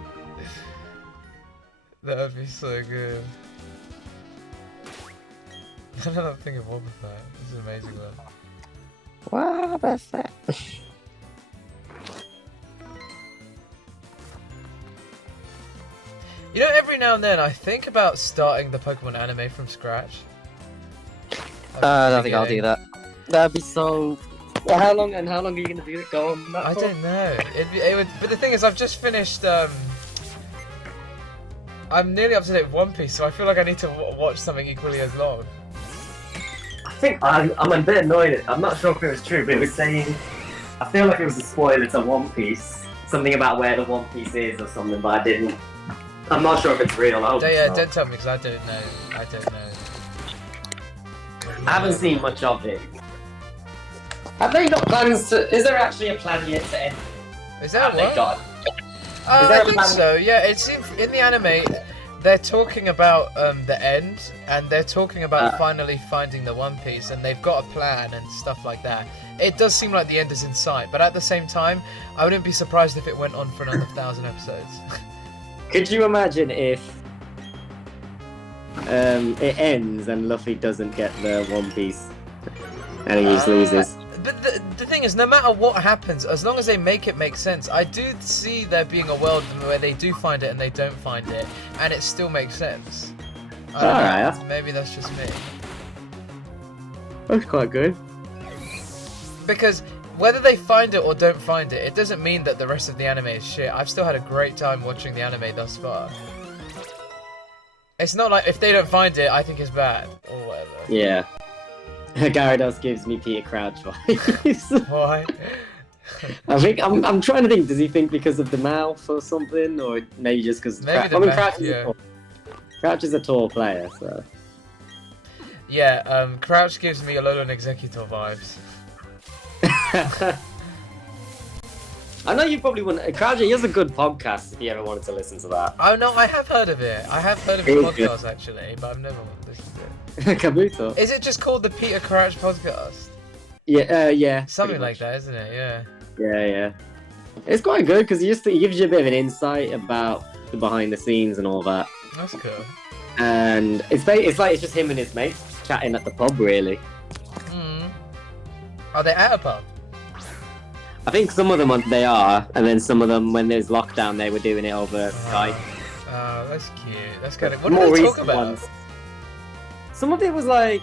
That would be so good. I don't know think of Wobbuffet. This is an amazing one. Wobbuffet. You know, every now and then I think about starting the Pokemon anime from scratch. I don't think I'll do that. That'd be so. Well, how long are you gonna do it? Go on. I don't know. It would. But the thing is, I've just finished. I'm nearly up to date with One Piece, so I feel like I need to watch something equally as long. I think I'm a bit annoyed. I'm not sure if it was true, but it was saying. I feel like it was a spoiler to One Piece. Something about where the One Piece is or something, but I didn't. I'm not sure if it's real. I hope it's not. Don't tell me because I don't know. I don't know. I haven't seen much of it. Have they got plans to? Is there actually a plan yet to end? Is there They got? I think so. Yeah, it seems in the anime they're talking about the end, and they're talking about finally finding the One Piece, and they've got a plan and stuff like that. It does seem like the end is in sight, but at the same time, I wouldn't be surprised if it went on for another 1,000 episodes. Could you imagine if it ends and Luffy doesn't get the One Piece and he just loses? But the thing is, no matter what happens, as long as they make it make sense, I do see there being a world where they do find it and they don't find it, and it still makes sense. Alright. Maybe that's just me. That's quite good. Because whether they find it or don't find it, it doesn't mean that the rest of the anime is shit. I've still had a great time watching the anime thus far. It's not like if they don't find it, I think it's bad or whatever. Yeah. Gyarados gives me Peter Crouch vibes. Why? I think I'm trying to think. Does he think because of the mouth or something, or maybe just because? Crouch is a tall player, so. Yeah, Crouch gives me Alolan Executor vibes. I know you probably wouldn't. Crouch, he has a good podcast if you ever wanted to listen to that. Oh no, I have heard of it. I have heard of his podcast actually, but I've never listened to it. Kabuto. Is it just called the Peter Crouch podcast? Yeah, yeah. Something like that, isn't it? Yeah. Yeah. It's quite good because he gives you a bit of an insight about the behind the scenes and all that. That's cool. And it's just him and his mates chatting at the pub, really. Are they at a pub? I think some of them they are, and then some of them, when there's lockdown, they were doing it over Skype. Oh, that's cute. That's kind of. What did they talk about? Ones. Some of it was like,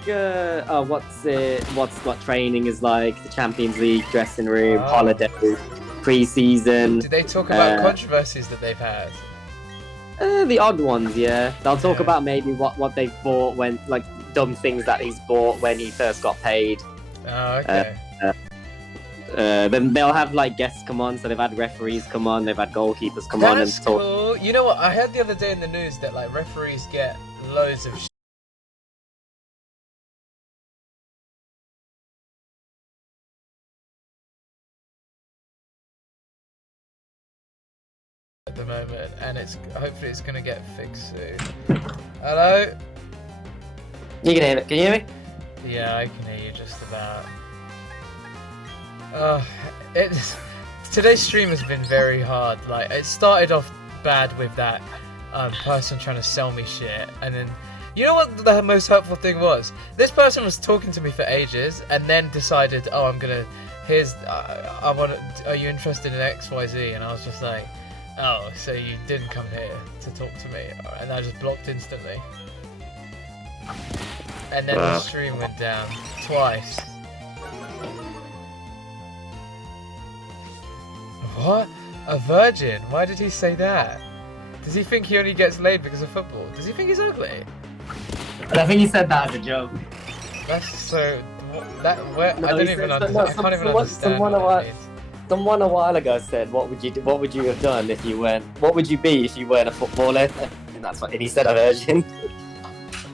what training is like, the Champions League dressing room, holiday, pre-season. Did they talk about controversies that they've had? The odd ones, yeah. They'll talk about maybe what they bought when, like, dumb things that he's bought when he first got paid. Oh, okay. Then they'll have like guests come on, so they've had referees come on, they've had goalkeepers come on and talk. Cool. You know what? I heard the other day in the news that like referees get loads of at the moment, and hopefully it's gonna get fixed soon. Hello? You can hear it. Can you hear me? Yeah, I can hear you just about. Today's stream has been very hard. Like, it started off bad with that person trying to sell me shit, and then You know what the most helpful thing was? This person was talking to me for ages, and then decided, oh, I'm gonna. Here's. I want. Are you interested in XYZ? And I was just like, oh, so you didn't come here to talk to me, and I just blocked instantly. And then the stream went down twice. What? A virgin? Why did he say that? Does he think he only gets laid because of football? Does he think he's ugly? I think he said that as a joke. That's so. I don't even understand. I can't even understand. Someone a while ago said, "What would you have done if you weren't? What would you be if you weren't a footballer?" And that's what. And he said a virgin.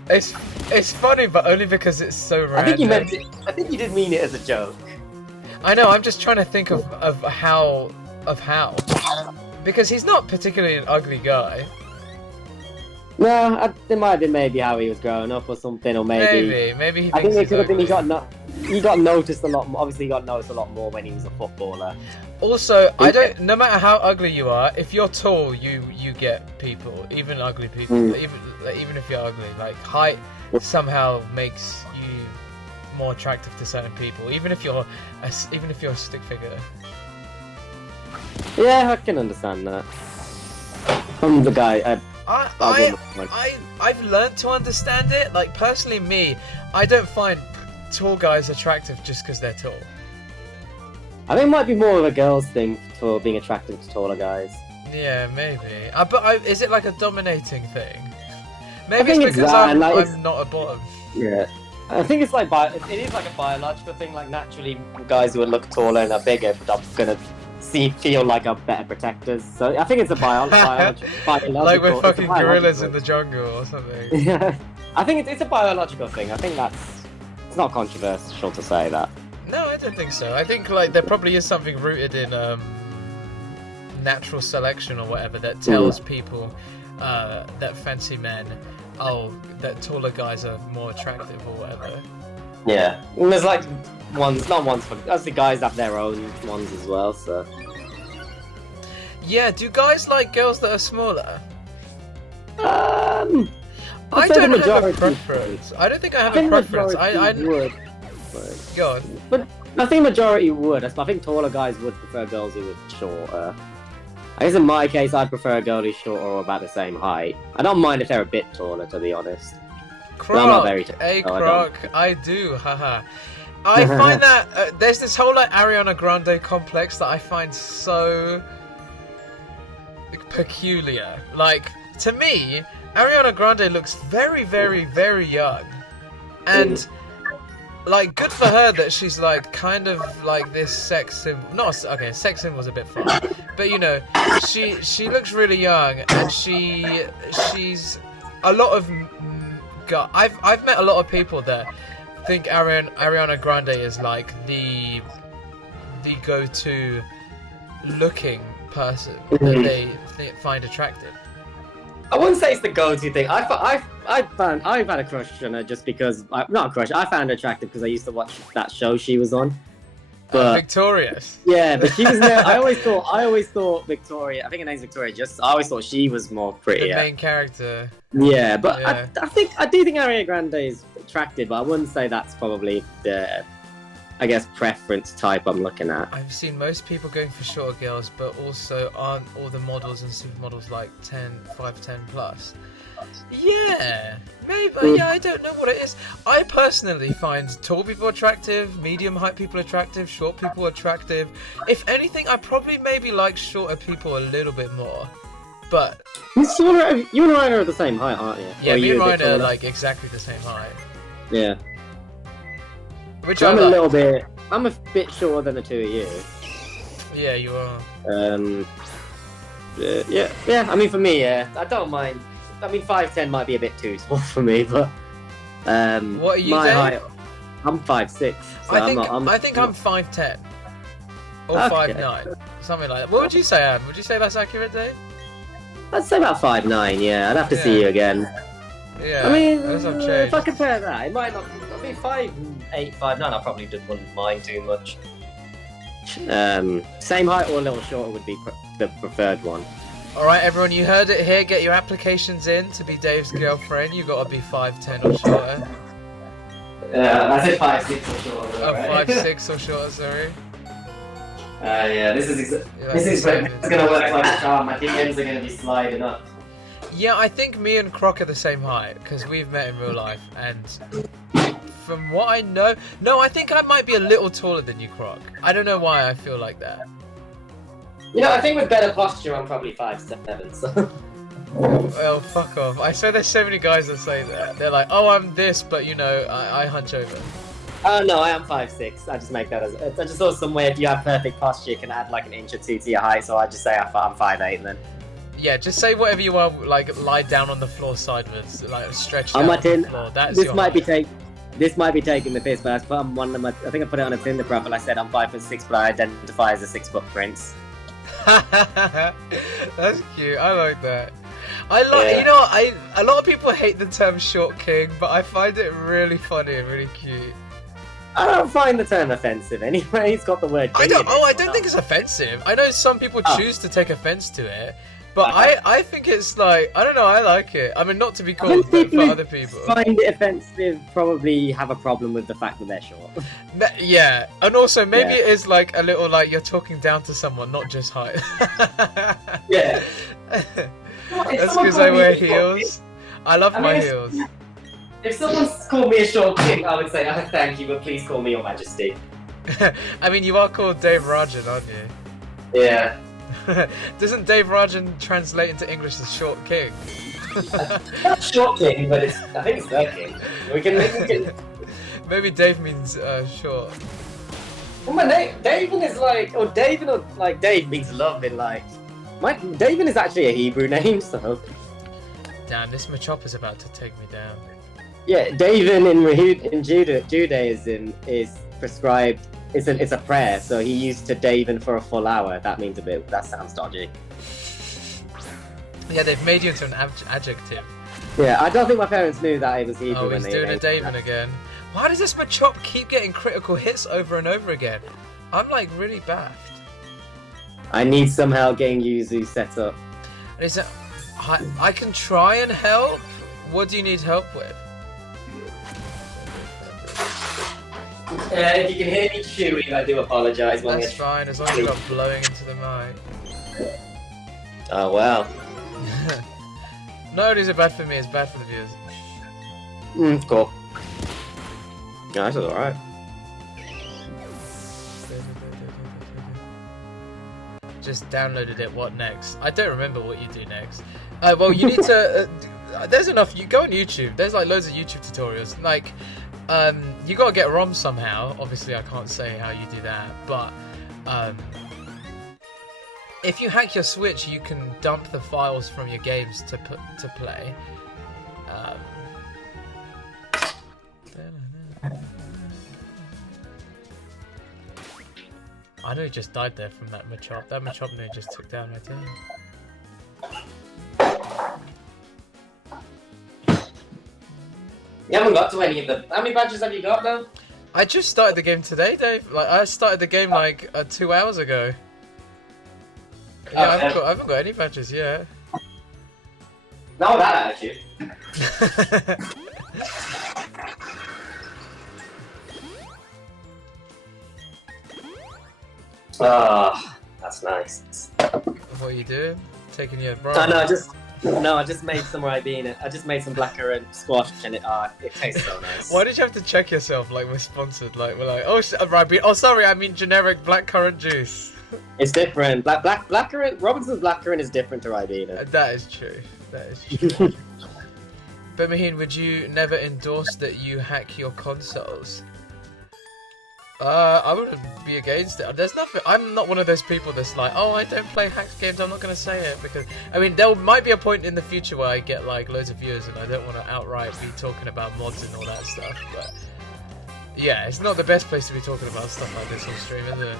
It's funny, but only because it's so random. I think you did mean it as a joke. I know. I'm just trying to think of how. Because he's not particularly an ugly guy. No, it might have been maybe how he was growing up or something, or maybe he I think it could have been ugly. he got noticed a lot. Obviously, he got noticed a lot more when he was a footballer. Also, no matter how ugly you are, if you're tall, you get people, even ugly people. Even if you're ugly, like height somehow makes you more attractive to certain people. Even if you're a stick figure. Yeah, I can understand that. I'm the guy. I've learned to understand it. Like, personally, I don't find tall guys attractive just because they're tall. I think it might be more of a girl's thing for being attracted to taller guys. Yeah, maybe. But is it like a dominating thing? Maybe it's because I'm not a bottom. Yeah. I think it's like it is like a biological thing. Like, naturally, guys who would look taller and are bigger are gonna feel like are better protectors. So I think it's a biological. Like we're fucking gorillas in the jungle or something. Yeah, I think it's a biological thing. I think it's not controversial to say that. No, I don't think so. I think like there probably is something rooted in natural selection or whatever that tells people that fancy men, that taller guys are more attractive or whatever. Yeah, and there's like ones for as the guys have their own ones as well. So yeah, do guys like girls that are smaller? I don't have a preference. I don't think I have a preference. I would. Go on. But I think majority would. I think taller guys would prefer girls who are shorter. I guess in my case, I'd prefer a girl who's shorter or about the same height. I don't mind if they're a bit taller, to be honest. Croc, I'm not very Croc, I do, haha. I find that there's this whole like Ariana Grande complex that I find so peculiar. Like, to me, Ariana Grande looks very, very, very young, and like, good for her that she's like kind of like this sex symbol. Not okay, sex symbol was a bit far, but you know, she looks really young, and she's a lot of. I've met a lot of people that think Ariana Grande is like the go-to looking person that they find attractive. I wouldn't say it's the go-to thing. I've had a crush on her just because not a crush. I found her attractive because I used to watch that show she was on. But Victorious. Yeah, but she was there. I always thought Victoria. I think her name's Victoria. I always thought she was more prettier. The main character. Yeah, but yeah. I do think Ariana Grande is attractive, but I wouldn't say that's probably the, I guess, preference type I'm looking at. I've seen most people going for shorter girls, but also aren't all the models and supermodels like 5'10" plus? Yeah, maybe. Yeah, I don't know what it is. I personally find tall people attractive, medium height people attractive, short people attractive. If anything, I probably maybe like shorter people a little bit more. But you and Ryan are the same height, aren't you? Yeah, me and Ryan are like exactly the same height. Yeah. Which I'm a bit shorter than the two of you. Yeah, you are. Yeah. I mean, for me, yeah, I don't mind. I mean, 5'10" might be a bit too tall for me, but what are you? My height, I'm 5'6". So I think I'm 5'10" or 5'9", something like that. What would you say, Anne? Would you say that's accurate, Dave? I'd say about 5'9". Yeah, I'd have to see you again. Yeah. I mean, changed. If I compare that, it might not. I mean, 5'8", 5'9", I probably wouldn't mind too much. Same height or a little shorter would be the preferred one. Alright, everyone, you heard it here. Get your applications in to be Dave's girlfriend. You gotta be 5'10" or shorter. I said 5'6" or shorter. Oh, right? 5'6" or shorter, sorry. Yeah, this is gonna work like a charm. My DMs are gonna be sliding up. Yeah, I think me and Croc are the same height, because we've met in real life, and from what I know... No, I think I might be a little taller than you, Croc. I don't know why I feel like that. You know, I think with better posture, I'm probably 5'7", so... Oh, fuck off. I swear there's so many guys that say that. They're like, oh, I'm this, but, you know, I hunch over. Oh, no, I am 5'6". I just make that as... I just thought somewhere if you have perfect posture, you can add like an inch or two to your height, so I just say I'm 5'8" then. Yeah, just say whatever you are, like, lie down on the floor sideways, like, stretched out on the floor. That's this your might height. This might be taking the piss, but I put on one of my... I think I put it on a Tinder profile. I said I'm 5'6", but I identify as a 6-foot prince. That's cute. I like that. You know, a lot of people hate the term short king, but I find it really funny and really cute. I don't find the term offensive anyway. It's got the word king in it. I don't think it's offensive. I know some people choose to take offense to it, but I think it's like, I don't know, I like it. I mean, not to be called for other people. Find it offensive probably have a problem with the fact that they're short. Yeah, and also maybe it is like a little like you're talking down to someone, not just height. Yeah. That's because I wear heels. I love my heels. If someone's called me a short king, I would say, oh, thank you, but please call me your majesty. I mean, you are called Dave Rajan, aren't you? Yeah. Doesn't Dave Rajan translate into English as short king? Not short king, but I think it's the king. We can... Maybe Dave means short. Well, my name, David is like, or David, or like Dave means love in like. David is actually a Hebrew name, so. Damn, this Machop is about to take me down. Yeah, David in Judaism is prescribed. It's a prayer, so he used to Daven for a full hour. That means a bit. That sounds dodgy. Yeah, they've made you into an adjective. Yeah, I don't think my parents knew that it was Hebrew. Oh, he's doing a Daven again. Why does this Machop keep getting critical hits over and over again? I'm like really baffed. I need some help getting Yuzu set up. And is it? I can try and help. What do you need help with? If you can hear me chewing, I do apologise. That's fine, as long as you're not blowing into the mic. Oh, wow. No, it isn't bad for me, it's bad for the viewers. Cool. Yeah, that's alright. Just downloaded it, what next? I don't remember what you do next. Well, you need to... there's enough, you go on YouTube, there's like loads of YouTube tutorials. Like, you gotta get ROM somehow. Obviously, I can't say how you do that, but if you hack your Switch, you can dump the files from your games to play. I know he just died there from that Machop. That Machop nearly just took down my team. You haven't got to any of them. How many badges have you got now? I just started the game today, Dave. Like I started the game like 2 hours ago. Yeah, I haven't got any badges yet. Not with that attitude. That's nice. What are you doing? Taking your bro? I just made some Ribena. I just made some blackcurrant squash, and it tastes so nice. Why did you have to check yourself? Like we're sponsored. Like we're like, oh, Ribena. Oh, sorry, I mean generic blackcurrant juice. It's different. Blackcurrant. Robinson's blackcurrant is different to Ribena. That is true. That is true. But Mahin, would you never endorse that you hack your consoles? I wouldn't be against it. There's nothing. I'm not one of those people that's like, oh, I don't play hacked games. I'm not gonna say it because I mean there might be a point in the future where I get like loads of viewers and I don't want to outright be talking about mods and all that stuff. But yeah, it's not the best place to be talking about stuff like this on stream, is it?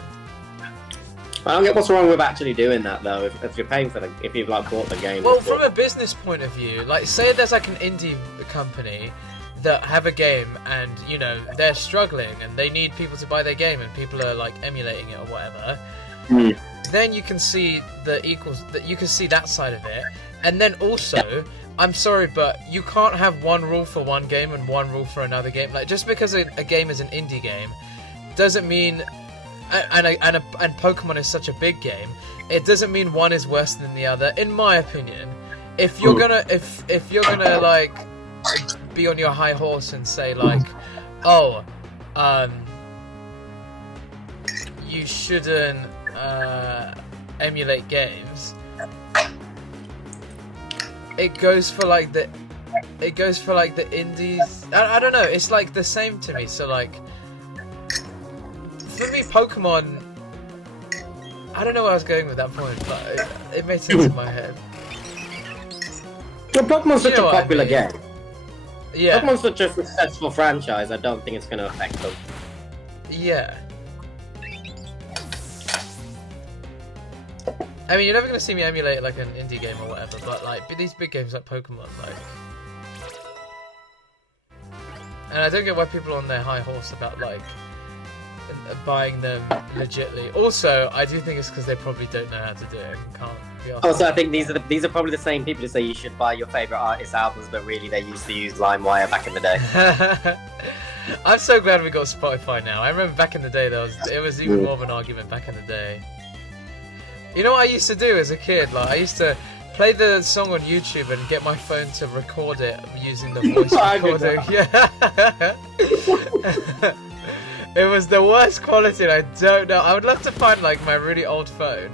I don't get what's wrong with actually doing that though. If you're paying for if you've like bought the game. Well, from a business point of view, like say there's like an indie company that have a game and you know they're struggling and they need people to buy their game and people are like emulating it or whatever. then you can see that you can see that side of it, and then also, I'm sorry, but you can't have one rule for one game and one rule for another game. Like, just because a game is an indie game doesn't mean, and Pokemon is such a big game, it doesn't mean one is worse than the other. In my opinion, if you're gonna like be on your high horse and say like, oh, you shouldn't emulate games. It goes for like the indies. I don't know. It's like the same to me. So like, for me, Pokemon. I don't know where I was going with that point, but it made sense in my head. Well, Pokemon's such a popular game. Yeah. Pokemon's such a successful franchise. I don't think it's going to affect them. Yeah. I mean, you're never gonna see me emulate like an indie game or whatever, but like these big games like Pokemon, like, and I don't get why people are on their high horse about like buying them legitly. Also, I do think it's because they probably don't know how to do it and can't be asked. Also, I think these are probably the same people who say you should buy your favorite artist albums, but really they used to use LimeWire back in the day. I'm so glad we got Spotify now. I remember back in the day it was even more of an argument back in the day. You know what I used to do as a kid? Like, I used to play the song on YouTube and get my phone to record it using the voice recorder. Yeah. It was the worst quality, and I don't know. I would love to find like my really old phone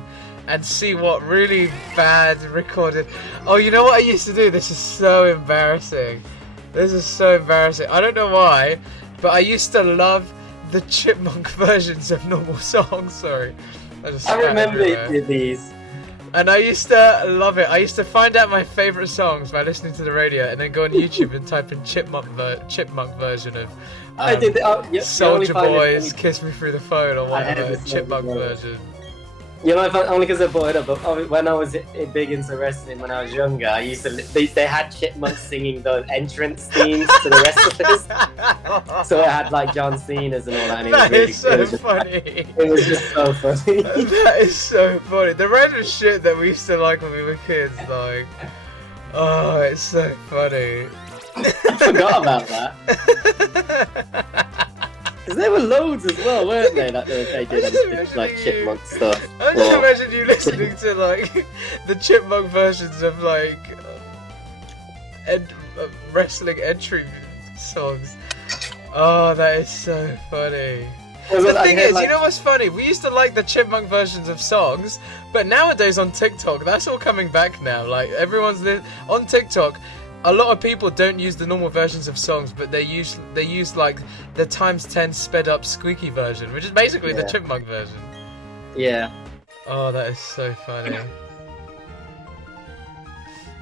and see what really bad recorded. Oh, you know what I used to do? This is so embarrassing. This is so embarrassing. I don't know why, but I used to love the chipmunk versions of normal songs. Sorry. I remember these. And I used to love it. I used to find out my favourite songs by listening to the radio and then go on YouTube and type in chipmunk version of Soulja Boy's Kiss Me Through the Phone or whatever, chipmunk version. You know, only because I brought it up, but when I was big into wrestling when I was younger, I used to. They had chipmunks singing the entrance themes to the wrestlers. So I had like John Cena's and all that. And That is funny. It was just so funny. That is so funny. The random shit that we used to like when we were kids, like, oh, it's so funny. I forgot about that. Because there were loads as well, weren't they? That they did like chipmunk stuff. I just imagine you listening to like the chipmunk versions of like wrestling entry songs. Oh, that is so funny. The thing is, you know what's funny? We used to like the chipmunk versions of songs, but nowadays on TikTok, that's all coming back now. Like everyone's on TikTok. A lot of people don't use the normal versions of songs, but they use like the ×10 sped up squeaky version, which is basically the chipmunk version. Yeah. Oh, that is so funny.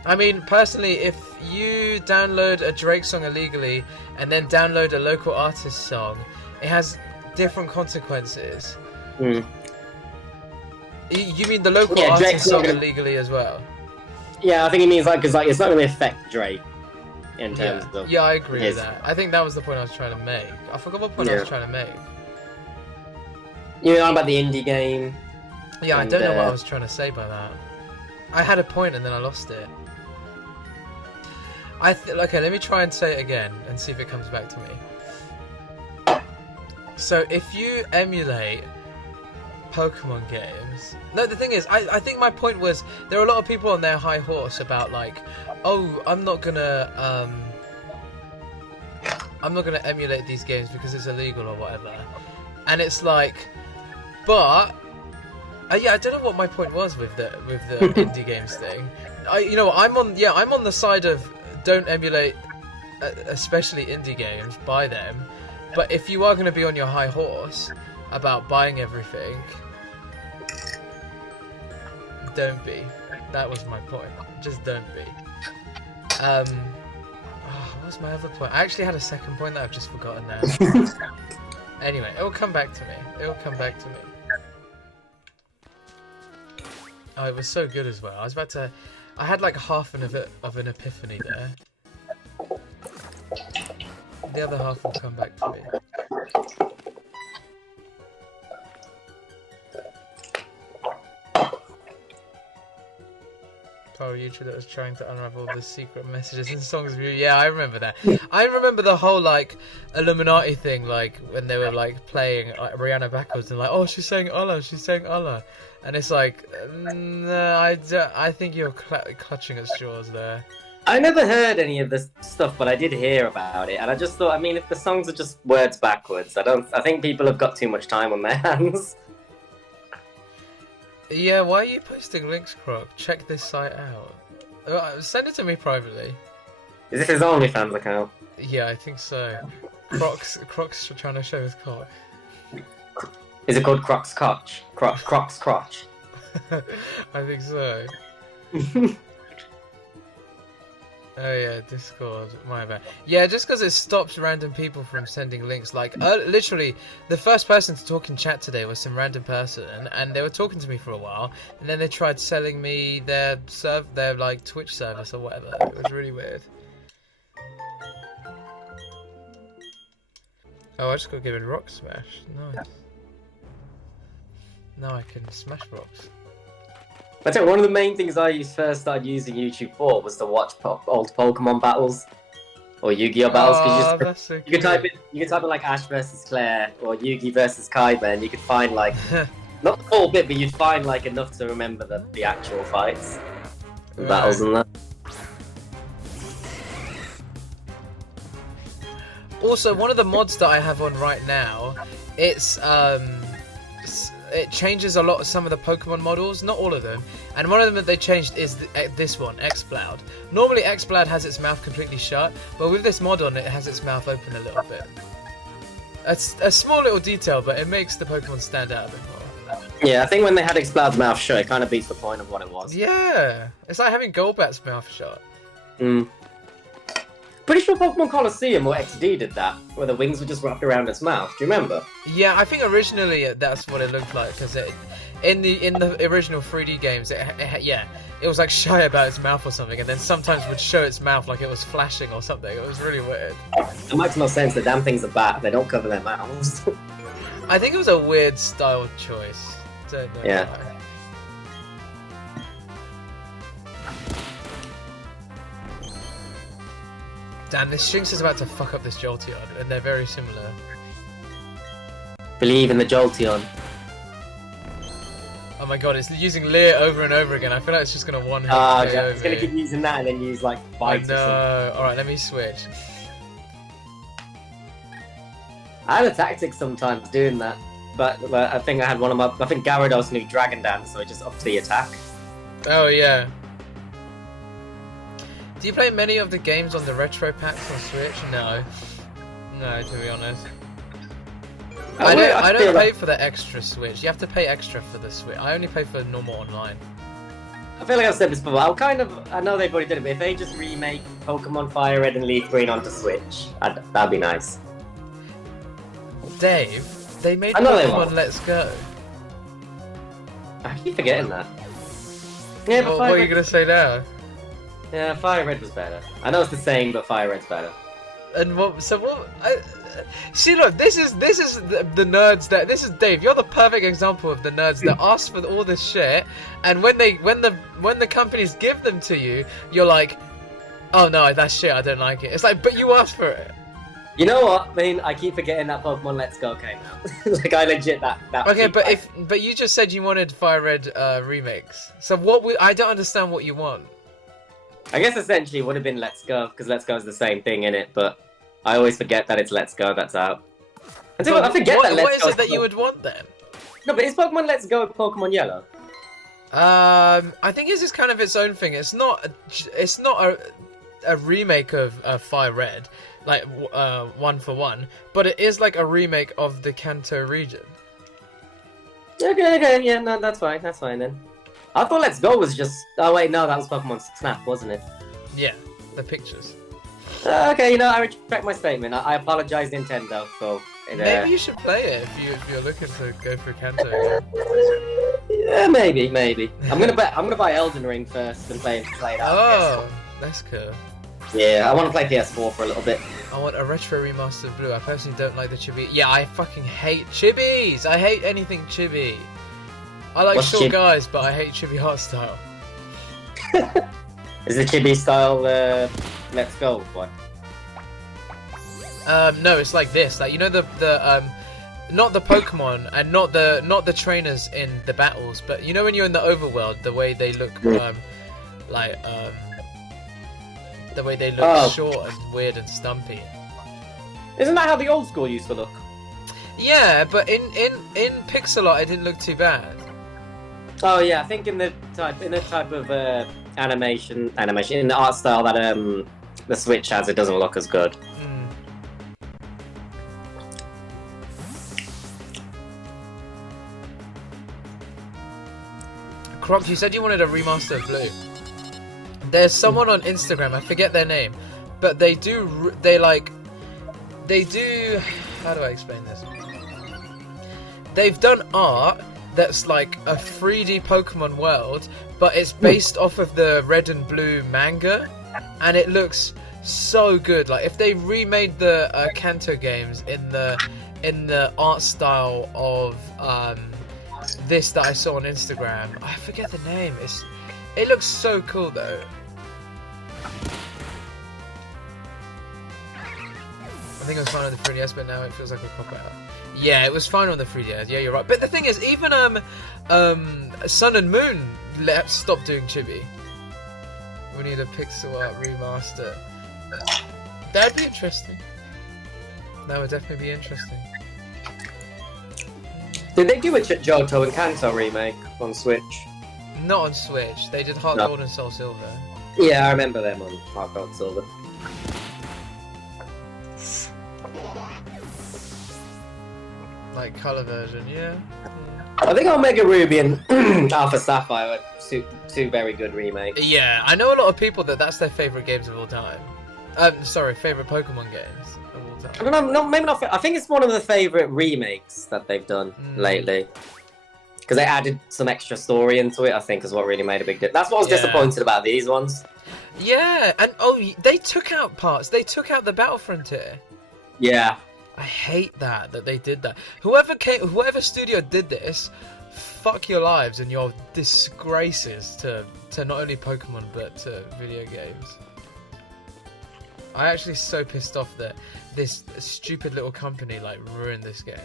I mean, personally, if you download a Drake song illegally and then download a local artist song, it has different consequences. You mean the local artist song illegally as well? Yeah, I think it means like because like it's not going to affect Drake in terms of. Yeah, I agree with that. I think that was the point I was trying to make. I forgot what point I was trying to make. You know about the indie game? Yeah, I don't know what I was trying to say by that. I had a point and then I lost it. Okay, let me try and say it again and see if it comes back to me. So if you emulate Pokemon games. No, the thing is, I think my point was there are a lot of people on their high horse about like, oh, I'm not gonna emulate these games because it's illegal or whatever. And it's like, but yeah, I don't know what my point was with the indie games thing. I'm on the side of don't emulate, especially indie games, buy them. But if you are going to be on your high horse about buying everything, don't be. That was my point. Just don't be. What was my other point? I actually had a second point that I've just forgotten now. Anyway, it will come back to me. Oh, it was so good as well. I had like half of an epiphany there. The other half will come back to me. viral YouTuber that was trying to unravel the secret messages in songs review. Yeah, I remember that. I remember the whole like Illuminati thing, like when they were like playing Rihanna backwards and like, oh, she's saying Allah, she's saying Allah, and it's like, no, I think you're clutching at straws there. I never heard any of this stuff, but I did hear about it, and I just thought, I mean, if the songs are just words backwards, I think people have got too much time on their hands. Yeah, why are you posting links, Croc? Check this site out. Send it to me privately. Is this his OnlyFans account? Yeah, I think so. Croc's trying to show his cock. Is it called Croc's Crotch? Croc's Crotch? I think so. Oh yeah, Discord, my bad. Yeah, just because it stops random people from sending links. Like, literally, the first person to talk in chat today was some random person, and they were talking to me for a while, and then they tried selling me their like Twitch service or whatever. It was really weird. Oh, I just got given Rock Smash. Nice. Now I can smash rocks. I tell you, one of the main things I first started using YouTube for was to watch old Pokemon battles or Yu-Gi-Oh battles. Because you can type in like Ash versus Claire or Yugi versus Kaiba, and you could find like not the full bit, but you'd find like enough to remember the actual fights, and battles, and that. Also, one of the mods that I have on right now, it changes a lot of some of the Pokemon models, not all of them, and one of them that they changed is this one, X-Bloud. Normally X-Bloud has its mouth completely shut, but with this mod on it has its mouth open a little bit. It's a small little detail, but it makes the Pokemon stand out a bit more. Yeah, I think when they had X-Bloud's mouth shut, it kind of beats the point of what it was. Yeah, it's like having Golbat's mouth shut. Pretty sure Pokemon Colosseum or XD did that, where the wings were just wrapped around its mouth. Do you remember? Yeah, I think originally that's what it looked like, because in the original 3D games, it was like shy about its mouth or something, and then sometimes would show its mouth like it was flashing or something. It was really weird. It makes no sense. The damn thing's a bat. They don't cover their mouths. I think it was a weird style choice. Don't know why. Damn, this Shinx is about to fuck up this Jolteon, and they're very similar. Believe in the Jolteon. Oh my god, it's using Leer over and over again. I feel like it's just gonna one-hit yeah, it's gonna keep using that and then use like Bite or something. Alright, let me switch. I had a tactic sometimes doing that, but I think I had one of my... I think Gyarados knew Dragon Dance, so it just upped the attack. Oh yeah. Do you play many of the games on the retro packs on Switch? No. No, to be honest. I don't pay for the extra Switch. You have to pay extra for the Switch. I only pay for normal online. I feel like I've said this before. I know they've already done it, but if they just remake Pokemon Fire Red and Leaf Green onto Switch, that'd be nice. Dave, they made Pokemon Let's Go. I keep forgetting that. Yeah, but what are you gonna say now? Yeah, Fire Red was better. I know it's the same, but Fire Red's better. And what? So what? See, look, this is the nerds that... This is Dave. You're the perfect example of the nerds that ask for all this shit, and when the companies give them to you, you're like, oh no, that's shit. I don't like it. It's like, but you asked for it. You know what? I mean, I keep forgetting that Pokemon Let's Go came out. Like, I legit that. Okay, but you just said you wanted Fire Red remakes. So I don't understand what you want. I guess essentially it would have been Let's Go, because Let's Go is the same thing, innit? But I always forget that it's Let's Go that's out. I forget that Let's Go. What is it that you would want then? No, but is Pokemon Let's Go Pokemon Yellow? I think it's just kind of its own thing. It's not a remake of Fire Red, like one for one, but it is like a remake of the Kanto region. Okay, yeah, no, that's fine then. I thought Let's Go was just... Oh wait, no, that was Pokemon Snap, wasn't it? Yeah, the pictures. Okay, I retract my statement. I apologize, Nintendo, for... Maybe you should play it if you're looking to go for Kanto. Yeah, maybe. I'm gonna buy Elden Ring first and play it out. Oh, that's cool. Yeah, I want to play PS4 for a little bit. I want a retro remastered Blue. I personally don't like the chibi. Yeah, I fucking hate chibis. I hate anything chibi. I like short guys, but I hate chibi art style. Is the chibi style Let's Go one? No, it's like this. Like, you know the not the Pokemon and not the trainers in the battles, but you know when you're in the overworld, the way they look the way they look short and weird and stumpy. Isn't that how the old school used to look? Yeah, but in pixel art it didn't look too bad. Oh yeah, I think in the type of animation in the art style that the Switch has, it doesn't look as good. Croc, you said you wanted a remaster of Blue. There's someone on Instagram, I forget their name, but they do, how do I explain this? They've done art that's like a 3D Pokemon world, but it's based off of the Red and Blue manga, and it looks so good. Like, if they remade the Kanto games in the art style of this that I saw on Instagram, I forget the name. It looks so cool though. I think it was fine on the 3DS, but now it feels like a cop out. Yeah, it was fine on the 3DS. Yeah, you're right. But the thing is, even Sun and Moon stopped doing chibi. We need a pixel art remaster. That'd be interesting. That would definitely be interesting. Did they do a Johto and Kanto remake on Switch? Not on Switch. They did Heart Gold and Soul Silver. Yeah, I remember them on Heart Gold and Silver. Like color version, yeah. I think Omega Ruby and Alpha Sapphire are two very good remakes. Yeah, I know a lot of people that's their favorite games of all time. Sorry, favorite Pokemon games of all time. I don't know, maybe not. I think it's one of the favorite remakes that they've done lately. Because they added some extra story into it, I think, is what really made a big difference. That's what I was disappointed about these ones. Yeah, and they took out parts. They took out the Battle Frontier. Yeah. I hate that they did that. Whoever studio did this, fuck your lives and your disgraces to not only Pokemon but to video games. I'm actually so pissed off that this stupid little company ruined this game.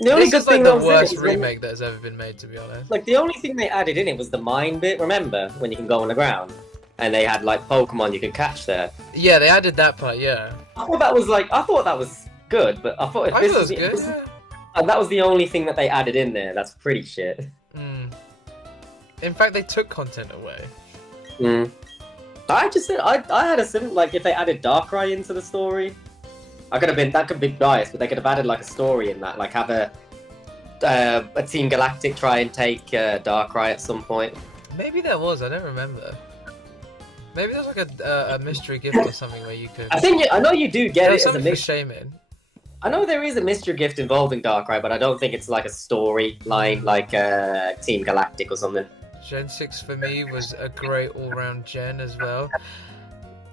This is the worst remake that has ever been made, to be honest. Like, the only thing they added in it was the mine bit, remember? When you can go on the ground. And they had, Pokemon you could catch there. Yeah, they added that part, yeah. I thought that was good, but I thought that was the only thing that they added in there. That's pretty shit. In fact, they took content away. I just said, I had a similar, if they added Darkrai into the story, that could be biased, but they could have added a story in that, have a Team Galactic try and take Darkrai at some point. Maybe there was, I don't remember. Maybe there's a mystery gift or something where you could. I know you do get it as a mystery. I know there is a mystery gift involving Darkrai, but I don't think it's a story line like Team Galactic or something. Gen 6 for me was a great all-round gen as well.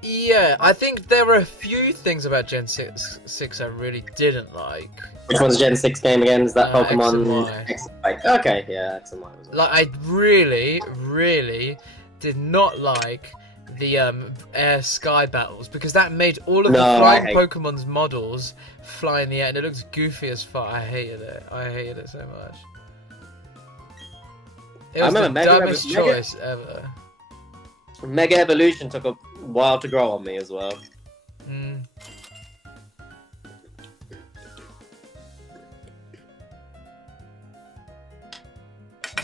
Yeah, I think there were a few things about Gen 6 I really didn't like. Which one's Gen 6 game again? Is that Pokemon X and Y? Okay, yeah, X and Y was I really, really did not like the air sky battles, because that made all of the flying Pokemon's models fly in the air, and it looks goofy as fuck. I hated it so much. It was the dumbest choice ever. Mega Evolution took a while to grow on me as well.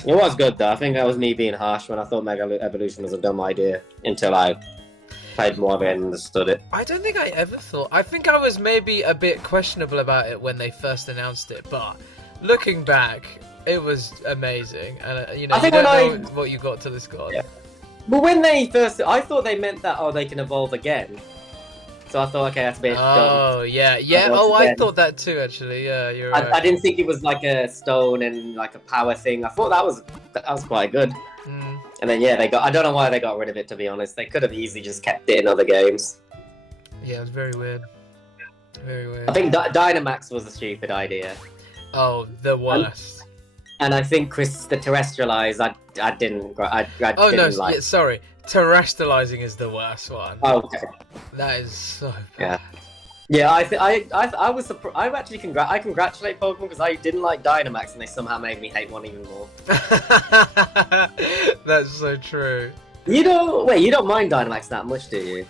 It was good though. I think that was me being harsh when I thought Mega Evolution was a dumb idea until I played more of it and understood it. I don't think I ever thought. I think I was maybe a bit questionable about it when they first announced it, but looking back, it was amazing. And you don't know what you got till it's gone. Yeah. But when they first, I thought they meant that they can evolve again. So I thought, okay, that's a bit dumb. Oh, yeah. I thought that too, actually. Yeah, you're right. I didn't think it was a stone and a power thing. I thought that was quite good. And then I don't know why they got rid of it, to be honest. They could have easily just kept it in other games. Yeah, it was very weird. Very weird. I think Dynamax was a stupid idea. Oh, the worst. And I think Chris, the terrestrialize, I didn't Oh no, like. yeah, sorry. Terrestrializing is the worst one. Oh, okay. That is so Yeah. bad. Yeah, I was surprised. I actually I congratulate Pokemon because I didn't like Dynamax and they somehow made me hate one even more. That's so true. You don't mind Dynamax that much, do you?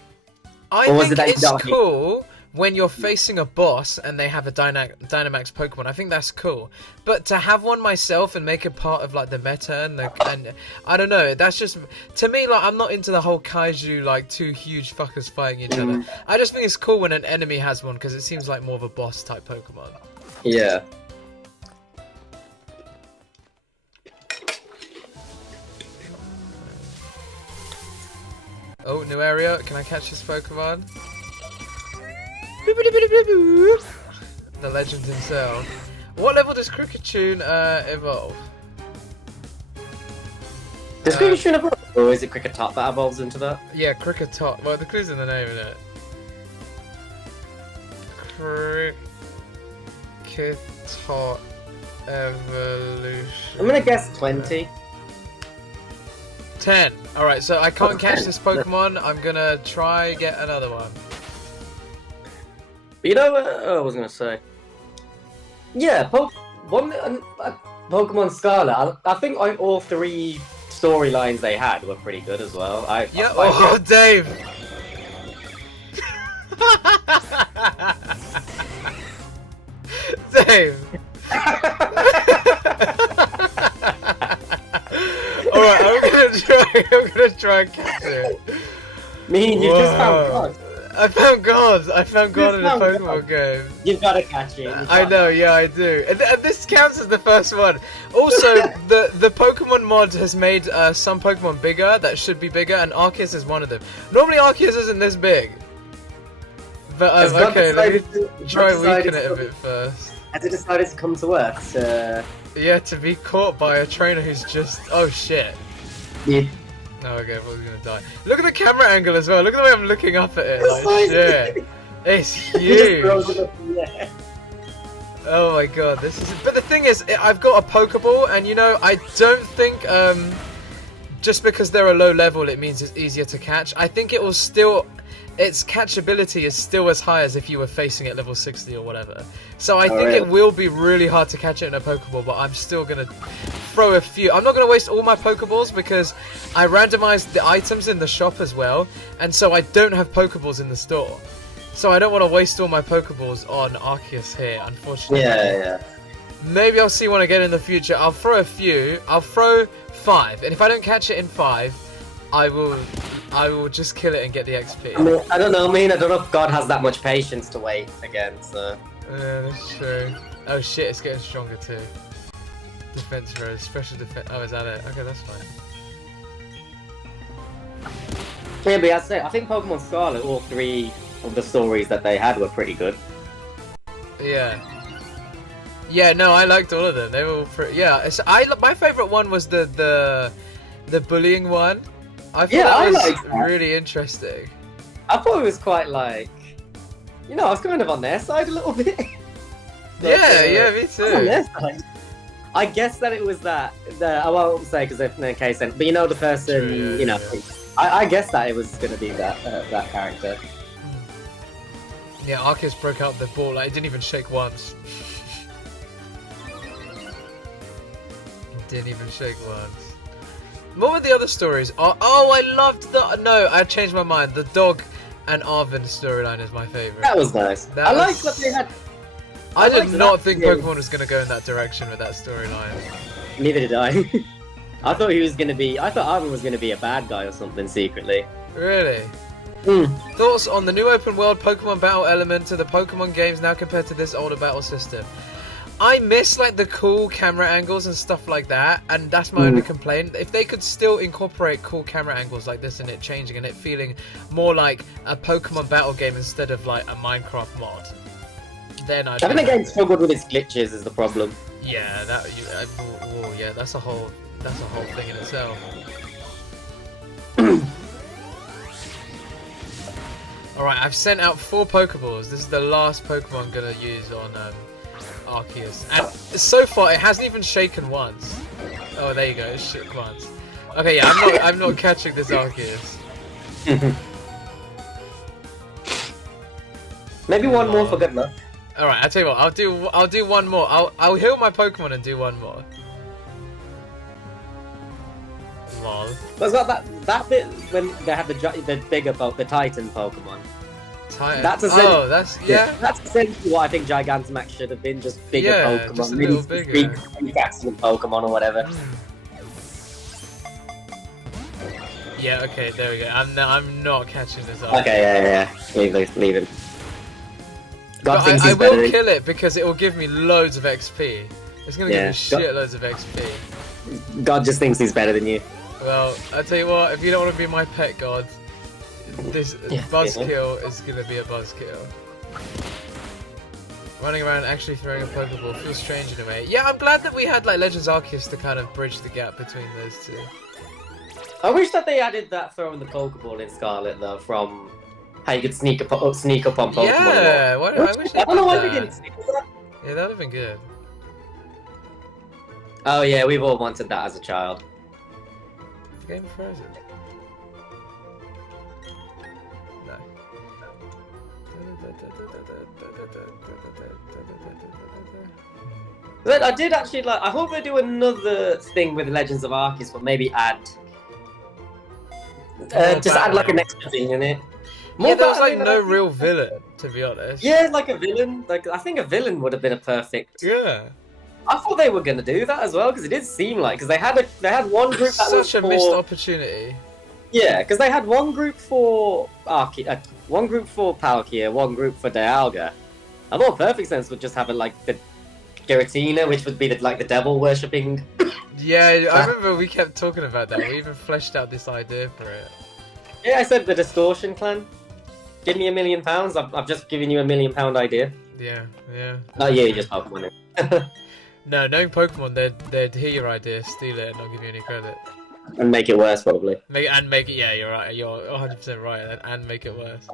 I Or was think it that you it's don't- cool when you're facing a boss and they have a Dynamax Pokemon. I think that's cool. But to have one myself and make it part of like the meta and I don't know, that's just to me like I'm not into the whole kaiju like two huge fuckers fighting each other. I just think it's cool when an enemy has one because it seems like more of a boss type Pokemon. Yeah. Oh, new area. Can I catch this Pokemon? The legend himself. What level does Cricketune evolve? Does Cricketune evolve, or is it Cricketop that evolves into that? Yeah, Cricketot. Well, the clue's in the name, isn't it? Cricketot evolution. I'm gonna guess 20. 10. Alright, so I can't catch 10. this Pokemon. I'm gonna try get another one. You know what I was gonna say? Yeah, Pokemon Scarlet. I think all three storylines they had were pretty good as well. Yeah. Oh, Dave. Dave. Alright, I'm gonna try and catch it. You just found God. I found God. I found God in a found Pokemon game. You've got to catch it. I know, yeah, I do. And this counts as the first one. Also, the Pokemon mod has made some Pokemon bigger that should be bigger, and Arceus is one of them. Normally, Arceus isn't this big. But okay, let me try weaken it a bit first. Has it decided to come to Earth? Yeah, to be caught by a trainer who's just... Oh, shit. Yeah. Oh, okay, I thought he was gonna die. Look at the camera angle as well. Look at the way I'm looking up at it. Like, shit. It's huge. Oh my god, this is... But the thing is, I've got a Pokeball, and you know, I don't think just because they're a low level, it means it's easier to catch. I think it will still... Its catchability is still as high as if you were facing at level 60 or whatever. So I think it will be really hard to catch it in a Pokeball, but I'm still going to throw a few. I'm not going to waste all my Pokeballs because I randomized the items in the shop as well, and so I don't have Pokeballs in the store. So I don't want to waste all my Pokeballs on Arceus here, unfortunately. Yeah. Maybe I'll see one again in the future. I'll throw a few. I'll throw 5, and if I don't catch it in 5, I will just kill it and get the XP. I don't know if God has that much patience to wait again, so... Yeah, that's true. Oh shit, it's getting stronger too. Defense rose, special defense... Oh, is that it? Okay, that's fine. Yeah, but I think Pokemon Scarlet, all three of the stories that they had were pretty good. Yeah. Yeah, no, I liked all of them. They were all pretty... Yeah, my favourite one was the bullying one. I thought that was really interesting. I thought it was quite like, I was kind of on their side a little bit. But, yeah, me too. On their side. I guess that it was I won't say because there's no case, but the person, True, I guess that it was going to be that character. Yeah, Arceus broke out the ball, like, it didn't even shake once. It didn't even shake once. What were the other stories? Oh, I loved no, I changed my mind. The dog and Arven storyline is my favourite. That was nice. I liked what they had. I did not think Pokemon was going to go in that direction with that storyline. Neither did I. I thought Arven was going to be a bad guy or something secretly. Really? Thoughts on the new open world Pokemon battle element to the Pokemon games now compared to this older battle system? I miss like the cool camera angles and stuff like that, and that's my only complaint. If they could still incorporate cool camera angles like this and it changing and it feeling more like a Pokemon battle game instead of like a Minecraft mod, then I think the game struggled with its glitches is the problem. Yeah, yeah, that's a whole thing in itself. Alright, I've sent out 4 Pokeballs. This is the last Pokemon I'm gonna use on Arceus. And so far, it hasn't even shaken once. Oh, there you go. It shook once. Okay, yeah, I'm not catching this Arceus. Maybe one more for good luck. All right, I'll tell you what. I'll do one more. I'll heal my Pokemon and do one more. Lol. But that bit when they have the bigger the Titan Pokemon. Titan. That's essentially what I think Gigantamax should have been, just bigger Pokemon. Just a little bigger. Big accident Pokemon or whatever. Yeah, okay, there we go. I'm not catching this up. Okay, yeah. Leave it. God But I will kill it because it will give me loads of XP. It's gonna give me shitloads of XP. God just thinks he's better than you. Well, I tell you what, if you don't want to be my pet god, this buzzkill is gonna be a buzzkill. Running around actually throwing a Pokeball feels strange in a way. Yeah, I'm glad that we had like Legends Arceus to kind of bridge the gap between those two. I wish that they added that throwing the Pokeball in Scarlet though, from how you could sneak up on Pokemon. Yeah, I wish they I don't know why did they that. didn't sneak that. Yeah, that would have been good. Oh yeah, we've all wanted that as a child. The game frozen. But I did actually like. I hope they do another thing with Legends of Arceus, but maybe add. Just add like an extra thing in it. Yeah, there was like no real villain, to be honest. Yeah, like a villain. Like I think a villain would have been a perfect. Yeah. I thought they were gonna do that as well because it did seem like they had one group that was such a missed opportunity. Yeah, because they had one group for one group for Palkia, one group for Dialga. I thought perfect sense would just have it like the Giratina, which would be the devil worshipping. Yeah, I remember we kept talking about that. We even fleshed out this idea for it. Yeah, I said the Distortion Clan. Give me £1 million. I've just given you £1 million idea. Yeah. Oh yeah, you just Pokemon it. No, knowing Pokemon, they'd hear your idea, steal it, and not give you any credit. And make it worse, probably. Make it. Yeah, you're right. You're 100% right, and make it worse.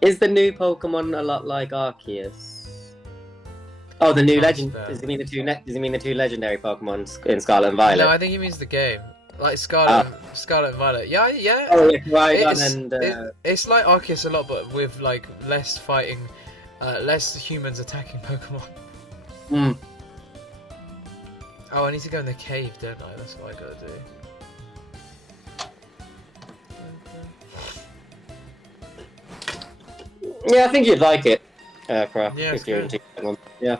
Is the new Pokemon a lot like Arceus? Oh, the new legend. Does he mean the two legendary Pokemon in Scarlet and Violet? No, I think he means the game, like Scarlet and Violet. Yeah. Oh yeah, right. It's like Arceus a lot, but with like less fighting, less humans attacking Pokemon. Hmm. Oh, I need to go in the cave, don't I? That's what I gotta do. Yeah, I think you'd like it, Craft. Yeah, if you're into Pokemon. Yeah.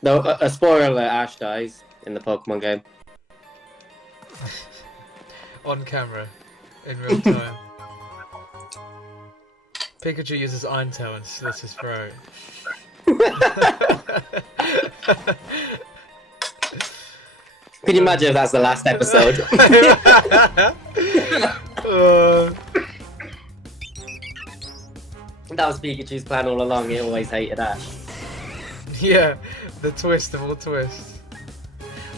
Though, a spoiler, Ash dies in the Pokemon game. On camera, in real time. Pikachu uses Iron Tail and slits his throat. Can you imagine if that's the last episode? That was Pikachu's plan all along, he always hated Ash. Yeah, the twist of all twists.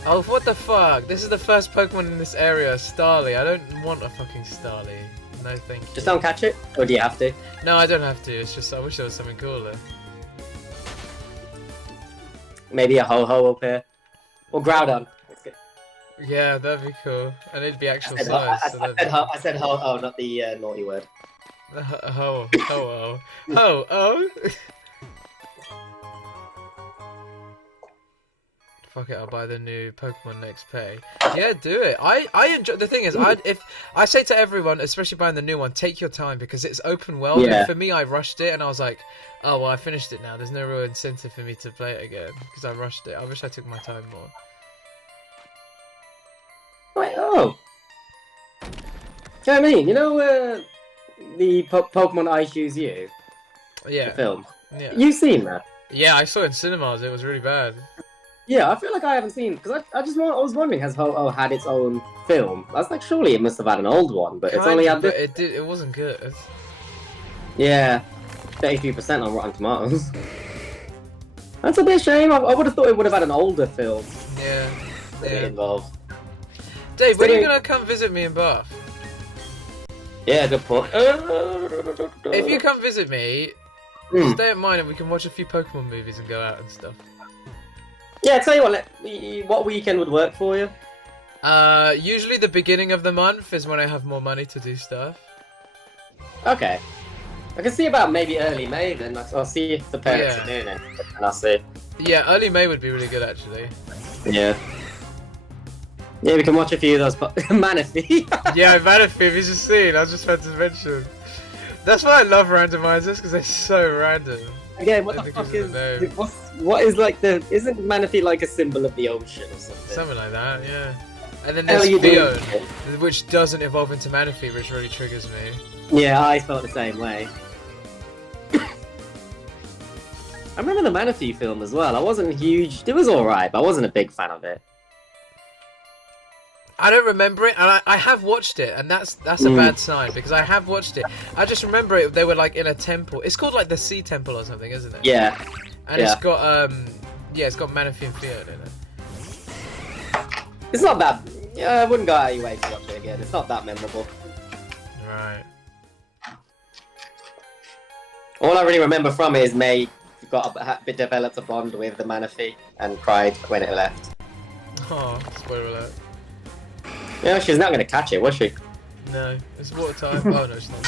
Oh, what the fuck? This is the first Pokemon in this area, Starly. I don't want a fucking Starly. No, thank you. Just don't catch it? Or do you have to? No, I don't have to. It's just, I wish there was something cooler. Maybe a Ho-Ho up here. Or Groudon. Yeah, that'd be cool. And it'd be actual size. I said Ho-Oh, not the naughty word. Ho-Oh. Ho-Oh. Fuck it, I'll buy the new Pokemon Next Pay. Yeah, do it. I enjoy. The thing is, if I say to everyone, especially buying the new one, take your time because it's open world. Yeah. And for me, I rushed it and I was like, oh well, I finished it now. There's no real incentive for me to play it again because I rushed it. I wish I took my time more. Wait, oh. I mean, you know the Pokemon I Choose You? Yeah. The film. Yeah. You've seen that? Yeah, I saw it in cinemas. It was really bad. Yeah, I feel like I haven't seen because I was wondering, has Ho-Oh had its own film? I was like, surely it must have had an old one, but it's only had this. It wasn't good. Yeah, 33% on Rotten Tomatoes. That's a bit shame. I would have thought it would have had an older film. Yeah. Involved. Dave, when are you gonna come visit me in Bath? Yeah, good point. If you come visit me, stay at mine and we can watch a few Pokemon movies and go out and stuff. Yeah, tell you what weekend would work for you? Usually the beginning of the month is when I have more money to do stuff. Okay. I can see about maybe early May then. I'll see if the parents are doing it, and I'll see. Yeah, early May would be really good actually. Yeah. Yeah, we can watch a few of those. Manaphy. Yeah, Manaphy, have you just seen? I was just about to mention. That's why I love randomizers, because they're so random. Again, what the fuck is... What is like the... Isn't Manaphy like a symbol of the ocean or something? Something like that, yeah. And then there's Fion, which doesn't evolve into Manaphy, which really triggers me. Yeah, I felt the same way. I remember the Manaphy film as well. I wasn't huge... It was alright, but I wasn't a big fan of it. I don't remember it, and I have watched it, and that's a bad sign, because I have watched it. I just remember it, they were like in a temple. It's called like the Sea Temple or something, isn't it? Yeah. And it's got it's got Manaphy and Fion in it. It's not that... Yeah, I wouldn't go out of your way to watch it again. It's not that memorable. Right. All I really remember from it is May developed a bond with the Manaphy and cried when it left. Oh, spoiler alert. Yeah, she's not going to catch it, was she? No, it's water type. Oh no, she's not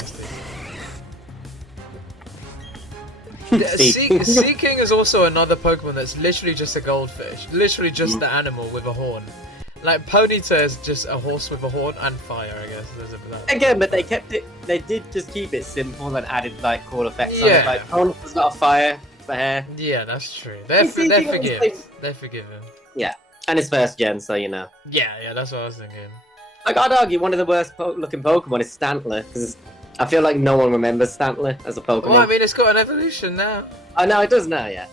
Misty. Sea King is also another Pokemon that's literally just a goldfish. Literally just the animal with a horn. Like, Ponyta is just a horse with a horn and fire, I guess. Again, but they kept it... They did just keep it simple and added, like, cool effects on it. Like, Ponyta's got a fire for hair. Yeah, that's true. They're forgiven. They're forgiven. Yeah, and it's first gen, so you know. Yeah, that's what I was thinking. Like, I'd argue one of the worst looking Pokemon is Stantler, because I feel like no one remembers Stantler as a Pokemon. Well, I mean, it's got an evolution now. I know, it does now, yeah.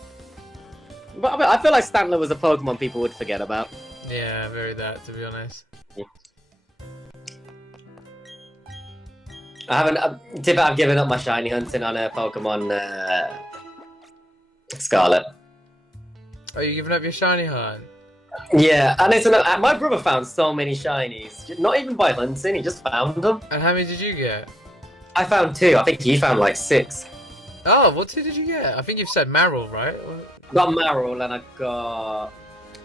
But I feel like Stantler was a Pokemon people would forget about. Yeah, very that, to be honest. Yeah. I've given up my shiny hunting on a Pokemon Scarlet. Oh, you giving up your shiny hunt? Yeah, and it's my brother found so many shinies. Not even by hunting, he just found them. And how many did you get? I found 2. I think he found like 6. Oh, what 2 did you get? I think you've said Marill, right? Got Marill and I got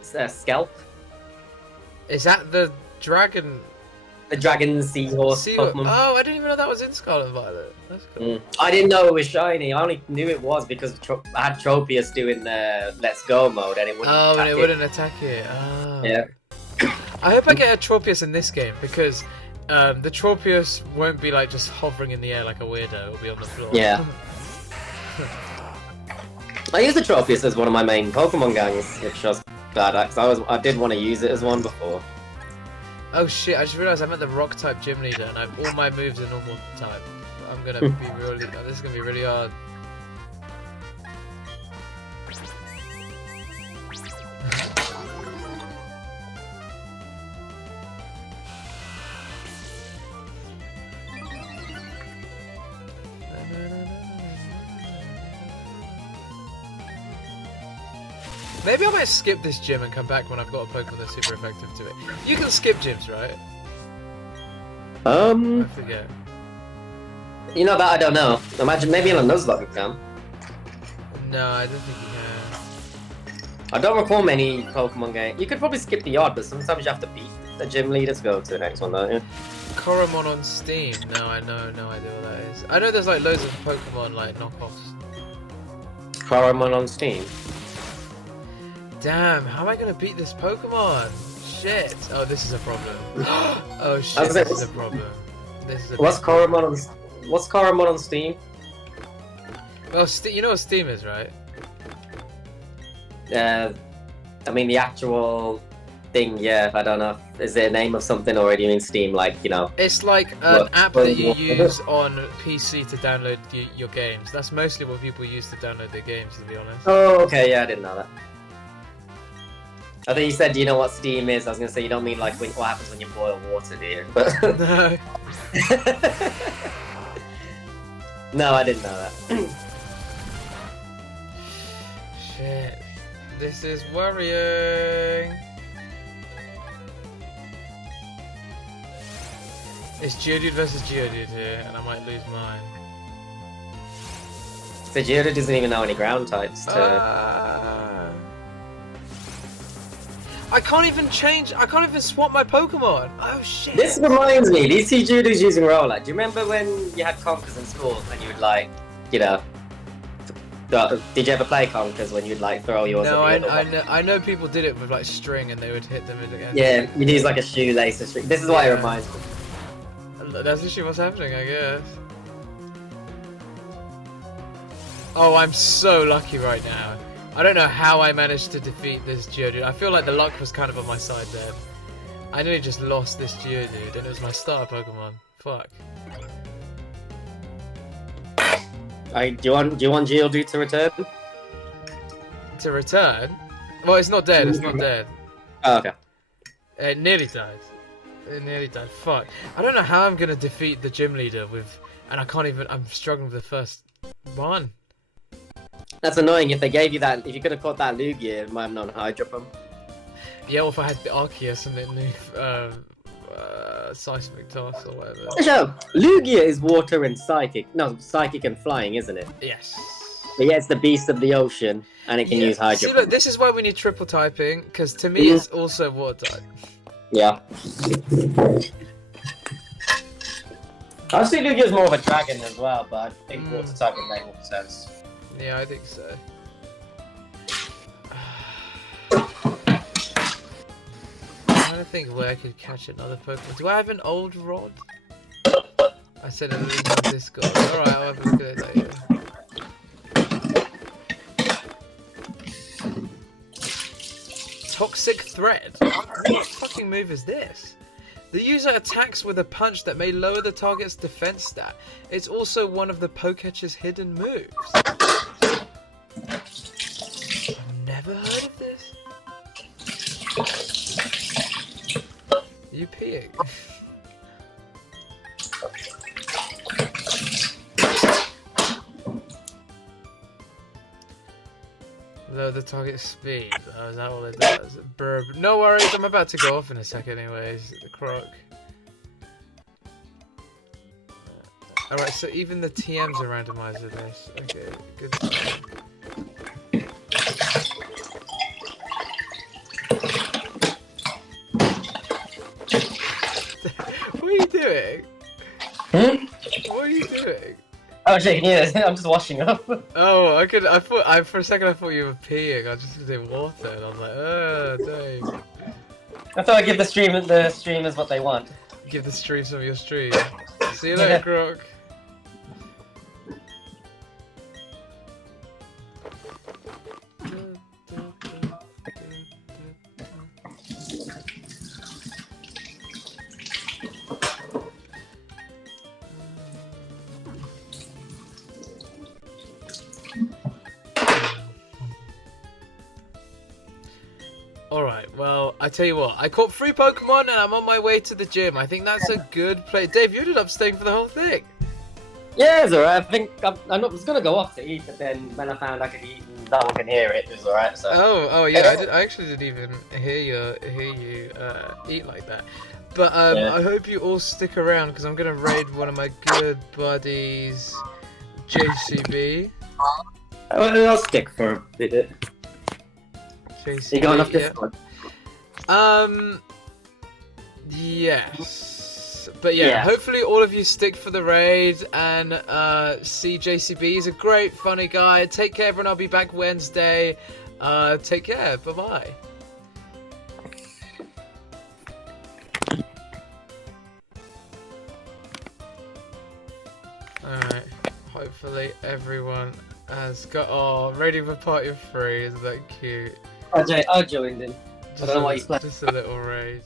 Skelp. Is that the dragon? The dragon seahorse Pokemon. Oh, I didn't even know that was in Scarlet and Violet. That's cool. I didn't know it was shiny. I only knew it was because I had Tropius doing Let's Go mode and it wouldn't attack it. And it wouldn't attack it. Oh. Yeah. I hope I get a Tropius in this game because the Tropius won't be like just hovering in the air like a weirdo. It'll be on the floor. Yeah. I use the Tropius as one of my main Pokemon gangs, which I was glad at, because I did want to use it as one before. Oh shit, I just realised I'm at the rock type gym leader and I have all my moves are normal type. I'm gonna be really... this is gonna be really hard. Maybe I might skip this gym and come back when I've got a Pokemon that's super effective to it. You can skip gyms, right? I forget. You know that I don't know. Imagine maybe in a Nuzlocke you can. No, I don't think you can. I don't recall many Pokemon games. You could probably skip the odd, but sometimes you have to beat the gym leader to go to the next one, don't you? Coromon on Steam? No, I know no idea what that is. I know there's like loads of Pokemon like knockoffs. Coromon on Steam? Damn, how am I gonna beat this Pokemon? Shit. Oh, this is a problem. Oh shit, this is a problem. This is a What's Coromon on Steam? Well, you know what Steam is, right? I mean the actual thing, yeah, I don't know. Is it a name of something or do you mean Steam, like, you know? It's like an app that you use on PC to download your games. That's mostly what people use to download their games, to be honest. Oh, okay, yeah, I didn't know that. I think you said, do you know what Steam is? I was going to say, you don't mean like what happens when you boil water, do you? But... No. No, I didn't know that. Shit. This is worrying. It's Geodude versus Geodude here, and I might lose mine. So Gyrados doesn't even know any ground types to... I can't even change. I can't even swap my Pokemon. Oh shit. This reminds me, these two Gyarados using Roller. Do you remember when you had Conkers in school and you would like, you know... Did you ever play Conkers when you'd like throw yours no, at the other one? I know people did it with like string and they would hit them again. Yeah, you'd use like a shoelace or string. This is what it reminds me. That's literally what's happening, I guess. Oh, I'm so lucky right now. I don't know how I managed to defeat this Geodude. I feel like the luck was kind of on my side there. I nearly just lost this Geodude and it was my starter Pokemon. Fuck. Do you want Geodude to return? To return? Well, it's not dead. It's not dead. Oh, okay. It nearly died. It nearly died. Fuck. I don't know how I'm gonna defeat the gym leader with, and I can't even. I'm struggling with the first one. That's annoying. If they gave you that, if you could have caught that Lugia, it might have known Hydro Pump. Yeah, or if I had the Arceus and it knew Seismic Toss or whatever. So, Lugia is water and psychic. No, psychic and flying, isn't it? Yes. But yeah, it's the beast of the ocean, and it can use Hydro See, Pump. look, this is why we need triple typing, because to me it's also water type. Yeah. I'd say Lugia's more of a dragon as well, but I think water type would make more sense. Yeah, I think so. I'm trying to think where I could catch another Pokemon. Do I have an old rod? I said a link on Discord. Alright, I'll have a look at it later. Toxic Thread? What fucking move is this? The user attacks with a punch that may lower the target's defense stat. It's also one of the Pokecatcher's hidden moves. I've never heard of this. Are you peeing? Lower the target's speed. Oh, is that all it does? Burb. No worries, I'm about to go off in a second anyways. The croc. Alright, so even the TM's a randomizer this. Okay, good. What are you doing? What are you doing? Oh, shit, can you hear this? I'm just washing up. Oh, for a second I thought you were peeing. I just did water, and I was like, oh, dang. I thought I'd give the streamers what they want. Give the stream some of your stream. See you later, Croc. Alright, well, I tell you what, I caught 3 Pokemon and I'm on my way to the gym. I think that's a good play. Dave, you ended up staying for the whole thing. Yeah, it's alright. I think I was gonna go off to eat, but then when I found I could eat and no one can hear it, it was alright. So. Oh yeah, I actually didn't even hear you eat like that. But I hope you all stick around because I'm gonna raid one of my good buddies, JCB. I'll stick for a bit. JCB, You going off this one? Yes. But yeah, hopefully all of you stick for the raid and see JCB. He's a great, funny guy. Take care, everyone. I'll be back Wednesday. Take care. Bye-bye. Alright. Hopefully everyone has got... Oh, raiding for party of 3. Isn't that cute? I joined in. I don't know what he's playing. Just a little raid.